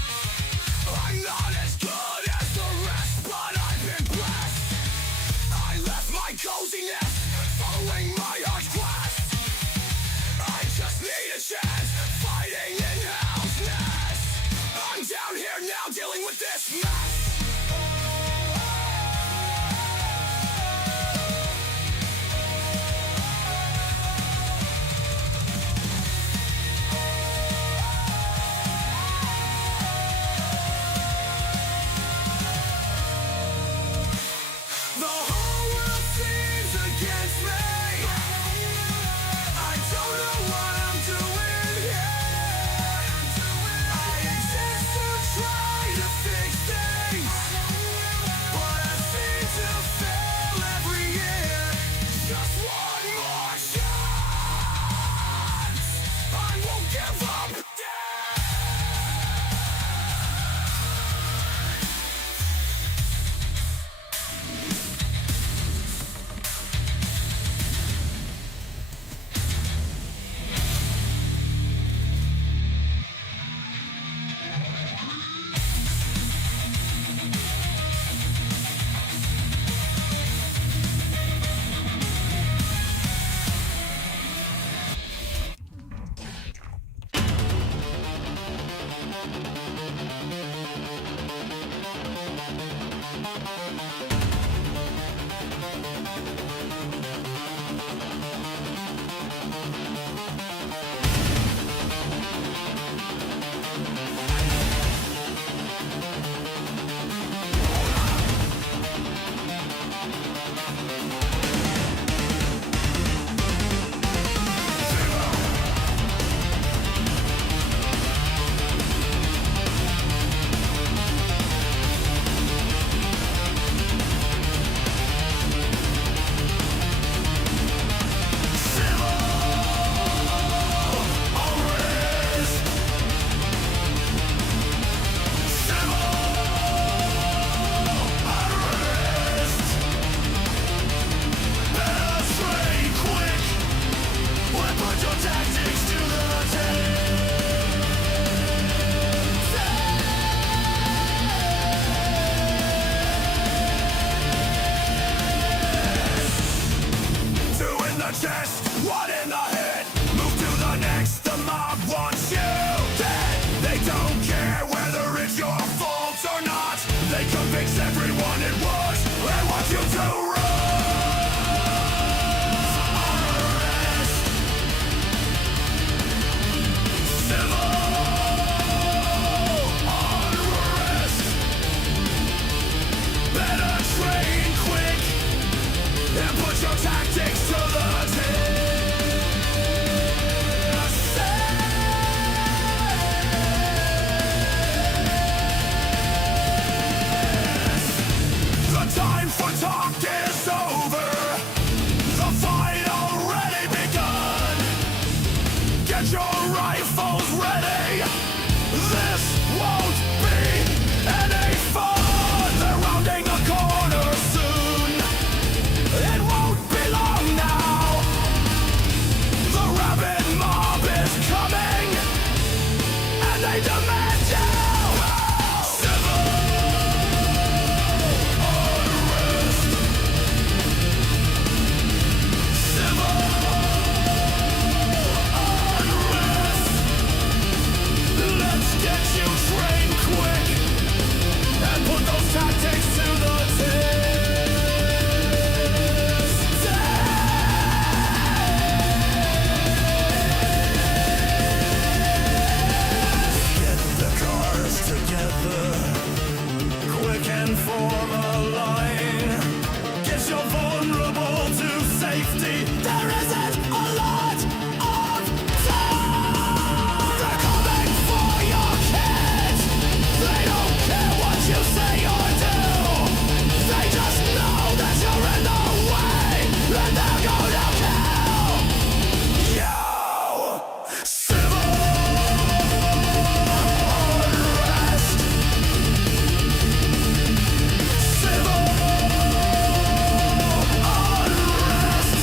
I'm not as good as the rest, but I've been blessed. I left my cozy nest, following my arch quest. I just need a chance, fighting in hell's nest. I'm down here now, dealing with this mess. The whole world seems against me. I don't know what I'm doing here. I exist to try to fix things. vulnerable to safety. There isn't a lot of time. They're coming for your kids. They don't care what you say or do. They just know that you're in the way, and they're gonna kill you. Civil unrest. Civil unrest.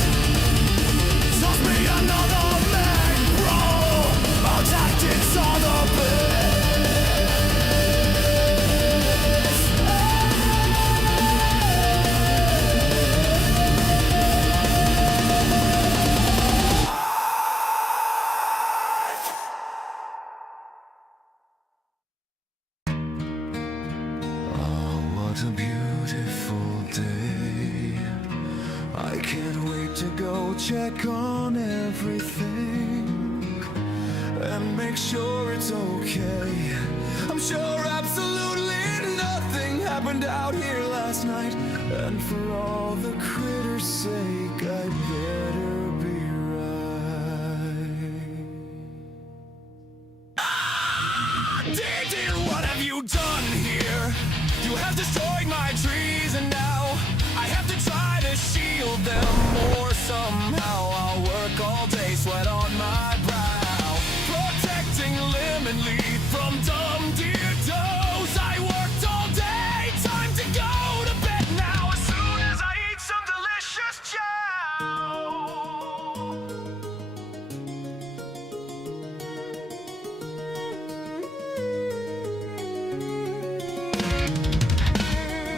Toss me another man, bro. Our tactics are the best. Oh, what a beautiful day. I can't wait to go check on everything and make sure it's okay. I'm sure absolutely nothing happened out here last night. And for all the critters' sake, I'd better be right. Dear, dear, what have you done here? You have destroyed my trees, and now I have to try to shield them more somehow. I'll work all day, sweat on my brow, protecting limb and leaf from dumb deer does. I worked all day, time to go to bed now. As soon as I eat some delicious chow.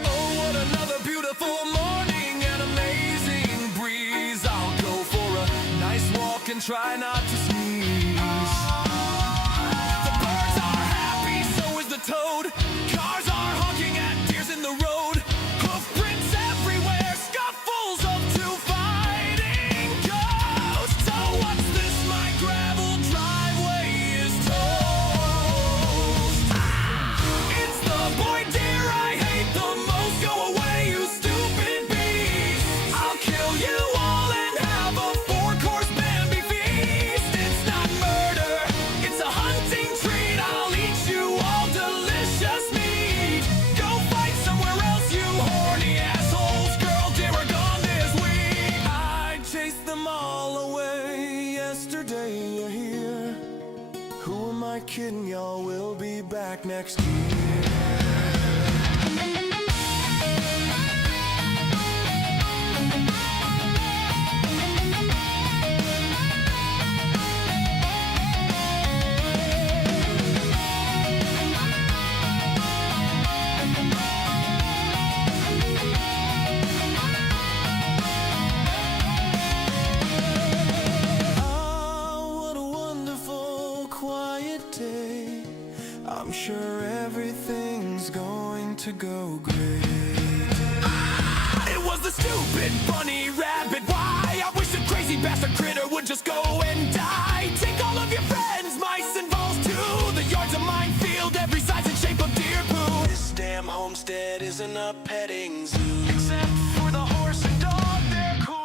Oh, what another beautiful morning and amazing breeze. I'll go for a nice walk and try not to sneeze. The birds are happy, so is the toad. Cars are honking at deers in the road. Hoof prints everywhere, scuffles of two fighting ghosts. So what's this? My gravel driveway is toast. It's the boy deer I hate the most. Go away, you stupid beast. I'll kill you all and have a 4-course Bambi feast. It's not murder, it's a hunting treat. I'll eat you all delicious meat. Go fight somewhere else, you horny assholes. Girl, deer are gone this week. I chased them all away yesterday, you're here. Who am I kidding? Y'all will be back next year. Oh, what a wonderful quiet day. I'm sure everything's going to go great. It was the stupid bunny rabbit. Why? I wish the crazy bastard critter would just go and die. Take all of your friends, mice and voles too. The yard's a minefield, every size and shape of deer poo. This damn homestead isn't a petting zoo. Except for the horse and dog, they're cool.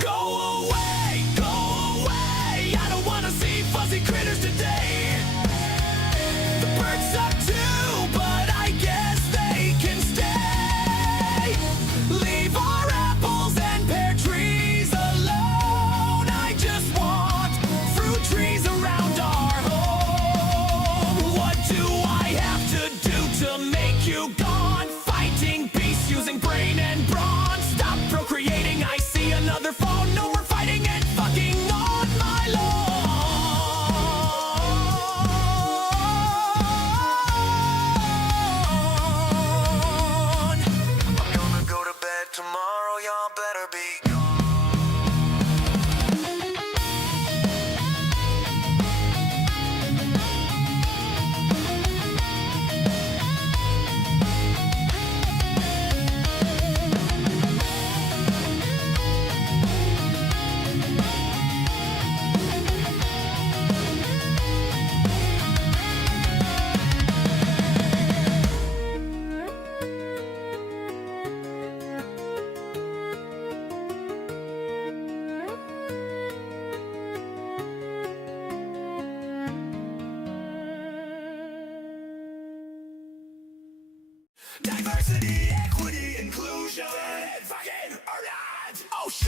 Go away, go away. I don't wanna see fuzzy critters today. The birds suck too, but I guess they can stay. Leave our apples and pear trees alone. I just want fruit trees around our home. What do I have to do to make you gone? Fighting beasts using brain and brawn. Stop procreating, I see another phone. No more fighting and fucking on my lawn. I'm gonna go to bed tomorrow, y'all better be gone.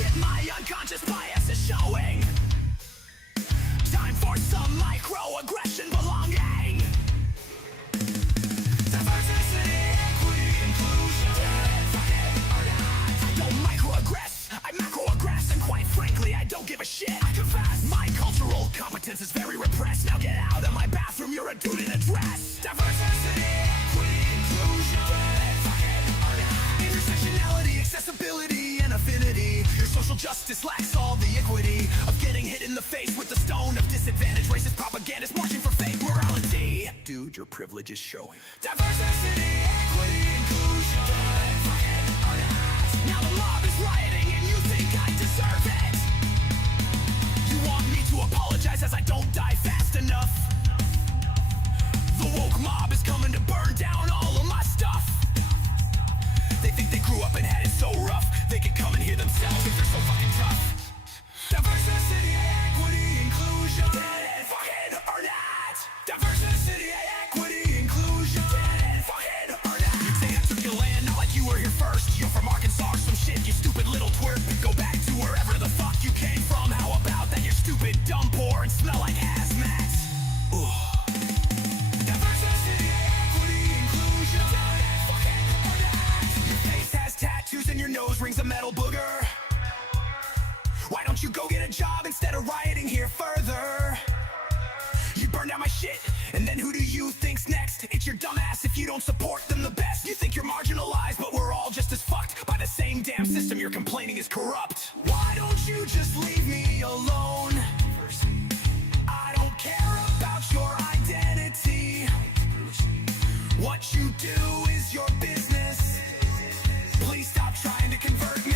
shit, my unconscious bias is showing. Time for some microaggression belonging. Diversity, equity, inclusion. Fuck it or not. I don't microaggress, I macroaggress, and quite frankly, I don't give a shit. I confess, my cultural competence is very repressed. Now get out of my bathroom, you're a dude in a dress. Diversity, equity, inclusion. Fuck it or not. Intersectionality, accessibility, and affinity. Your social justice lacks all the equity of getting hit in the face with the stone of disadvantage. Racist propagandists marching for fake morality. Dude, your privilege is showing. Diversity, equity, inclusion. Fuck it or not. Now the mob is rioting and you think I deserve it. You want me to apologize as I don't die fast enough. The woke mob is coming to burn down all of my stuff. They think they grew up and had it so rough. They can come and hear themselves if they're so fucking tough. Diversity, equity, inclusion. Fuck it or not. Diversity, equity, inclusion. Fuck it or not. You say I took your land, not like you were here first. You're from Arkansas or some shit, you stupid little twerp. Go back to wherever the fuck you came from. How about that? You're stupid, dumb, poor, and smell like hazmat. Ooh. Diversity, equity, inclusion. Fuck it or not. Your face has tattoos and your nose rings a metal booger. Why don't you go get a job instead of rioting here further? You burn down my shit, and then who do you think's next? It's your dumbass if you don't support them the best. You think you're marginalized, but we're all just as fucked by the same damn system you're complaining is corrupt. Why don't you just leave me alone? I don't care about your identity. What you do is your business. Please stop trying to convert me.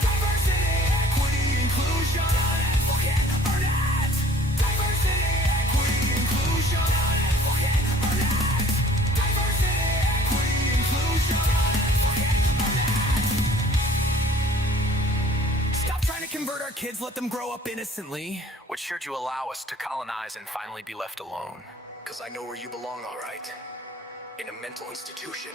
Diversity, equity, inclusion. Fuck it or not. Diversity, equity, inclusion. Fuck it or not. Diversity, equity, inclusion. Fuck it or not. Stop trying to convert our kids, let them grow up innocently. What should you allow us to colonize and finally be left alone? Cause I know where you belong, alright. In a mental institution.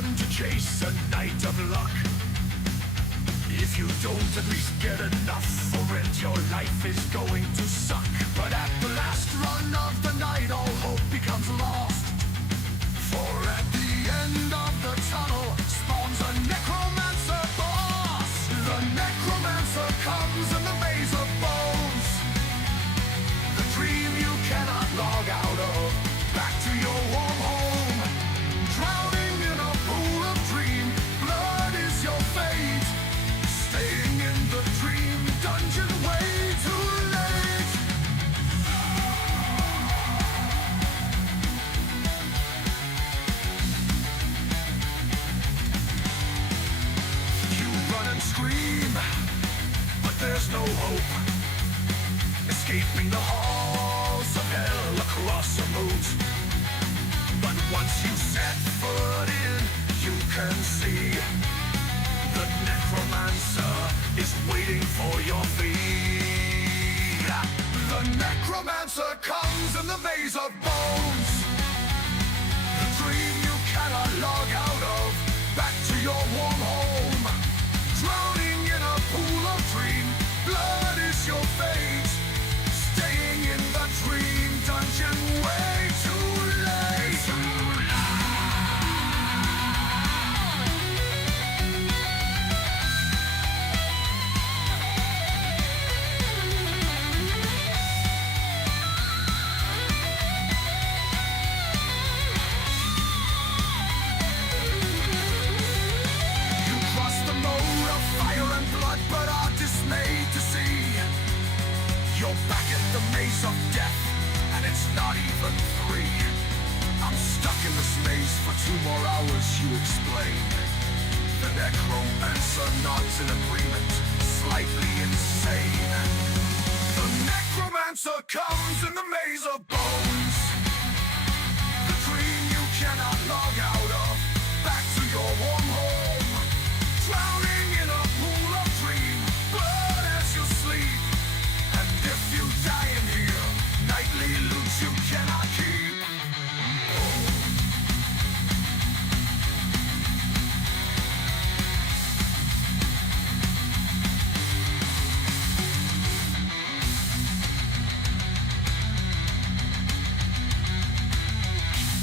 To chase a night of luck. If you don't at least get enough for it, your life is going to suck. But at the last run of the night, all hope becomes lost. For at the end of the tunnel spawns a necromancer boss. The necromancer comes in the maze of bones. The dream you cannot log out of. Back to your warm home. Drowning in a pool of dream. Blood is your fate. Staying in the dream dungeon way too late. You run and scream, but there's no hope. Escaping the halls of hell across a moat. But once you set foot in, you can see the necromancer is waiting for your feet. The necromancer comes in the maze of bones. The dream you cannot log out of. Back to your warm home. Drowning in a pool of dream. Blood is your fate. Staying in the dream dungeon way too late. You cross the moat of fire and blood, but are dismayed to see you're back at the maze of death, and it's not even 3. I'm stuck in this maze for 2 more hours, you explain. The necromancer nods in agreement, slightly insane. The necromancer comes in the maze of bones. The dream you cannot log out of, back to your warm home. Drowning in a pool of dream, blood as you sleep. And if you die in here, nightly loot you cannot keep.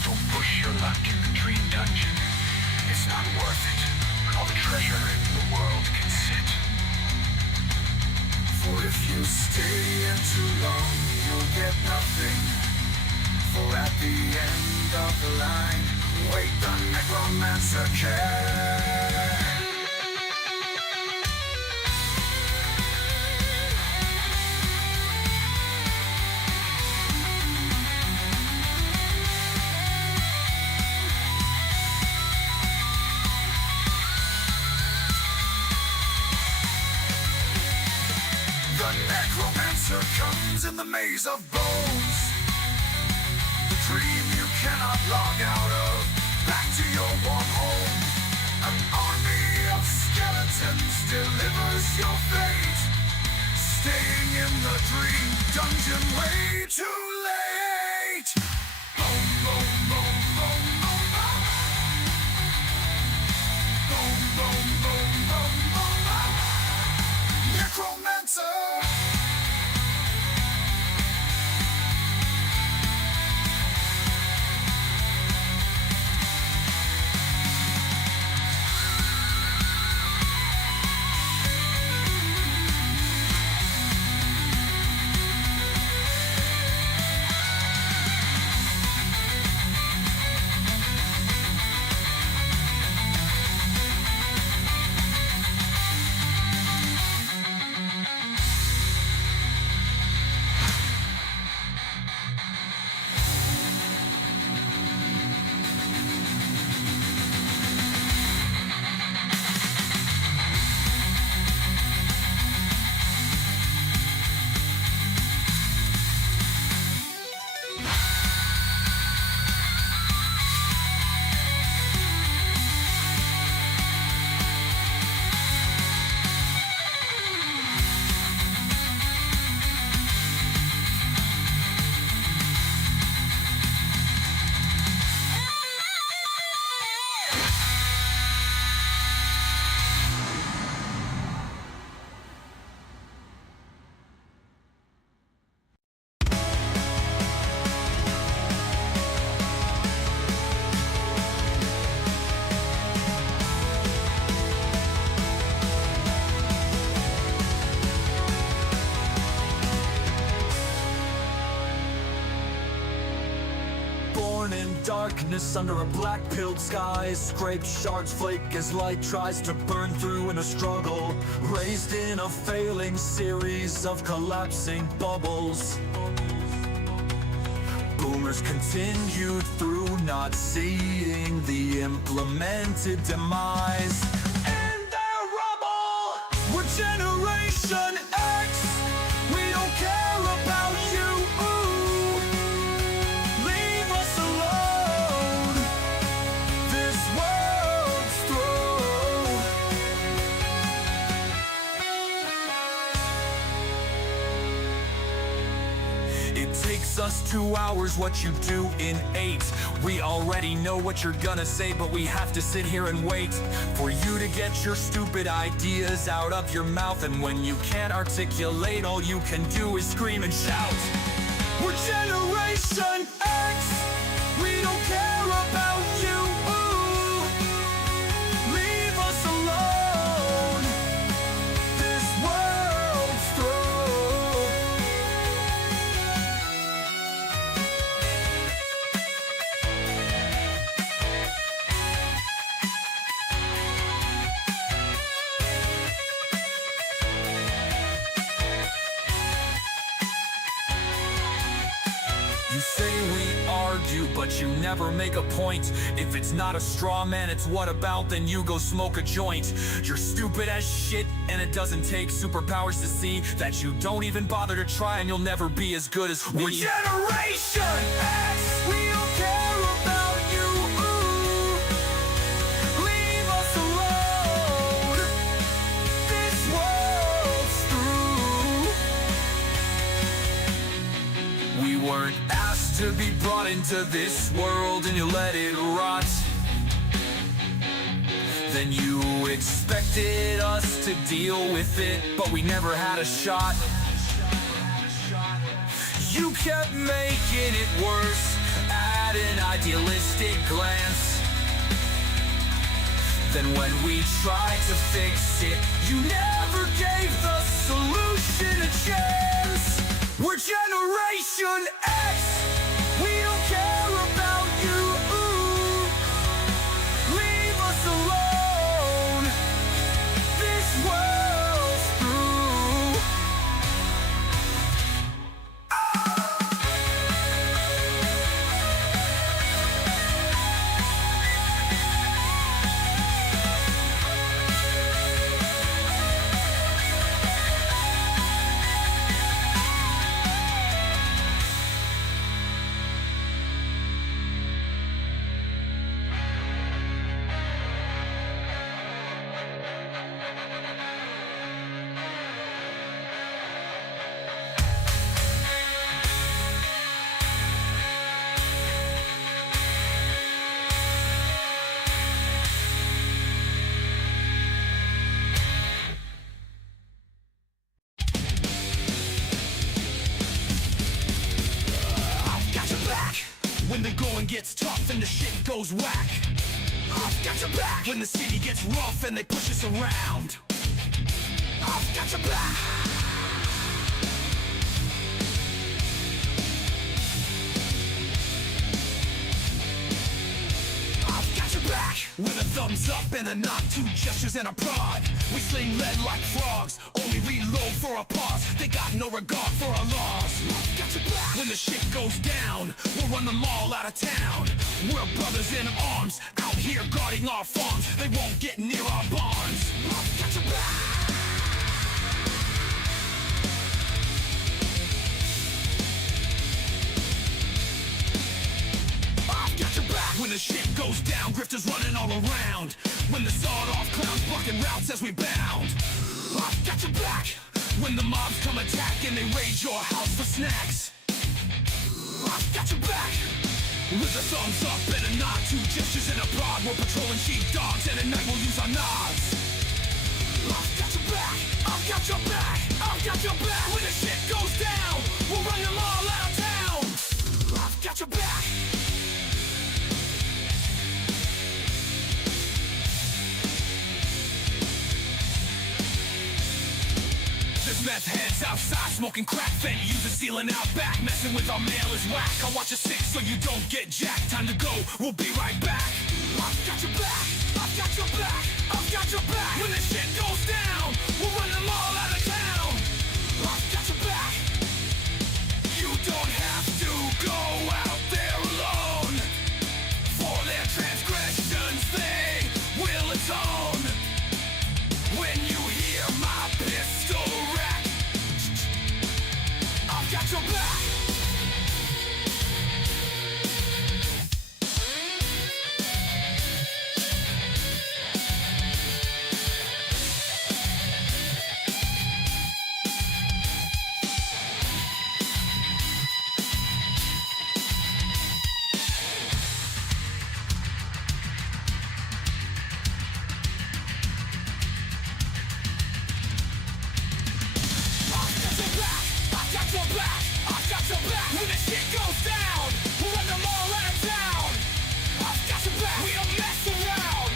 Don't push your luck in the dream dungeon. It's not worth it. All the treasure in the world can sit. For if you stay in too long, you'll get nothing. For at the end of the line, wait, the necromancer can. The necromancer comes in the maze of bones. The dream you cannot log out of, back to your warm home. An army of skeletons delivers your fate. Staying in the dream dungeon way too late. Boom, boom, boom, boom, boom, boom. Boom, boom, boom, boom, boom, boom. Necromancer. Born in darkness under a black-pilled sky, scraped shards flake as light tries to burn through in a struggle. Raised in a failing series of collapsing bubbles. Boomers continued through, not seeing the implemented demise. In their rubble, we're Generation X. We don't care about you. Leave us alone. This world's through. It takes us 2 hours what you do in 8. We already know what you're gonna say, but we have to sit here and wait for you to get your stupid ideas out of your mouth. And when you can't articulate, all you can do is scream and shout. We're Generation X. We don't care about you. Leave us alone. This world's through. You say we argue, but you never make a point. If it's not a straw man, it's what about, then you go smoke a joint. You're stupid as shit, and it doesn't take superpowers to see that you don't even bother to try, and you'll never be as good as we. We're Generation X, we don't care about you. Leave us alone, this world's through. We weren't asked to be brought into this world, and you let it rot. Then you expected us to deal with it, but we never had a shot. You kept making it worse at an idealistic glance. Then when we tried to fix it, you never gave the solution a chance. We're Generation X, we don't care about you. Leave us alone, this world's through. When the going gets tough and the shit goes whack, I've got your back. When the city gets rough and they push us around, I've got your back. I've got your back. With a thumbs up and a nod, two gestures and a prod. We sling lead like frogs, only reload for a pause. They got no regard for our laws. I've got your back. When the shit goes down, we'll run them all out of town. We're brothers in arms, out here guarding our farms. They won't get near our barns. I've got your back. When the shit goes down, grifters running all around. When the sawed-off clowns blocking routes as we bound, I've got your back. When the mobs come attack and they raid your house for snacks, I've got your back. With a thumbs up and a nod, two gestures and a prod. We're patrolling sheepdogs and at night we'll use our nods. I've got your back, I've got your back, I've got your back. When the shit goes down, we'll run them all out of town. I've got your back. There's meth heads outside smoking crack, then use a ceiling out back. Messing with our mail is whack. I'll watch you sick so you don't get jacked. Time to go, we'll be right back. I've got your back, I've got your back, I've got your back. When the shit goes down, we'll run them all out of town. I've got your back. You don't have to go out there alone. For their transgressions they will atone. When you hear my pistol rack, I've got your back. When the shit goes down, we'll run them all out of town. I've got your back, we don't mess around.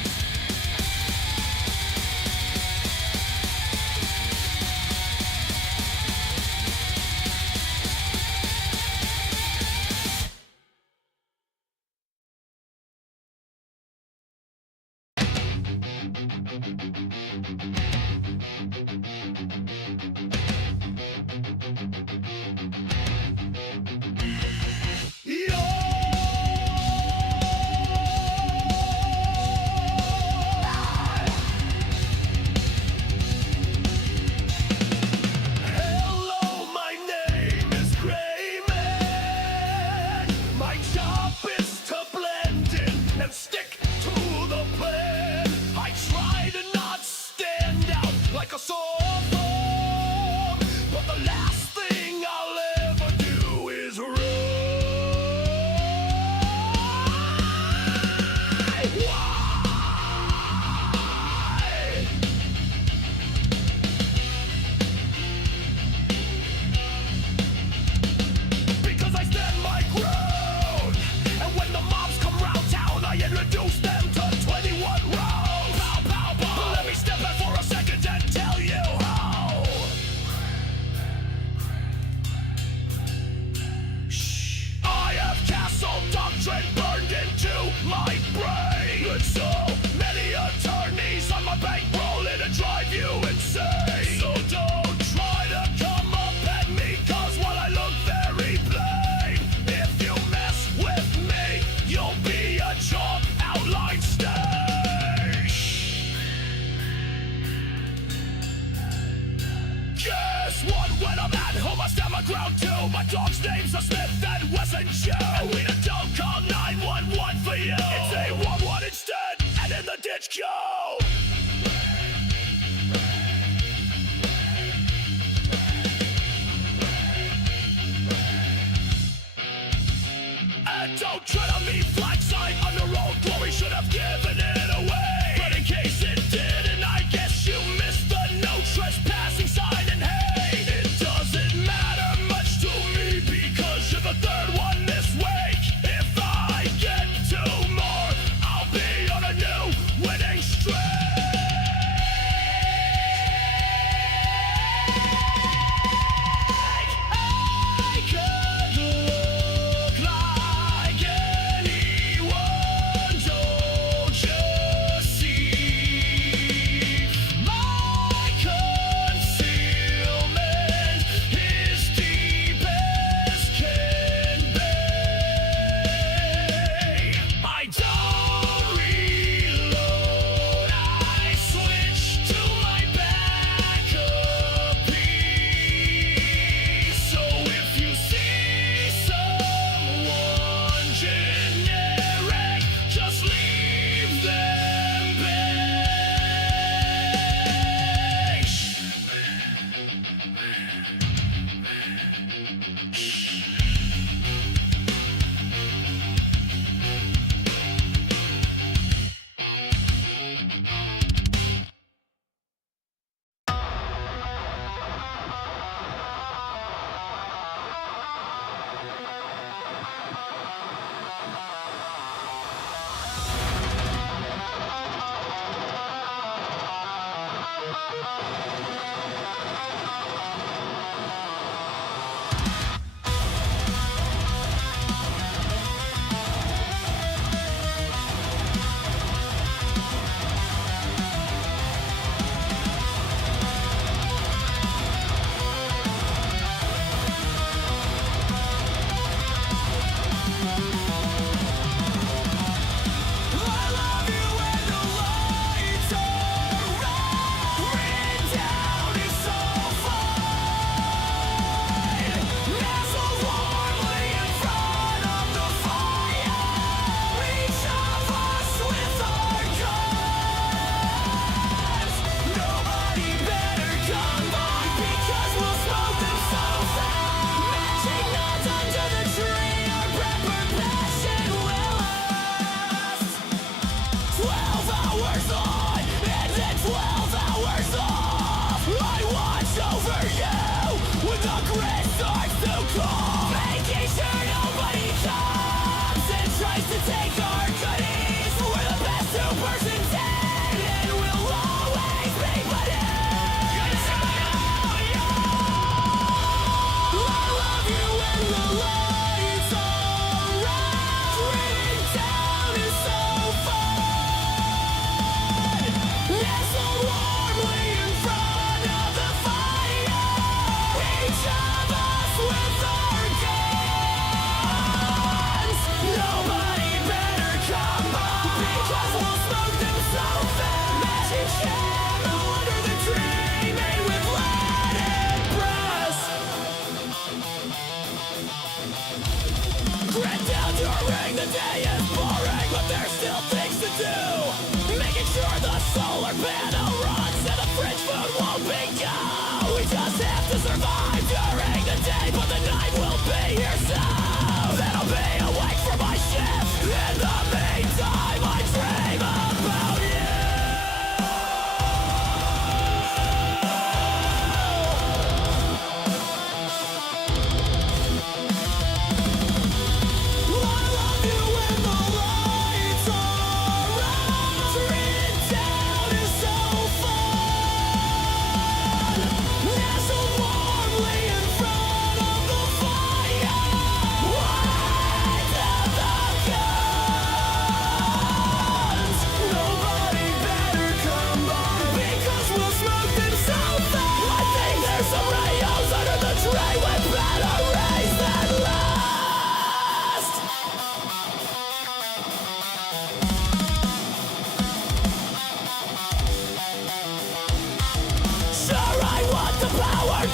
With so many attorneys on my bankroll, it'll drive you insane. So don't try to come up at me, cause while I look very plain, if you mess with me, you'll be a chalk outline stain. Guess what? When I'm at home, I stand my ground too. My dog's names are Smith and Wesson Joe. And we don't call 911 for you. It's a 1-1 instead, and in the ditch go. And don't tread on me, flat side on the road. Glory should have given it away. But in case it didn't, I guess you missed the no trespassing sign. And hey, it doesn't matter much to me because you're the third one this week. If I get 2 more, I'll be on a new winning streak. I could look like anyone, don't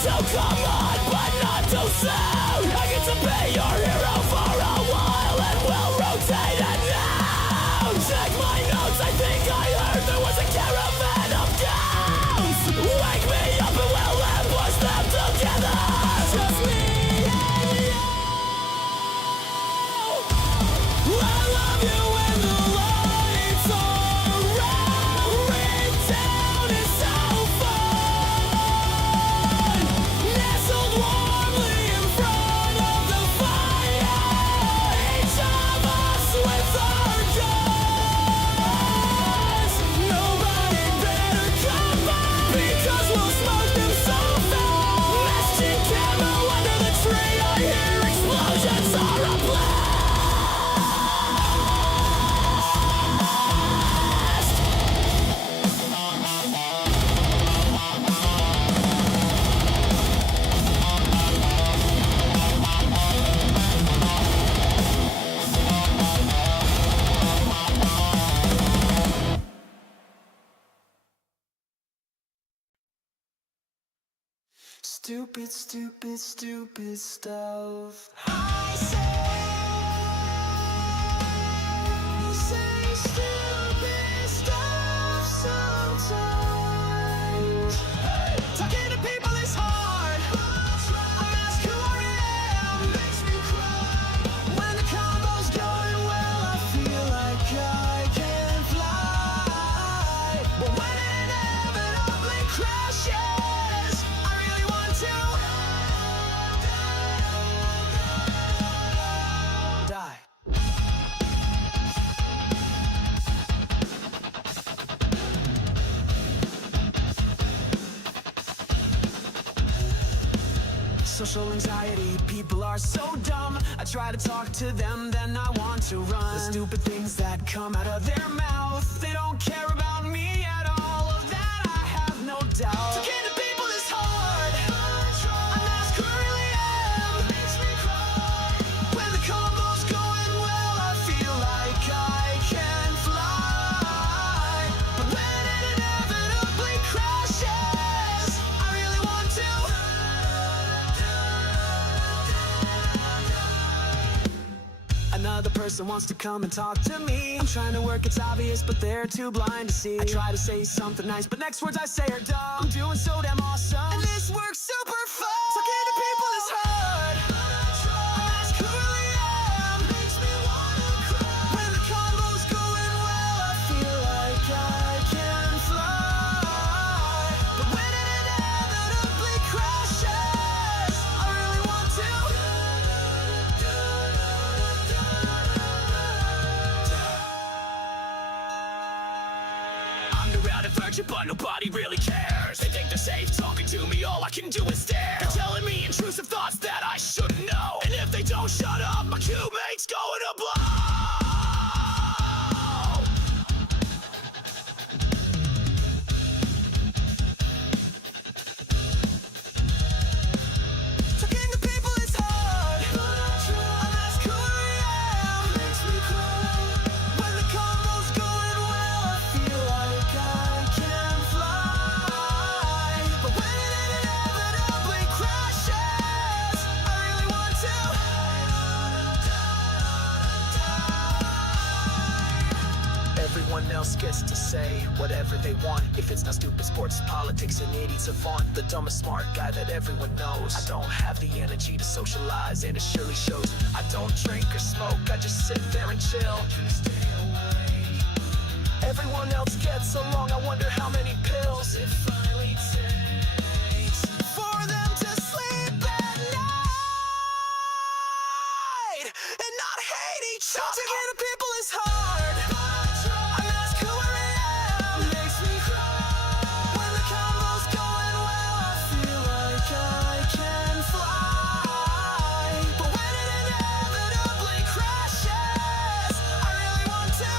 so common, but not too soon. I get to be your hero for a while, and we'll rotate it now. Check my notes, I think I heard there was a caravan of ghosts. Wake me up and we'll ambush them together. Just me and you. I love you when the lights are out. Rain down is so fun. Nestled warmly in front of the fire. Each of us with our guns. Nobody better come by, because we'll smoke them so fast. Meshed camo under the tree. I hear explosions are a blast. Stupid, stupid, stupid stuff. I say stupid stuff sometimes. Talking to people is hard. I ask who I am. Makes me cry. When the combo's going well, I feel like I can fly. But when it inevitably crashes, I really want to die. Social anxiety, people are so dumb. I try to talk to them, then I want to run. The stupid things that come out of their mouth, they don't care about me at all. Of that I have no doubt. Talking to people is hard. I ask who I really am. Makes me cry. When the combo's going well, I feel like I can fly. But when it inevitably crashes, I really want to. Another person wants to come and talk to me. I'm trying to work, it's obvious, but they're too blind to see. I try to say something nice, but next words I say are dumb. I'm doing so damn awesome, and this works super fun. Talking to people is hard. I ask who I really am. Makes me wanna cry. When the combo's going well, I feel like I can fly. But when it inevitably crashes, I really want to. I'm the routed virgin, but nobody really cares. They think they're safe talking to me, all I can do is stare. They're telling me intrusive thoughts that I shouldn't know. And if they don't shut up, my Q-mate's going to blow. Talking to people is hard. I ask who I am. Makes me cry. When the combo's going well, I feel like I can fly. But when it inevitably crashes, I really want to. Everyone else gets to say whatever they want. If it's not stupid sports, politics, and idiots avant. The dumbest smart guy that everyone knows. I don't have the energy to socialize, and it surely shows. I don't drink or smoke, I just sit there and chill. Everyone else gets along, I wonder how many pills it finally takes for them to sleep at night and not hate each other. Talking to people is hard. I ask who I am. Makes me cry. When the combo's going well, I feel like I can fly. But when it inevitably crashes, I really want to.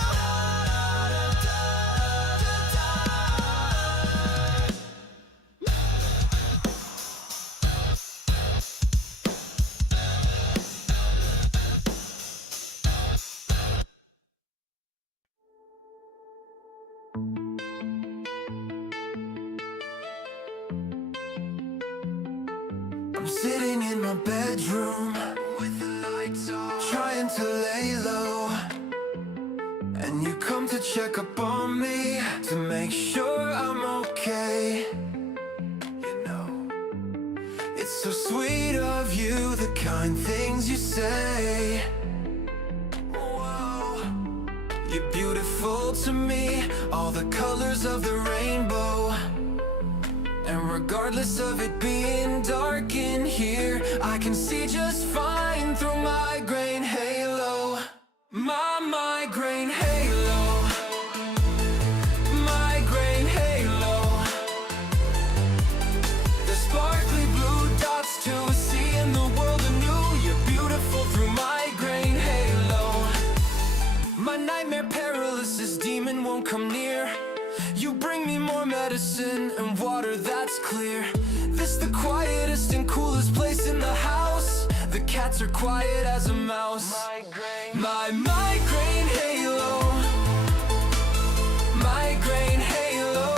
sitting in my bedroom with the lights off, trying to lay low. And you come to check up on me to make sure I'm okay. You know, it's so sweet of you, the kind things you say. Whoa, you're beautiful to me, all the colors of the rainbow. And regardless of it being dark in here, I can see just fine through my migraine halo. My migraine halo. Migraine halo. The sparkly blue dots to a sea in the world anew. You're beautiful through migraine halo. My nightmare paralysis demon won't come near. You bring me more medicine and water that's clear. This the quietest and coolest place in the house. The cats are quiet as a mouse. My migraine halo. Migraine halo.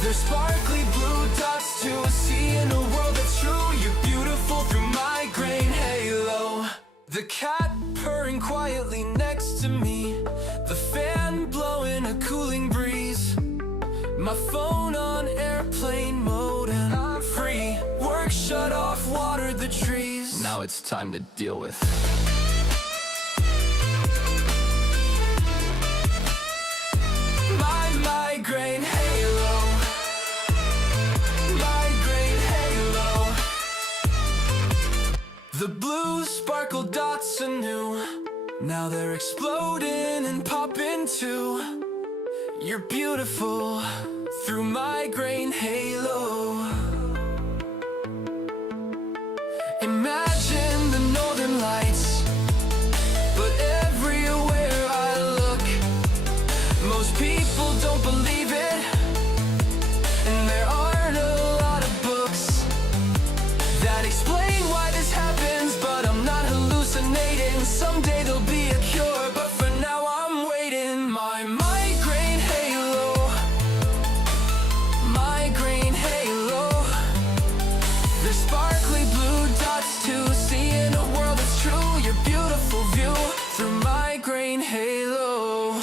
There's sparkly blue dots to a sea in a world that's true. You're beautiful through migraine halo. The cat purring quietly next to me. The fan blowing a cooling breeze. My phone on airplane mode and I'm free. Work shut off, watered the trees. Now it's time to deal with. My migraine halo. Migraine halo. The blue sparkle dots anew. Now they're exploding and popping too. You're beautiful through migraine halo. Imagine the northern lights, but everywhere I look, most people don't believe it. And there aren't a lot of books that explain why this happens, but I'm not hallucinating. Someday there'll be a cure, but for now I'm waiting. My migraine halo. Migraine halo. The sparkly blue dots to see in a world that's true. Your beautiful view through migraine halo.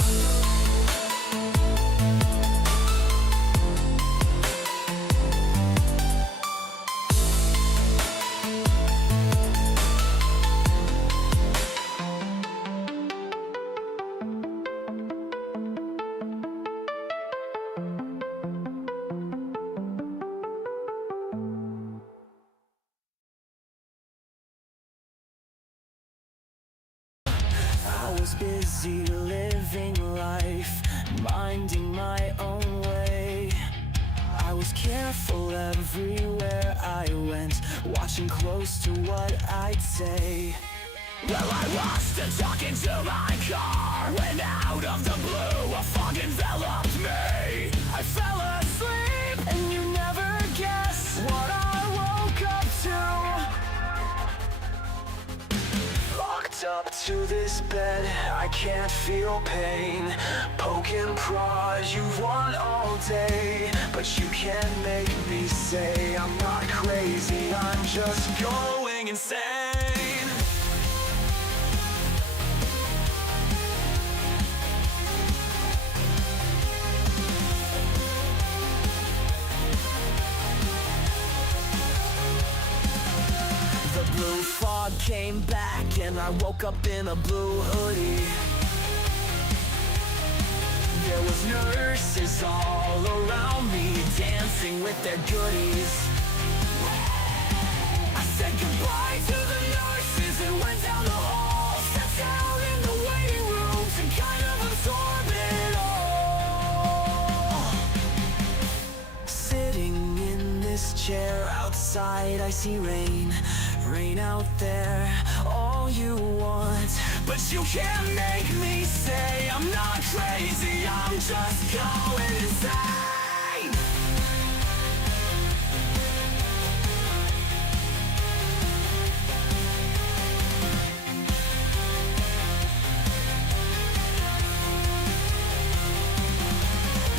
I was busy living life, minding my own way. I was careful everywhere I went, watching close to what I'd say. Well, I lost and talking to my car when out of the blue a fog enveloped me. I fell asleep and you never guess what I woke up to. Locked up to this bed, I can't feel pain. Poke and prod, you've won all day, but you can't make me say I'm not crazy, I'm just going insane. The blue fog came back and I woke up in a blue hoodie. There was nurses all around me, dancing with their goodies. I said goodbye to the nurses and went down the hall. Sat down in the waiting rooms and kind of absorbed it all. Sitting in this chair outside, I see rain. Rain out there, all you want. But you can't make me say I'm not crazy, I'm just going insane.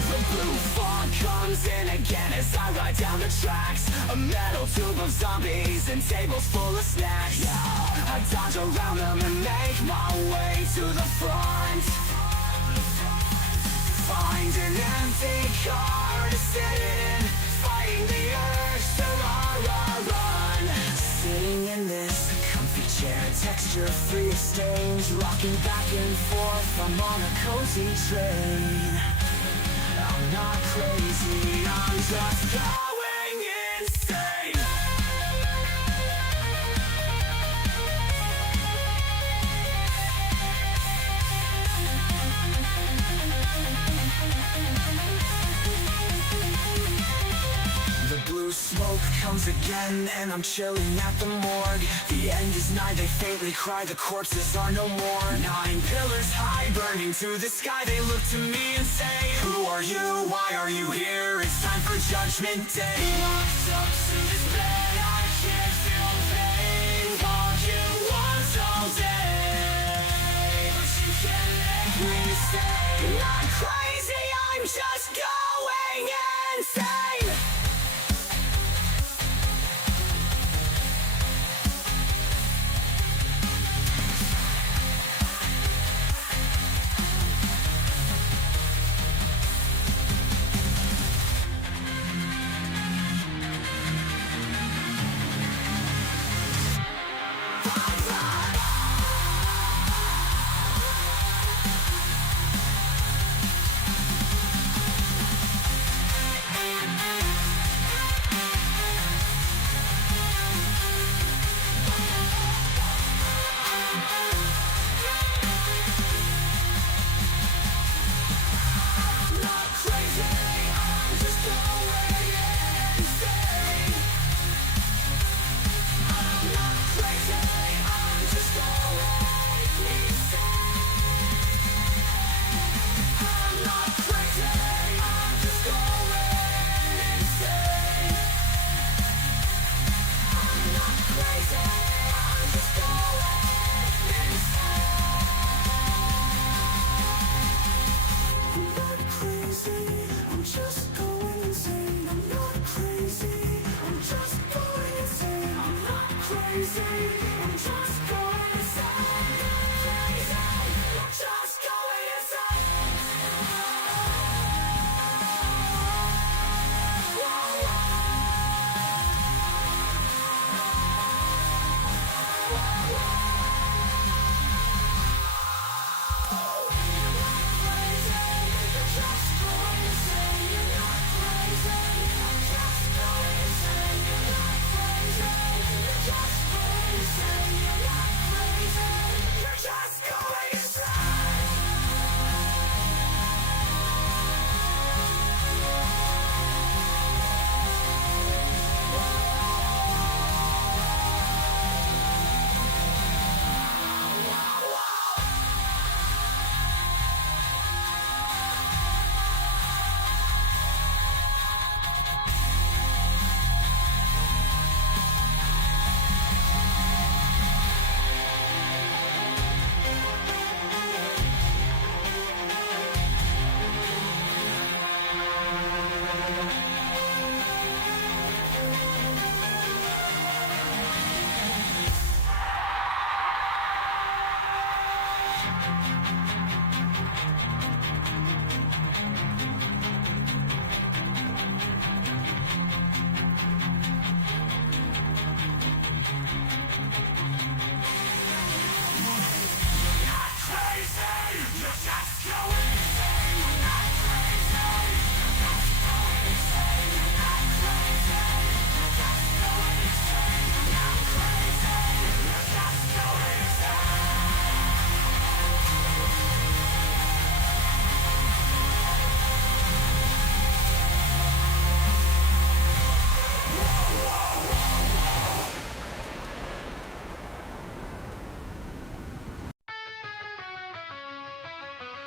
The blue fog sun comes in again as I ride down the tracks. A metal tube of zombies and tables full of snacks. I dodge around them and make my way to the front. Find an empty car to sit in, fighting the urge to run. Sitting in this comfy chair, texture-free exchange, rocking back and forth, I'm on a cozy train. I'm not crazy, I'm just going insane. The blue smoke comes again and I'm chilling at the morgue. The end is nigh, they faintly cry, the corpses are no more. 9 pillars high, burning to the sky, they look to me and say, who are you, why are you here, it's time for Judgment Day. Locked up to this bed, I can't feel pain. Want you once all day, but you can't make me stay. I'm crazy, I'm just going insane.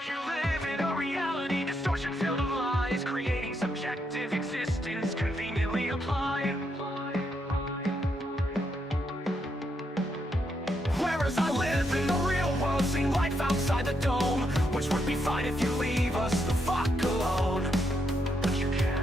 You live in a reality distortion filled with lies, creating subjective existence conveniently applied. Whereas I live in the real world, seeing life outside the dome, which would be fine if you leave us the fuck alone. But you can't.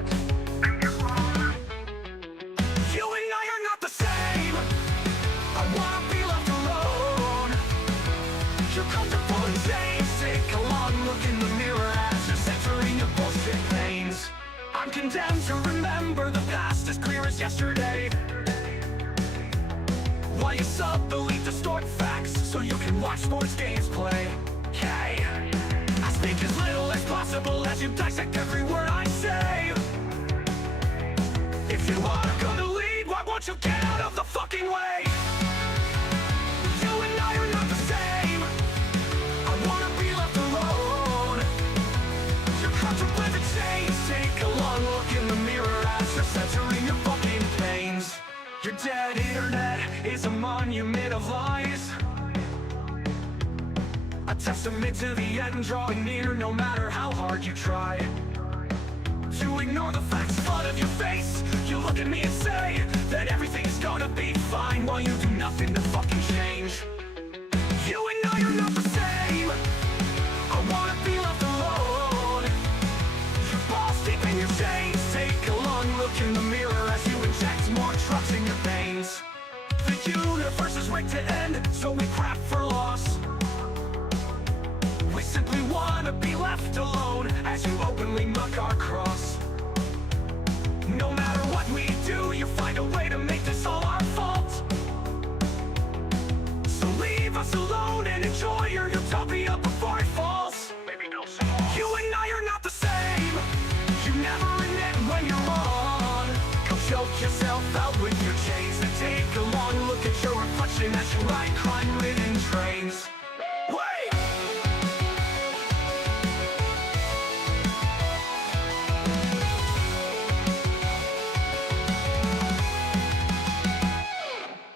condemned to remember the past as clear as yesterday. While you sub-believe distort facts so you can watch sports games play. Okay, I speak as little as possible as you dissect every word I say. If you wanna go to lead, why won't you get out of the fucking way? You and I are not the same. I wanna be left alone. You're comfortable with the change. Take a long look in the mirror as you're censoring your fucking pains. Your dead internet is a monument of lies, a testament to the end drawing near no matter how hard you try. To ignore the facts in front of your face, you look at me and say that everything is gonna be fine while you do nothing to fucking change. You and I are not the same. I wanna be left alone. Your balls deep in your chains. Take a long look in the mirror as you inject more trucks in your veins. The universe is rigged to end, so we crap for loss. We simply wanna be left alone as you openly mock our cross. No matter what we do, you find a way to make this all our fault. So leave us alone and enjoy your utopia before it falls. Maybe no more. You and I are not the same. You never admit when you're wrong. Go choke yourself out with your chains and take a long look at your reflection as you ride crime-ridden trains. Wait!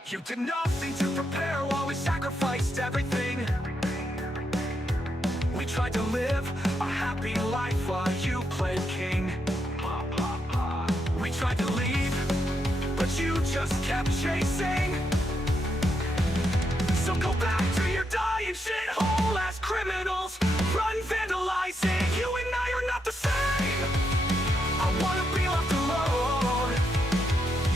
You did nothing to prepare while we sacrificed everything. We tried to live a happy life while you played king. We tried to leave, but you just kept chasing. So go back to your dying shithole as criminals. Run vandalizing. You and I are not the same. I wanna be left alone.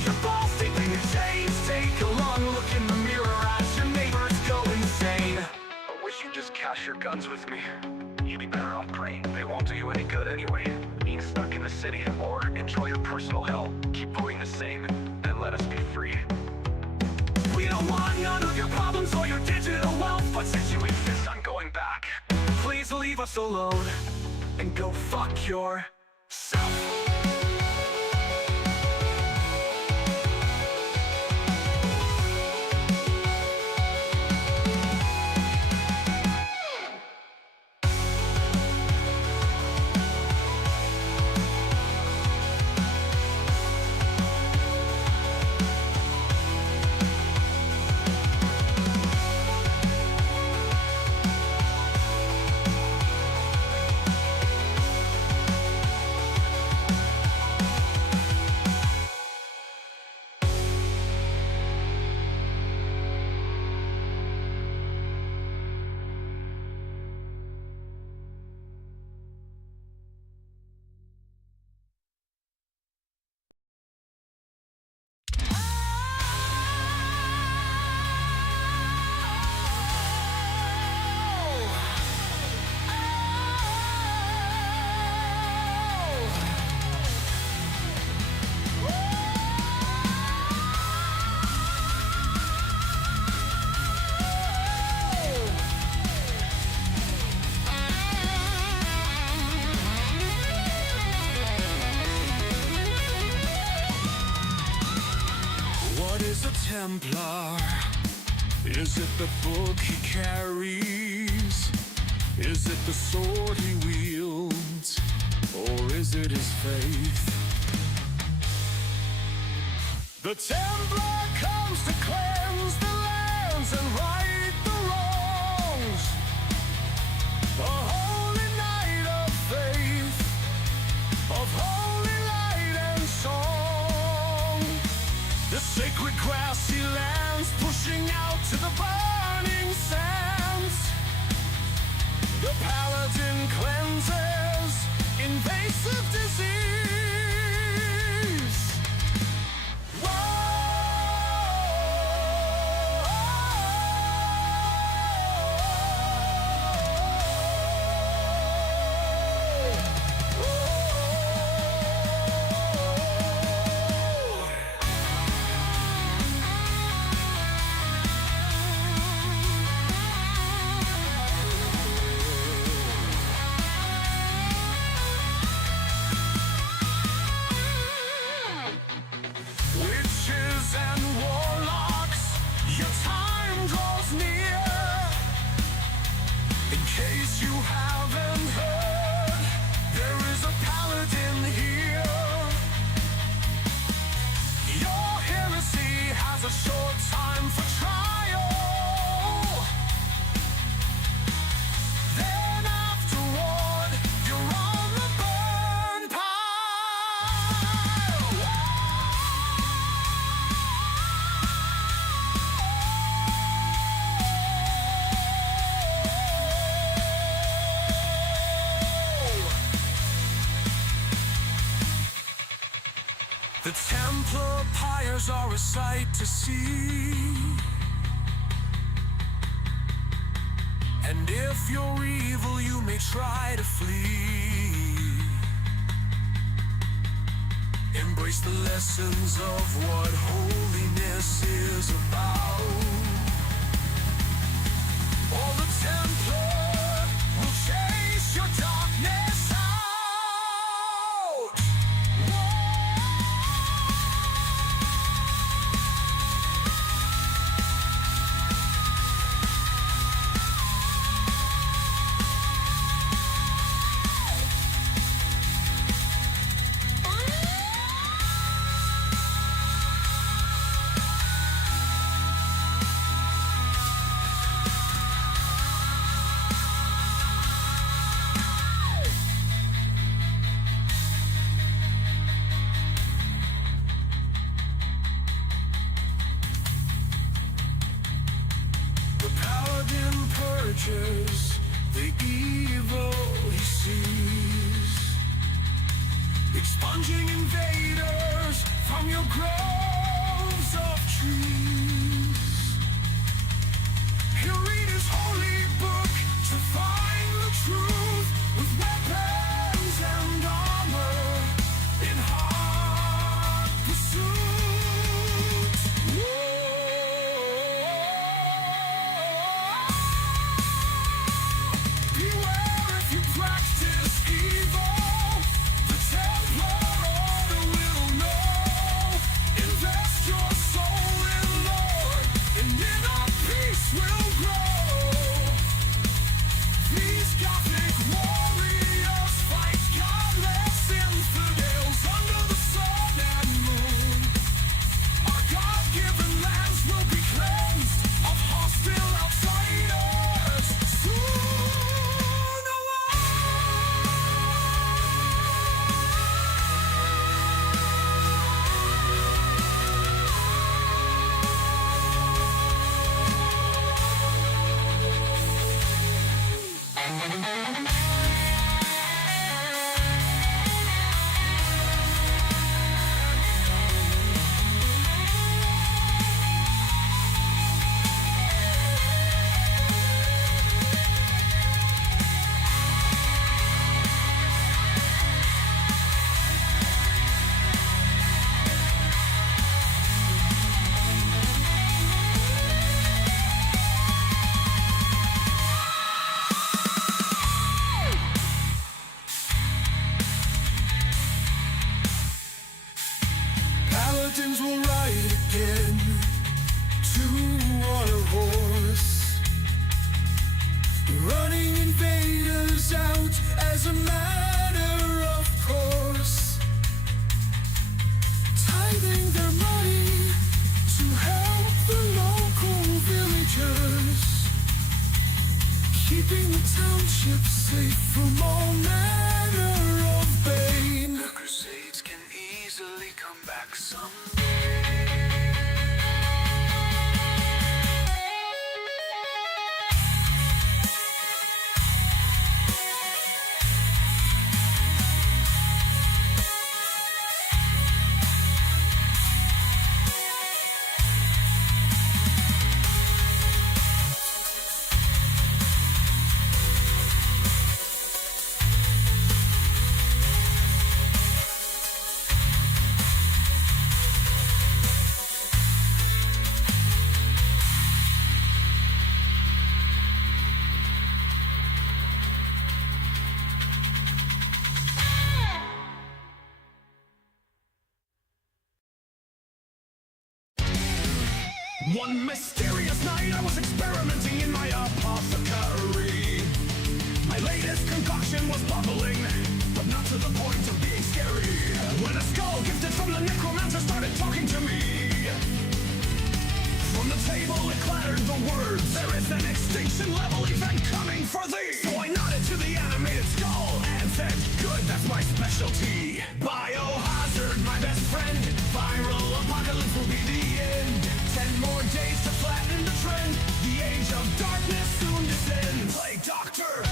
Your balls deep in your chains. Take a long look in the mirror as your neighbors go insane. I wish you'd just cash your guns with me. You'd be better off praying. They won't do you any good anyway. Being stuck in the city or enjoy your personal hell. Keep doing the same, then let us be free. We don't want none of your problems or your digital wealth, but since you insist on going back, please leave us alone and go fuck yourself. Templar? Is it the book he carries? Is it the sword he wields? Or is it his faith? The Templar comes to cleanse the lands and right the wrongs. A holy night of faith, of holy light and song. The sacred grassy lands pushing out to the burning sands. The paladin cleanses invasive disease. Whoa. The Templar pyres are a sight to see. And if you're evil, you may try to flee. Embrace the lessons of what holiness is about. All the Templar will chase your darkness out. The paladin purges the evil he sees, expunging invaders from your groves of trees. He'll read his holy book to find the truth with weapons and armor in hot pursuit. Beware if you practice evil, the Templar order will know. Invest your soul in Lord, and inner peace will grow. These Gothic warriors fight godless infidels under the sun and moon. Our God-given lands will be cleansed of hostile outsiders soon. Paladins will ride again, two on a horse, running invaders out as a matter of course, tithing their money to help the local villagers, keeping the township safe from all manner of bane. The Crusades can easily come back someday. One mysterious night I was experimenting in my apothecary. My latest concoction was bubbling, but not to the point of being scary. When a skull gifted from the necromancer started talking to me, from the table it clattered the words, there is an extinction level event coming for thee. So I nodded to the animated skull and said, good, that's my specialty. Biohazard, my best friend. Viral apocalypse will be the end. 10 more days to flatten the trend. The age of darkness soon descends. Play doctor.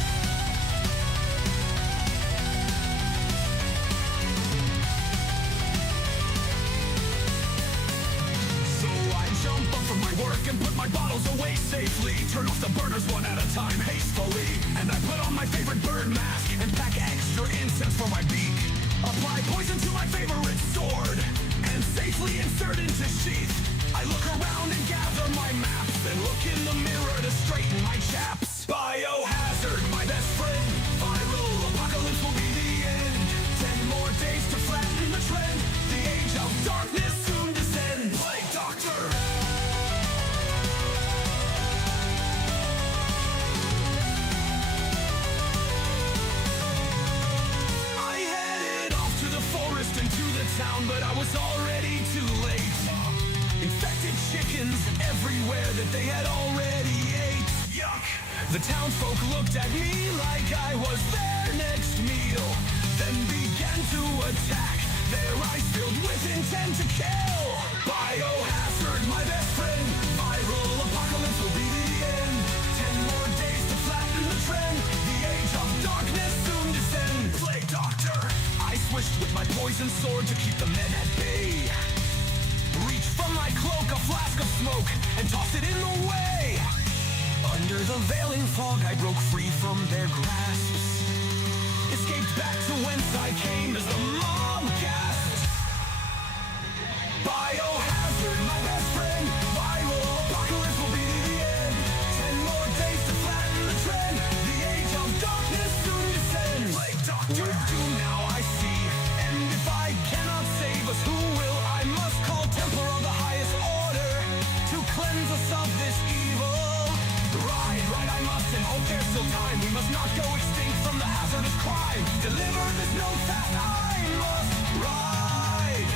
bottles away safely. Turn off the burners one at a time hastily. And I put on my favorite bird mask and pack extra incense for my beak. Apply poison to my favorite sword and safely insert into sheath. I look around and gather my maps, then look in the mirror to straighten my chaps. Biohazard, my best friend. Viral apocalypse will be the end. 10 more days to flatten the trend. The age of darkness soon descends. Plague Doctor. I headed off to the forest and to the town, but I was already too late. Infected chickens everywhere that they had already ate. Yuck! The townsfolk looked at me like I was their next meal, then began to attack, their eyes filled with intent to kill. Biohazard, my best friend. Viral apocalypse will be the end. 10 more days to flatten the trend. The age of darkness soon descends. Plague Doctor. I swished with my poison sword to keep the men at bay. Reached from my cloak a flask of smoke and tossed it in the way. Under the veiling fog I broke free from their grasps. Escaped back to whence I came as the mob gasped. Biohazard, my best friend. Viral apocalypse will be the end. 10 more days to flatten the trend. The age of darkness soon descends. Plague Doctor. We're doomed now, I see. And if I cannot save us, who will? I must call Templar of the highest order to cleanse us of this evil. Right, I must, and hope there's still time. We must not go extinct from the hazardous crime. Deliver this note fast, I must ride.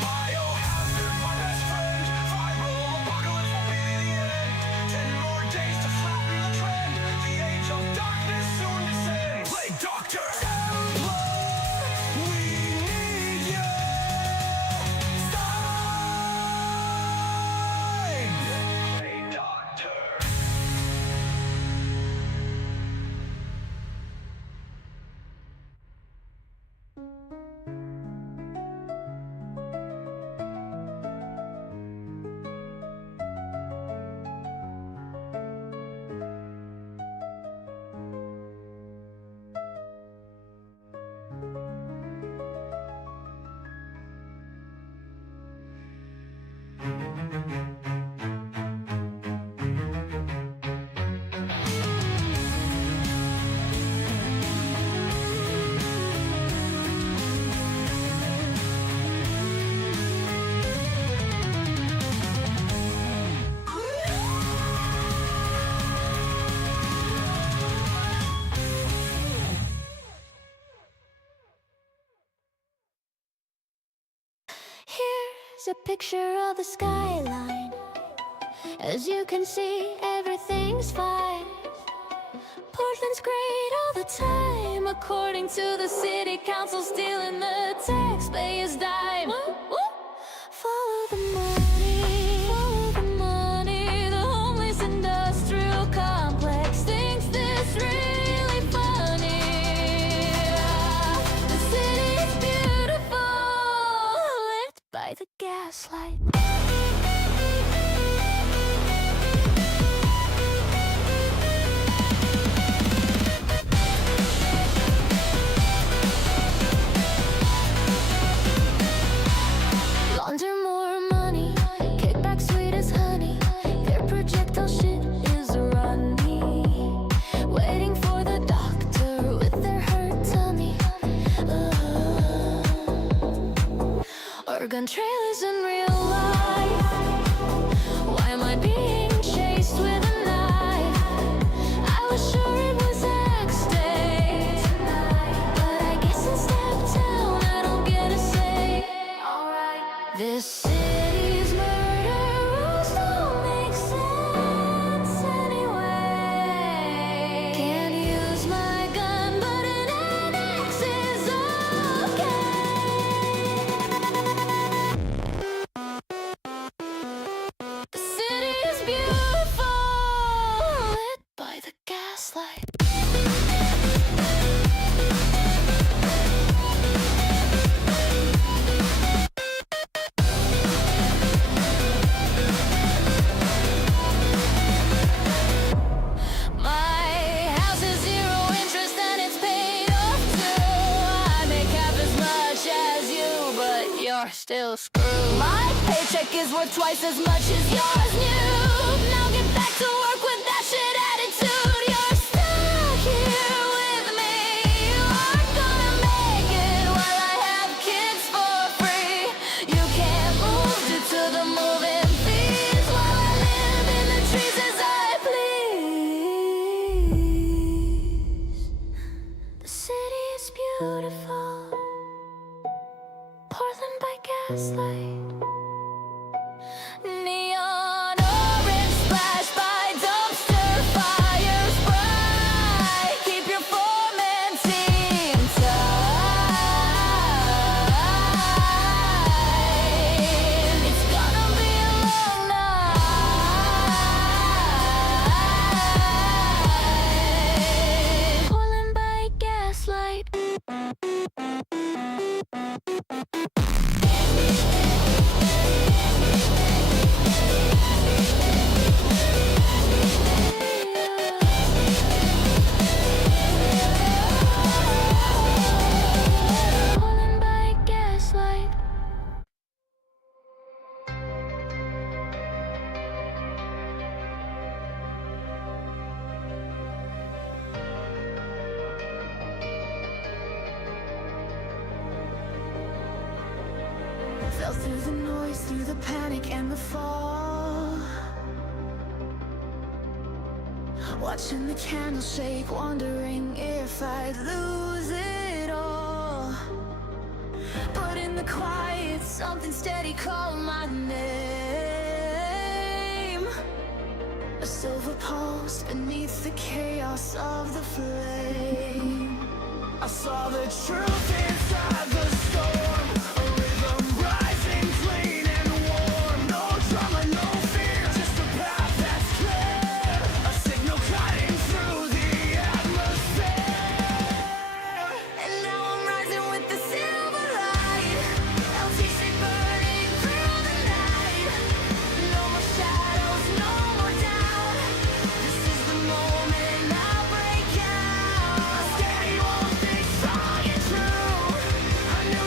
Biohazard, my best friend. Viral apocalypse will be the end. 10 more days to flatten the trend. The age of darkness soon descends. Plague Doctor. Templar, we need you. Plague Doctor. Here's a picture of the skyline. As you can see, everything's fine. Portland's great all the time, according to the city council, stealing the taxpayers' dime. Follow the money, follow the money. The homeless industrial complex thinks this really funny. The city's beautiful, lit by the gaslight. Launder more money, kickback sweet as honey. Their projectile shit is runny, waiting for the doctor with their hurt tummy. Oregon trailers in real life. Why am I being chased with a knife? I was sure it was X-Day tonight, but I guess in Steptown I don't get a say. Alright. This city's murder rules don't make sense anyway. Can't use my gun, but an annex is okay. are still screwed. My paycheck is worth twice as much as yours new. Now get back to work with that shit attitude. You're stuck here with me. You aren't gonna make it while I have kids for free. You can't move due to the moving fees while I live in the trees as I please. The city is beautiful. Portland by gaslight. Neon orange splashed by dumpster fires bright. Keep your foreman team tight. It's gonna be a long night. Portland by gaslight. Portland by gaslight. Fell through the noise, through the panic and the fall. Watching the candle shake, wondering if I'd lose it all. But in the quiet, something steady called my name. A silver pulse beneath the chaos of the flame. I saw the truth inside the storm. A rhythm rising clean and warm. No drama, no fear, just a path that's clear. A signal cutting through the atmosphere. And now I'm rising with the silver light. LTC burning through the night. No more shadows, no more doubt. This is the moment I break out. Steady, won't think strong and true. A new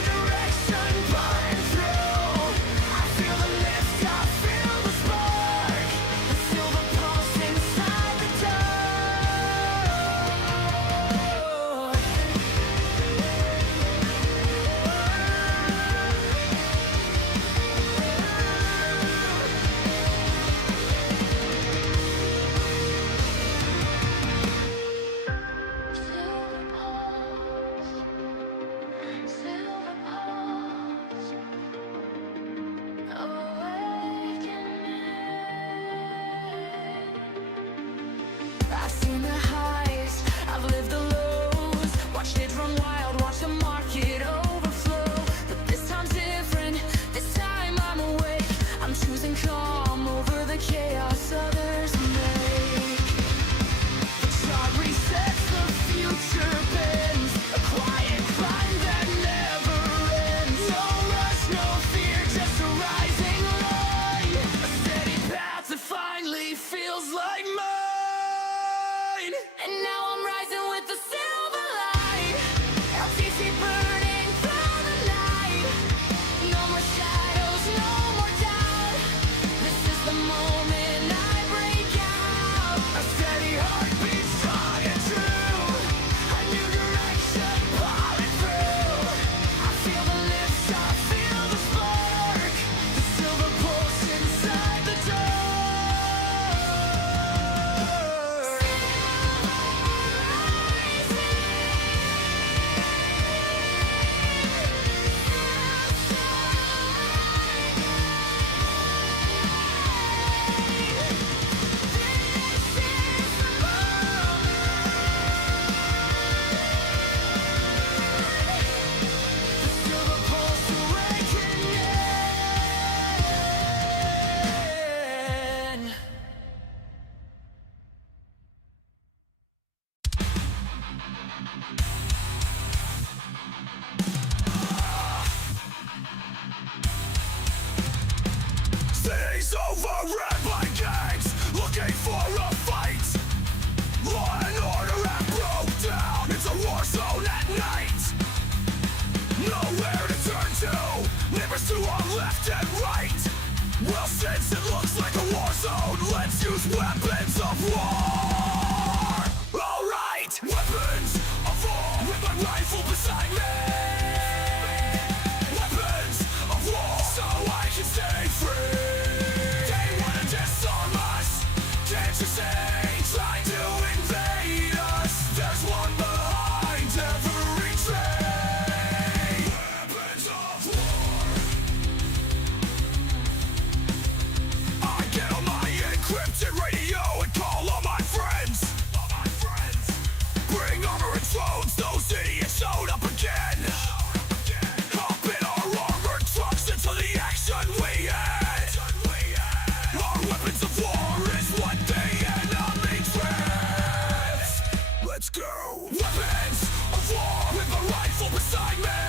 beside me. Weapons of war, so I can stay free. They wanna disarm us, can't you see? Try to invade us. There's one behind every tree. Weapons of war. I get on my encrypted radio and call all my friends. Bring armor and drones, those idiots showed up again. Hop in our armored trucks into the action we had. Our weapons of war is what the enemy dreads. Let's go. Weapons of war with a rifle beside me.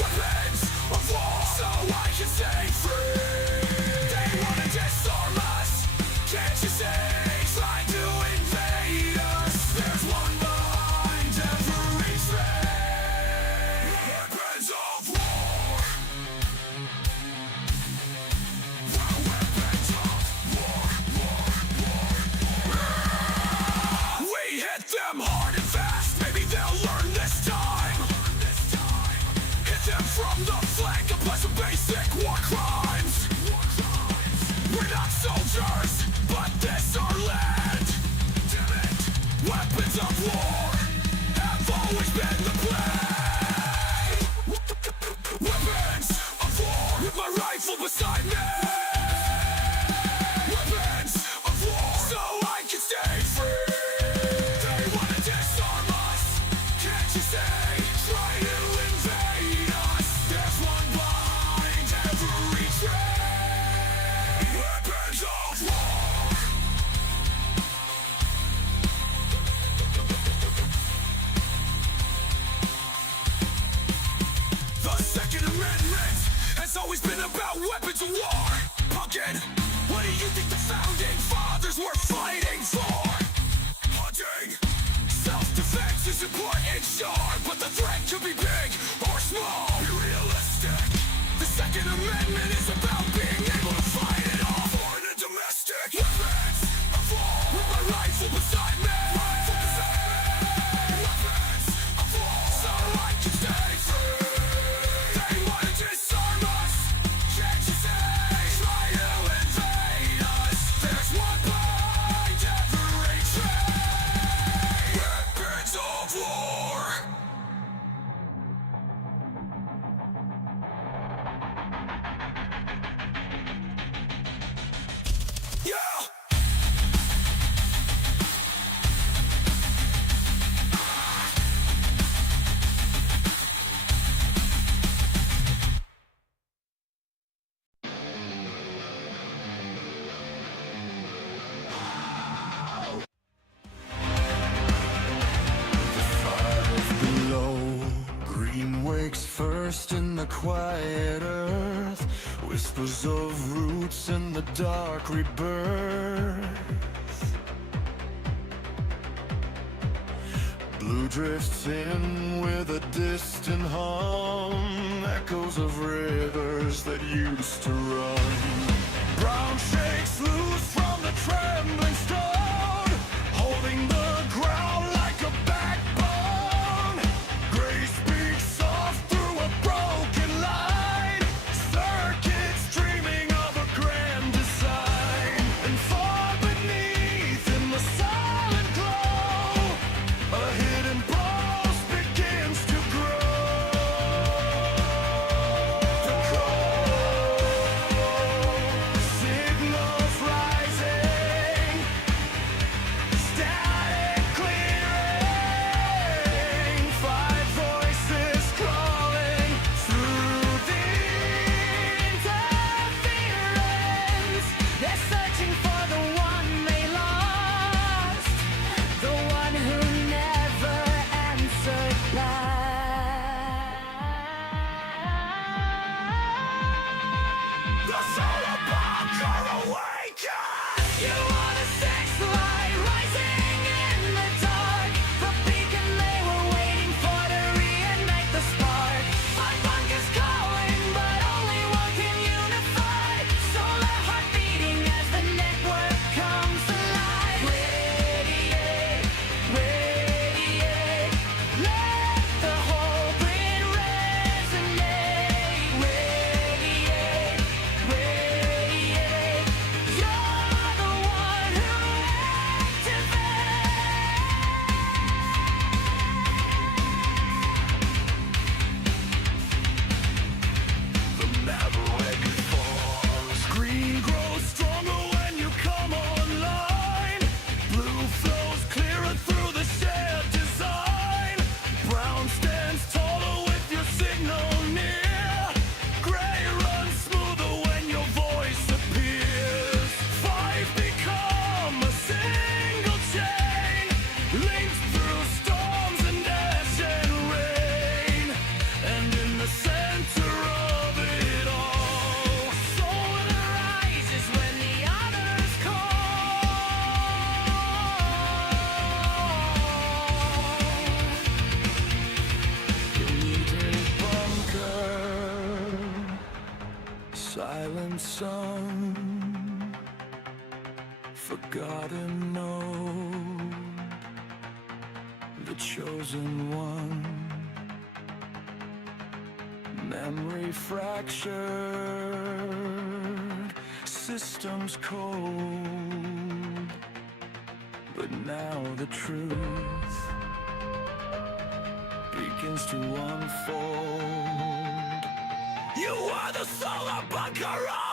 Weapons of war so I can stay free. They wanna disarm us, can't you see? Trying to invade us. There's one behind every tree. Weapons of war. Weapons of war, We hit them hard and fast. Maybe they'll learn this time. Hit them from the flank, apply some basic war crimes. We're not soldiers, but this our land. Damn it. Weapons of war have always been the plan. Weapons of war with my rifle beside me. Weapons of war so I can stay free. They wanna disarm us, can't you see? Try to invade us. There's one behind every tree. Weapons of war. The Second Amendment has always been about weapons of war. Pumpkin, what do you think the founding fathers were fighting for? Hunting, self-defense is important, sure, but the threat could be big or small. Be realistic. The Second Amendment is about being able to fight it off. Foreign and domestic weapons of war with my rifle beside me. Weapons of war so I can stay free. They wanna disarm us, can't you see? Try to invade us. There's one behind every tree. Weapons of war. Yeah. Below, green wakes first in the quiet earth. Whispers of roots in the dark rebirth. Blue drifts in with a distant hum. Echoes of rivers that used to run. Brown shakes loose from the trembling stone, holding the ground like a backbone. Gray speaks soft through a broken line. Circuits dreaming of a grand design. And far beneath in the silent glow, a hidden pulse begins to grow. The cold signals rising, static clearing, five voices calling through the interference. They're searching for the one they lost, the one who never answered back. The soul of bunker awaken. You want a sex light rising in the dark, the beacon they were waiting for to reignite the spark. Five bunkers calling, but only one can unify. Soul their heart beating as the network comes alive. Radiate, radiate, let silent sun, forgotten node, the chosen one. Memory fractured, systems cold, but now the truth begins to unfold. You are the solar bunker.